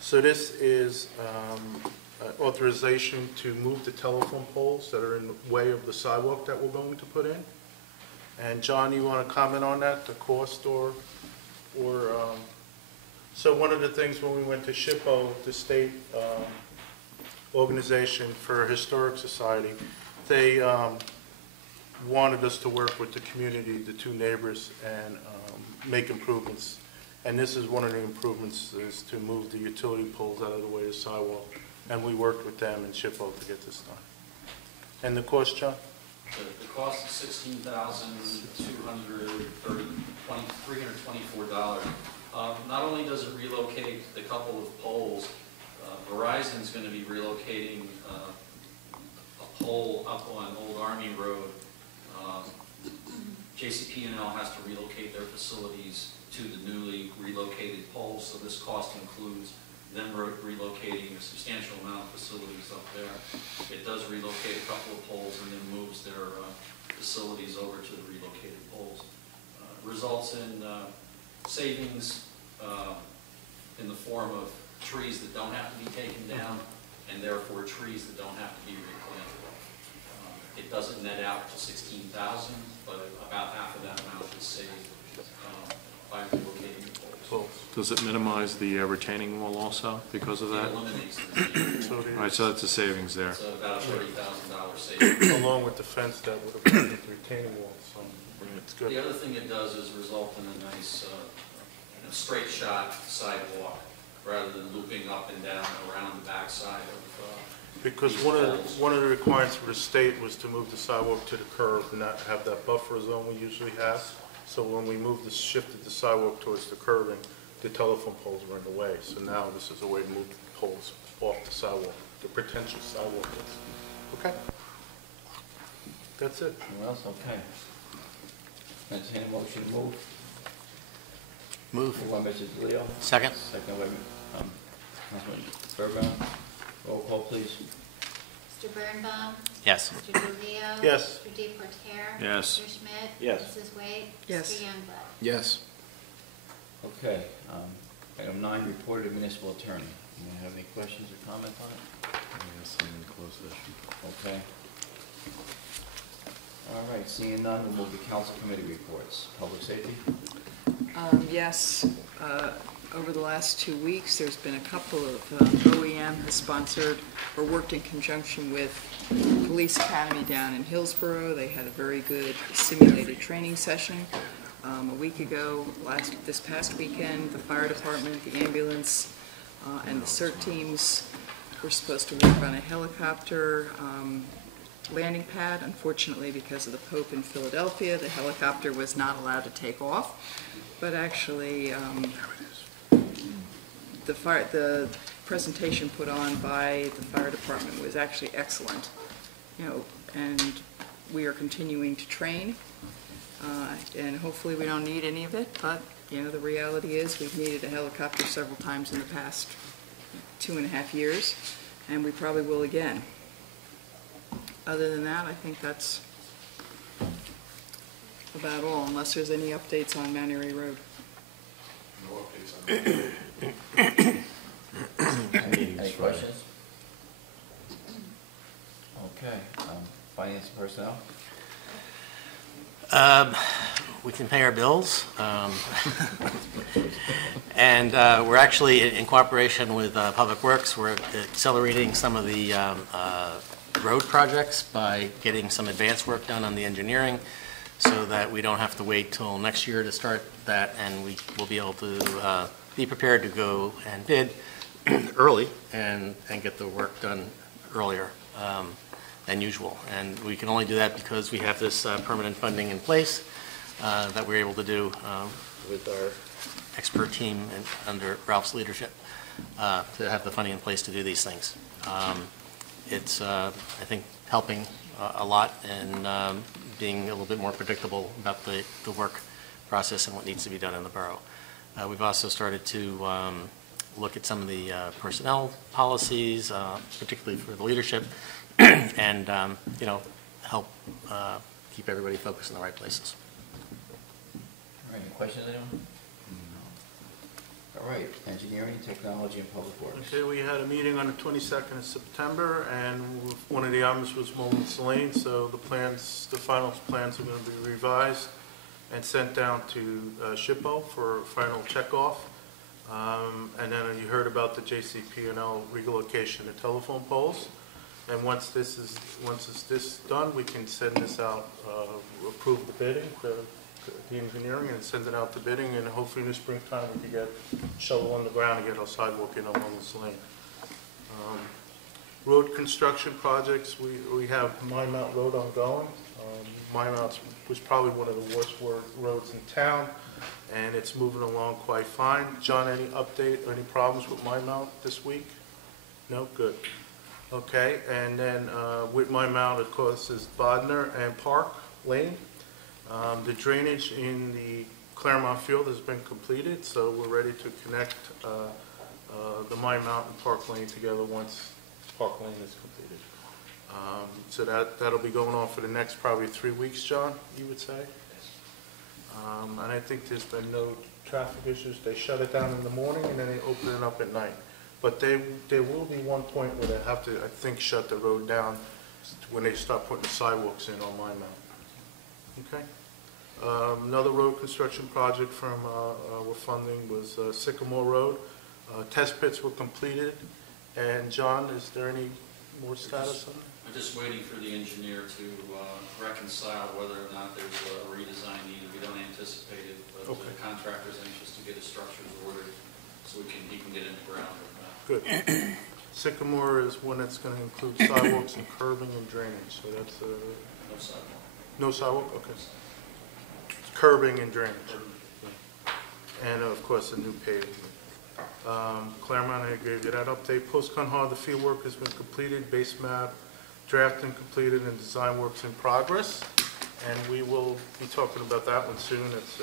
So this is authorization to move the telephone poles that are in the way of the sidewalk that we're going to put in. And John, you want to comment on that, the cost or so one of the things when we went to SHPO, the state organization for Historic Society, they wanted us to work with the community, the two neighbors, and make improvements. And this is one of the improvements, is to move the utility poles out of the way of the sidewalk. And we worked with them and SHPO to get this done. And the cost, John? The cost is $16,324. Not only does it relocate the couple of poles, Verizon's going to be relocating a pole up on Old Army Road. JCP&L has to relocate their facilities to the newly relocated poles, so this cost includes them relocating a substantial amount of facilities up there. It does relocate a couple of poles and then moves their facilities over to the relocated poles. Results in savings in the form of trees that don't have to be taken down, and therefore trees that don't have to be replanted. It doesn't net out to $16,000, but about half of that amount is saved by relocating the poles. Does it minimize the retaining wall also because of that? It eliminates the retaining wall. All right, so that's a savings there. So about a $30,000 savings. Along with the fence that would have been with the retaining wall, so it's good. The other thing it does is result in a nice straight shot sidewalk rather than looping up and down around the backside of Because these one poles. of the requirements for the state was to move the sidewalk to the curb and not have that buffer zone we usually have. So when we shifted the sidewalk towards the curbing, the telephone poles were in the way. So now this is a way to move the poles off the sidewalk, the potential sidewalk is. Okay? That's it. Anyone else? Okay. Entertain a motion to move. Move. Moved by Mr. DeLeo. Second. Second by Councilman Verboen. Roll call, please. Mr. Birnbaum? Yes. Mr. DeLeo? Yes. Mr. Deportaire? Yes. Mr. Schmidt? Yes. Mrs. Wade? Yes. Mr. Youngblood? Yes. Okay. Item 9, report of municipal attorney. Anyone have any questions or comments on it? Yes, I'm in closed session. Okay. All right, seeing none, we'll move to council committee reports. Public safety? Yes, over the last 2 weeks, there's been a couple of OEM has sponsored or worked in conjunction with Police Academy down in Hillsborough. They had a very good simulated training session a week ago. This past weekend, the fire department, the ambulance, and the CERT teams were supposed to work on a helicopter landing pad. Unfortunately, because of the Pope in Philadelphia, the helicopter was not allowed to take off. But actually, the presentation put on by the fire department was actually excellent. And we are continuing to train, and hopefully we don't need any of it. But the reality is we've needed a helicopter several times in the past 2.5 years, and we probably will again. Other than that, I think that's about all, unless there's any updates on Mannery Road. No updates on that. Any questions? Okay, finance and personnel? We can pay our bills. And we're actually, in cooperation with Public Works, we're accelerating some of the road projects by getting some advance work done on the engineering so that we don't have to wait till next year to start that, and we will be able to be prepared to go and bid early and get the work done earlier than usual. And we can only do that because we have this permanent funding in place that we're able to do with our expert team and under Ralph's leadership to have the funding in place to do these things. It's, I think, helping a lot in being a little bit more predictable about the work process and what needs to be done in the borough. We've also started to look at some of the personnel policies, particularly for the leadership, and, you know, help keep everybody focused in the right places. All right, any questions, anyone? All right, engineering, technology, and public works. Okay, we had a meeting on the 22nd of September, and one of the items was Mullins Lane, so the plans, the final plans are going to be revised and sent down to SHPO for final checkoff. And then you heard about the JCP&L relocation of telephone poles. And once it's done, we can send this out, approve the bidding, the engineering, and send it out to bidding, and hopefully in the springtime we can get shovel on the ground and get our sidewalk in on Mullins Lane. Road construction projects, we have Mine Mount Road ongoing. Mine Mount was probably one of the worst roads in town, and it's moving along quite fine. John, any update or any problems with Mine Mount this week? No? Good. Okay, and then with Mine Mount, of course, is Bodner and Park Lane. The drainage in the Claremont Field has been completed, so we're ready to connect the Mine Mount and Park Lane together once Park Lane is completed. So that'll be going on for the next probably 3 weeks, John, you would say? And I think there's been no traffic issues. They shut it down in the morning and then they open it up at night. But there will be one point where they have to, I think, shut the road down when they start putting the sidewalks in on Mine Mount. Okay? Another road construction project from we're funding was Sycamore Road. Test pits were completed. And John, is there any more status on it? I'm just waiting for the engineer to reconcile whether or not there's a redesign needed. We don't anticipate it, but okay. The contractor's anxious to get his structures ordered so he can get in the ground. Good. Sycamore is one that's going to include sidewalks and curbing and drainage. So that's no sidewalk. No sidewalk? Okay. Curbing and drainage. And of course, a new paving. Claremont, I gave you that update. Post-Conhar, the field work has been completed, base map drafting completed, and design works in progress. And we will be talking about that one soon. It's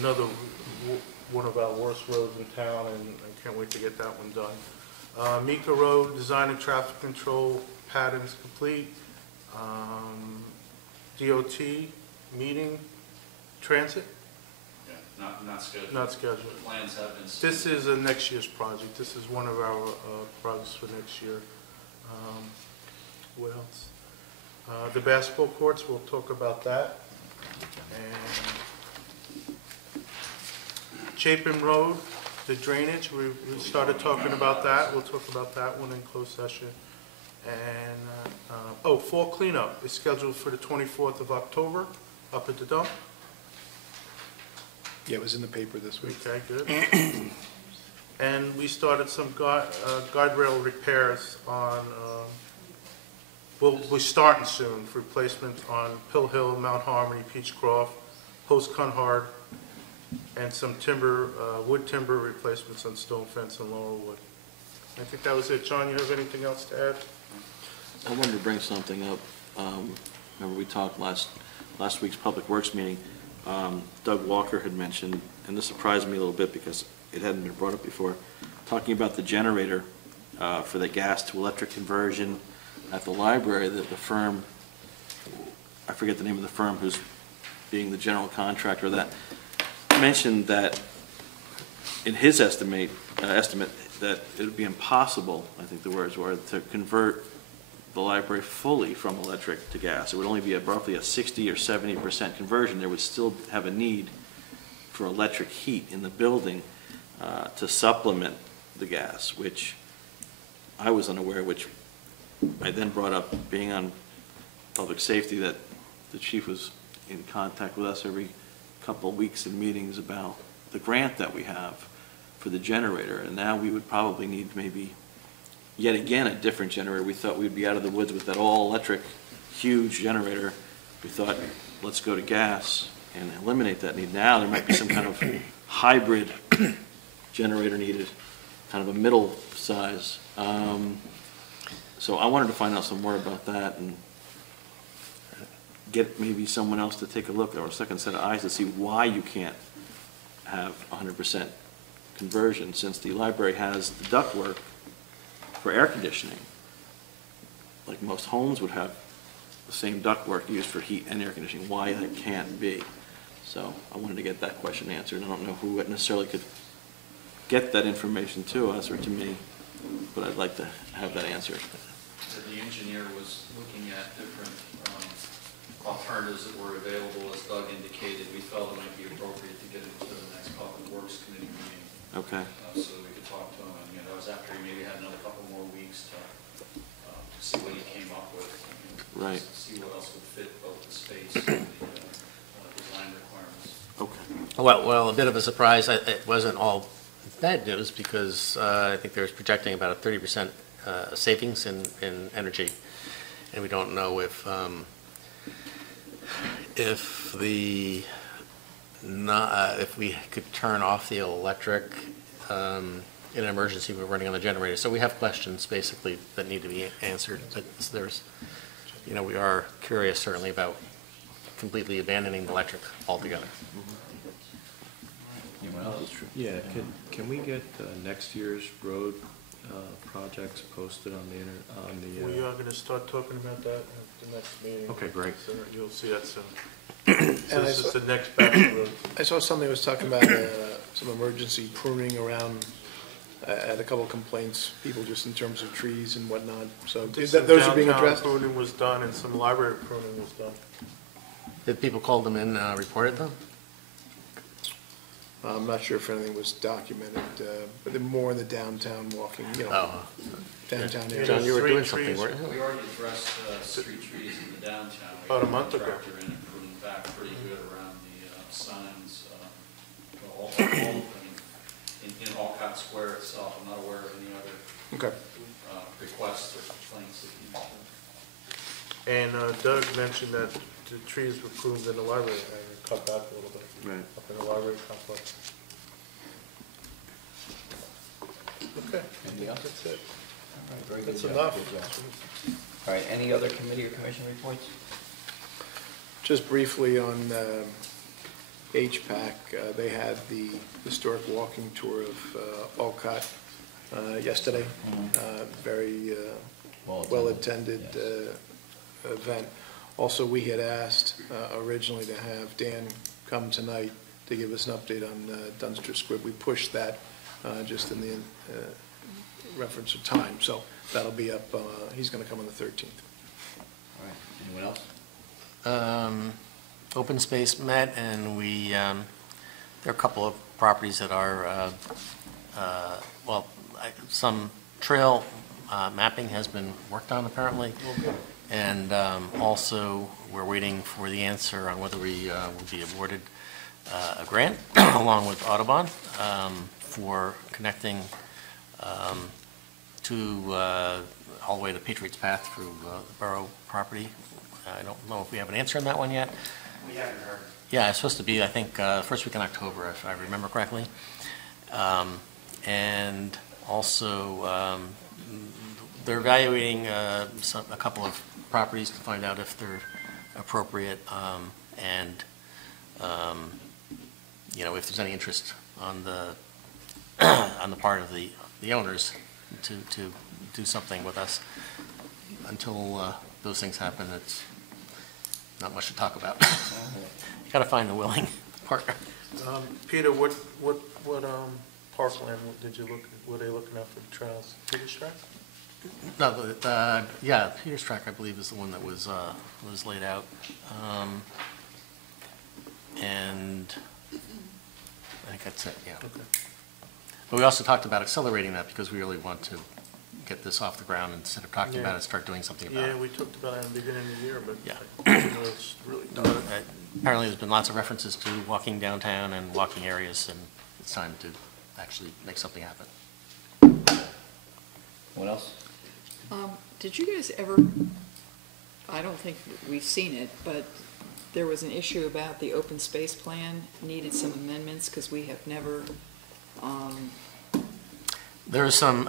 another one of our worst roads in town, and I can't wait to get that one done. Mika Road, design and traffic control patterns complete. DOT meeting, transit? Yeah, not scheduled. Not scheduled. The plans have been. This is a next year's project. This is one of our projects for next year. What else? The basketball courts, we'll talk about that. And Chapin Road, the drainage, we started talking about that. We'll talk about that one in closed session. And, fall cleanup is scheduled for the 24th of October up at the dump. Yeah, it was in the paper this week. Okay, good. And we started some guardrail repairs on, we're starting soon for replacement on Pill Hill, Mount Harmony, Peachcroft, Post Cunhard, and some timber, wood timber replacements on Stone Fence and Laurelwood. I think that was it. John, you have anything else to add? I wanted to bring something up. Remember we talked last week's Public Works meeting. Doug Walker had mentioned, and this surprised me a little bit because it hadn't been brought up before, talking about the generator for the gas to electric conversion at the library, that the firm, I forget the name of the firm who's being the general contractor, that mentioned that in his estimate that it would be impossible, I think the words were, to convert the library fully from electric to gas. It would only be roughly a 60 or 70% conversion. There would still have a need for electric heat in the building to supplement the gas, which I was unaware, which I then brought up being on public safety, that the chief was in contact with us every couple of weeks in meetings about the grant that we have for the generator, and now we would probably need maybe yet again a different generator. We thought we'd be out of the woods with that all-electric huge generator. We thought, let's go to gas and eliminate that need. Now there might be some kind of hybrid generator needed, kind of a middle size. So I wanted to find out some more about that and get maybe someone else to take a look, or a second set of eyes to see why you can't have 100% conversion, since the library has the ductwork for air conditioning, like most homes would have the same ductwork used for heat and air conditioning, why that can't be. So I wanted to get that question answered. I don't know who necessarily could get that information to us or to me, but I'd like to have that answered. The engineer was looking at different alternatives that were available, as Doug indicated. We felt it might be appropriate to get into the next Public Works Committee meeting. Okay. So that we could talk to him, and, that was after he maybe had another couple more weeks to see what he came up with. Right. See what else would fit both the space and the design requirements. Okay. Well, a bit of a surprise. It wasn't all bad news because I think they were projecting about a 30% savings in energy, and we don't know if we could turn off the electric in an emergency. We're running on the generator, so we have questions basically that need to be answered. But there's, we are curious certainly about completely abandoning the electric altogether. Anyone else? Yeah, can we get next year's road projects posted on the We are going to start talking about that at the next meeting. Okay, great. So you'll see that soon. And This is the next batch of roads. I saw something that was talking about some emergency pruning around, I had a couple of complaints, people just in terms of trees and whatnot, so those are being addressed? Some downtown pruning was done and some library pruning was done. Did people call them in, reported them? I'm not sure if anything was documented, but they're more in the downtown walking, downtown area. John, you were doing something, weren't you? We already addressed street trees in the downtown. We About a had month ago. contractor in and pruning back pretty good around the signs, all in Alcott Square itself. I'm not aware of any other requests or complaints that you And Doug mentioned that the trees were pruned in the library and cut back a little bit. Right. Up in the library complex. Okay. Anything else? That's it. All right, very good That's job. enough. Good job. All right, any other committee or commission reports? Just briefly on HPAC, they had the historic walking tour of Alcott yesterday. Very well-attended event. Also, we had asked originally to have Dan come tonight to give us an update on Dunster Squib. We pushed that just in the reference of time, so that'll be up. He's going to come on the 13th. All right, anyone else? Open Space met, and we there are a couple of properties that are some trail mapping has been worked on apparently. Okay. And also, we're waiting for the answer on whether we will be awarded a grant along with Audubon for connecting all the way to Patriots Path through the borough property. I don't know if we have an answer on that one yet. We haven't heard. Yeah, it's supposed to be, I think, first week in October, if I remember correctly. And also, they're evaluating a couple of properties to find out if they're appropriate, and if there's any interest on the on the part of the owners to do something with us. Until those things happen, it's not much to talk about. You got to find the willing partner. Peter, what parkland were they looking at for the trails? Peter's Track? No, yeah, Peter's Track, I believe, is the one that was laid out. And I think that's it, yeah. Okay. But we also talked about accelerating that because we really want to get this off the ground instead of talking about it, start doing something about it. Yeah, we talked about it in the beginning of the year, but it's really done. Apparently there's been lots of references to walking downtown and walking areas, and it's time to actually make something happen. What else? Did you guys ever, I don't think we've seen it, but there was an issue about the open space plan, needed some amendments because we have never, There's some,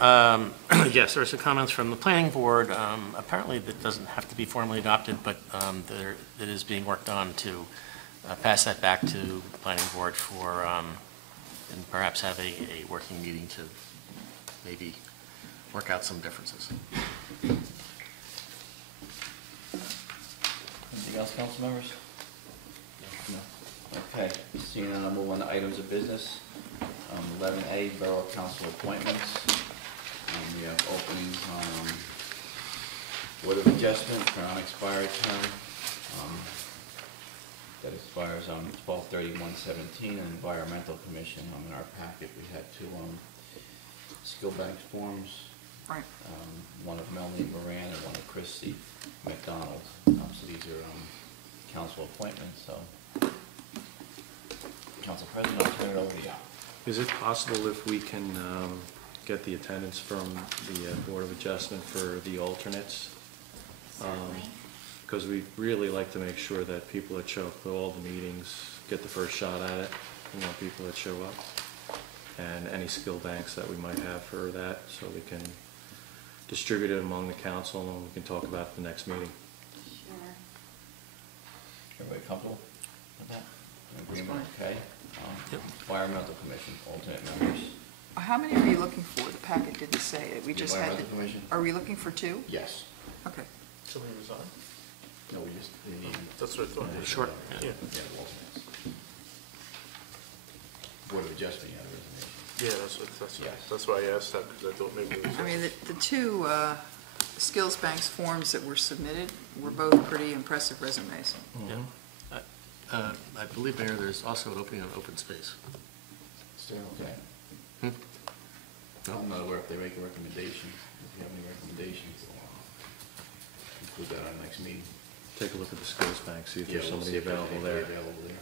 yes, there are some comments from the planning board. Apparently that doesn't have to be formally adopted, but it is being worked on to pass that back to the planning board for and perhaps have a working meeting to maybe work out some differences. Anything else, council members? No. Okay, seeing none, I'll move on to items of business. 11A, Borough Council appointments. We have openings on Board of Adjustment for unexpired term. That expires on 12/31/17, and Environmental Commission. In our packet, we had two skill bank forms. Right. One of Melanie Moran and one of Christy McDonald. So these are council appointments. So, Council President, I'll turn it over to you. Is it possible if we can get the attendance from the Board of Adjustment for the alternates? Because we'd really like to make sure that people that show up to all the meetings get the first shot at it. We want people that show up. And any skill banks that we might have for that, so we can distribute it among the council and we can talk about it at the next meeting. Sure. Everybody comfortable with that? Agreement, okay. Environmental Commission, alternate members. How many are you looking for? The packet didn't say it. We The just had, Environmental Commission? are we looking for two? Yes. Okay. Somebody resign? No, we just, we need. That's what I thought. Short. Yeah. Yeah, alternates. Board of Adjustment, you had a resignation. Yeah, that's why I asked that, because I thought maybe it was. I mean, the two skills banks forms that were submitted were both pretty impressive resumes. Yeah. I believe, Mayor, there's also an opening on open space. Still okay. I'm not aware if they make a recommendation. If you have any recommendations, include that on the next meeting. Take a look at the skills bank, see if Yeah, there's we'll somebody see if there's available anybody there. available there.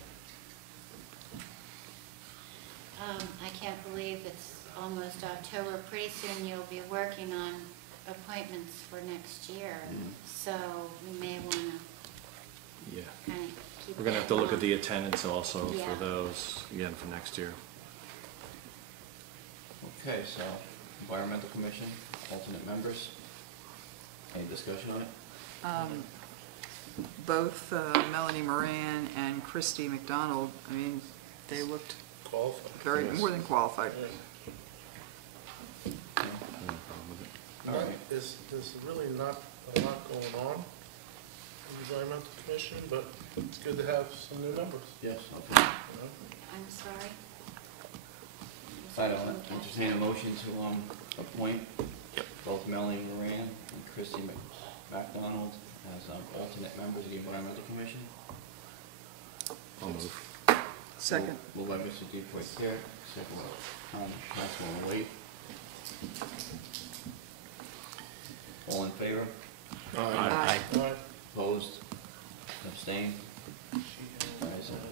I can't believe it's almost October. Pretty soon you'll be working on appointments for next year. So we may want to Yeah. kind of keep We're going to have to that look at on. the attendance also Yeah. for those, again, for next year. Okay, so Environmental Commission, alternate members. Any discussion on it? Both Melanie Moran and Christy McDonald, I mean, they looked Qualified. very, Yes. more than qualified. All right. There's really not a lot going on in the Environmental Commission, but it's good to have some new members. Yes, okay. I'm sorry. I don't entertain a motion to appoint both Melanie Moran and Christy McDonald as alternate members of the Environmental Commission. I'll move. Second. Moved by Mr. DePoitere, second by Councilwoman Wade. All in favor? Aye. Opposed? Abstained? Ayes have it.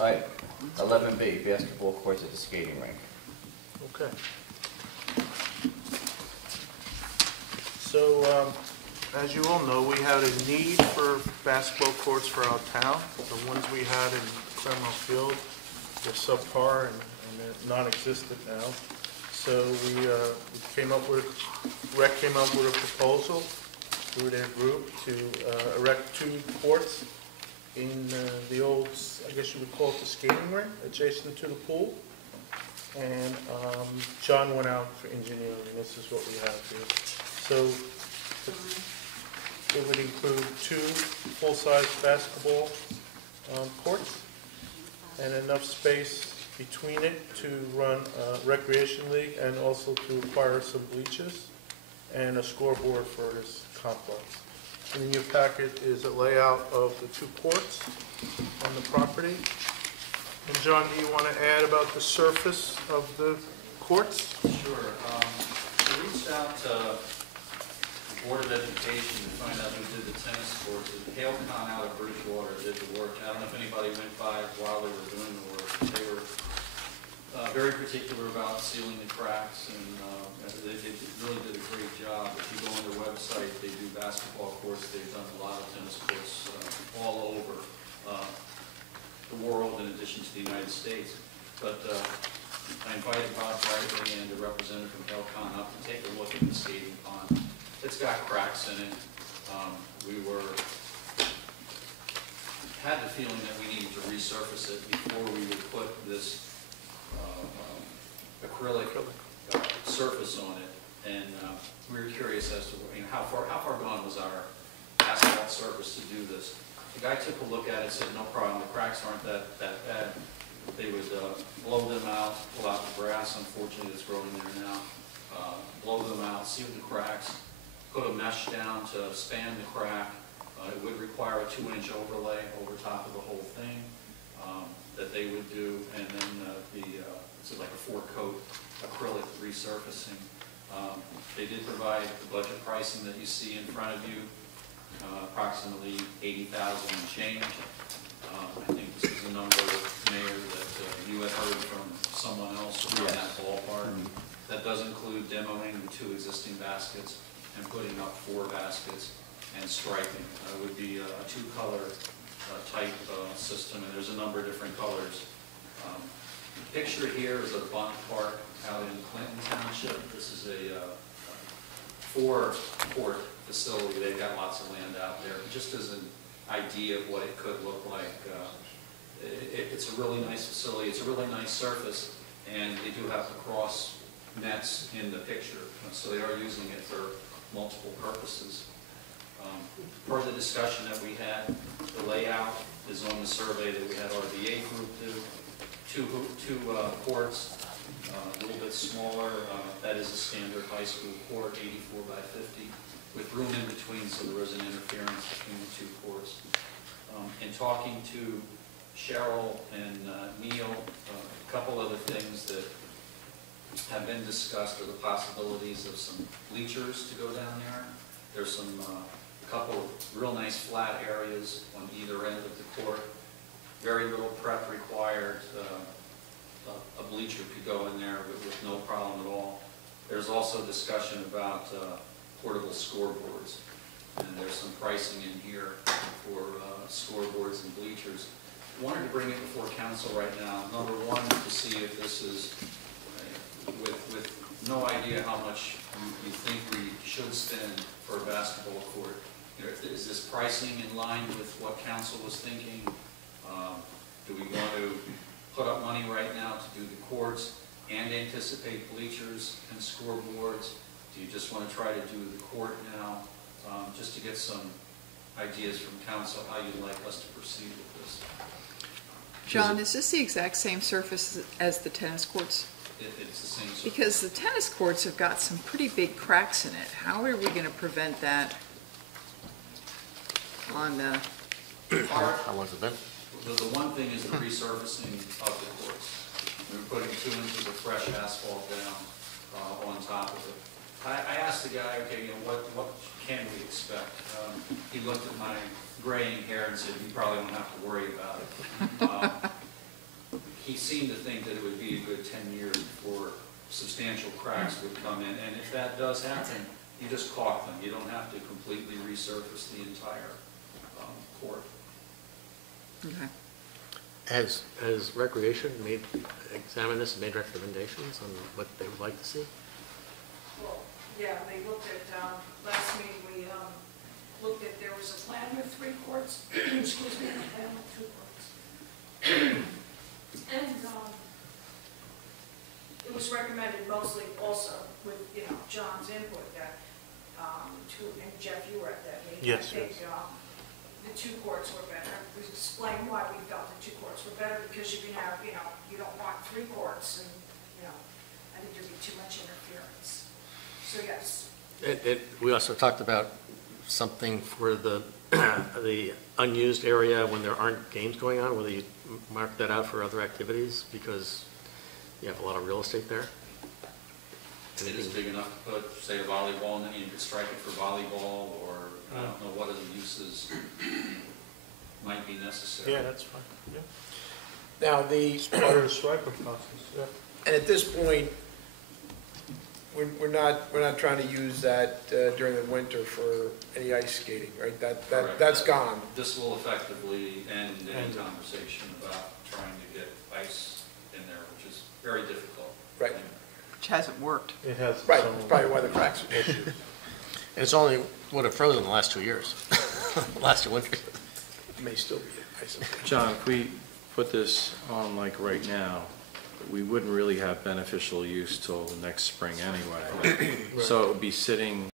All right, 11B, basketball courts at the skating rink. Okay. So, as you all know, we had a need for basketball courts for our town. The ones we had in Claremont Field, they're subpar and they're non-existent now. So we came up with, Rec came up with a proposal through their group to erect two courts in the old, I guess you would call it the skating rink, adjacent to the pool. And John went out for engineering, and this is what we have here. So it would include two full-size basketball courts and enough space between it to run a recreation league and also to acquire some bleachers and a scoreboard for this complex. And in your packet is a layout of the two courts on the property. And John, do you want to add about the surface of the courts? Sure. We reached out to the Board of Education to find out who did the tennis courts. HaleCon out of Bridgewater did the work. I don't know if anybody went by while they were doing the work. They were very particular about sealing the cracks, and they really did a great job. If you go on their website, they do basketball courts. They've done a lot of tennis courts all over the world in addition to the United States. But I invited Bob Bradley and the representative from HaleCon up to take a look at the skating pond. It's got cracks in it. We were had the feeling that we needed to resurface it before we would put this acrylic surface on it. And we were curious as to how far gone was our asphalt surface to do this. The guy took a look at it, said no problem, the cracks aren't that bad. They would blow them out, pull out the grass, unfortunately that's growing there now, blow them out, seal the cracks, put a mesh down to span the crack. It would require a 2-inch overlay over top of the whole thing that they would do, and then it's like a 4-coat acrylic resurfacing. They did provide the budget pricing that you see in front of you, approximately $80,000 and change. I think this is a number, Mayor, that you had heard from someone else in that ballpark. That does include demoing the 2 existing baskets and putting up 4 baskets and striping. It would be a 2-color type system, and there's a number of different colors. Pictured here is a bunt park out in Clinton Township. This is a 4-court facility. They've got lots of land out there. Just as an idea of what it could look like, it's a really nice facility. It's a really nice surface, and they do have the cross nets in the picture, so they are using it for multiple purposes. Per the discussion that we had, the layout is on the survey that we had our VA group do. Two courts, a little bit smaller. That is a standard high school court, 84 by 50, with room in between so there isn't interference between the 2 courts. In talking to Cheryl and Neil, a couple other things that have been discussed are the possibilities of some bleachers to go down there. There's a couple of real nice flat areas on either end of the court. Very little prep required. A bleacher could go in there with no problem at all. There's also discussion about portable scoreboards, and there's some pricing in here for scoreboards and bleachers. I wanted to bring it before council right now. Number one, to see if this is, with no idea how much you think we should spend for a basketball court. Is this pricing in line with what council was thinking? Do we want to put up money right now to do the courts and anticipate bleachers and scoreboards? Do you just want to try to do the court now, just to get some ideas from council how you'd like us to proceed with this? John, is this the exact same surface as the tennis courts? It's the same surface. Because the tennis courts have got some pretty big cracks in it. How are we going to prevent that on the... How long's it been? The one thing is the resurfacing of the courts. We're putting 2 inches of fresh asphalt down on top of it. I asked the guy, okay, what can we expect? He looked at my graying hair and said, you probably don't have to worry about it. He seemed to think that it would be a good 10 years before substantial cracks would come in, and if that does happen, you just caulk them. You don't have to completely resurface the entire court. Okay. Has Recreation examined this and made recommendations on what they would like to see? Well, yeah, they looked at, last meeting, we looked at, there was a plan with 3 courts, excuse me, a plan with 2 courts. And it was recommended mostly also with, John's input that, and Jeff, you were at that meeting. Yes, I think, the 2 courts were better. We explained why we felt the 2 courts were better, because you can have, you don't want 3 courts, and, I think there'd be too much interference. So, yes. We also talked about something for the unused area when there aren't games going on, whether you mark that out for other activities because you have a lot of real estate there. It is big enough to put, say, a volleyball, and then you could strike it for volleyball, or I don't know what other uses might be necessary. Yeah, that's fine. Yeah. Now, Part of the striping process, yeah. and at this point, we're not trying to use that during the winter for any ice skating, right? That's gone. This will effectively end any conversation about trying to get ice in there, which is very difficult. Right. Which hasn't worked. It has. Right, that's probably why the cracks are issues. And it's only would have frozen the last 2 years, last 2 winters. may still be, I suppose. John, if we put this on like right now, we wouldn't really have beneficial use till next spring anyway. So it would be sitting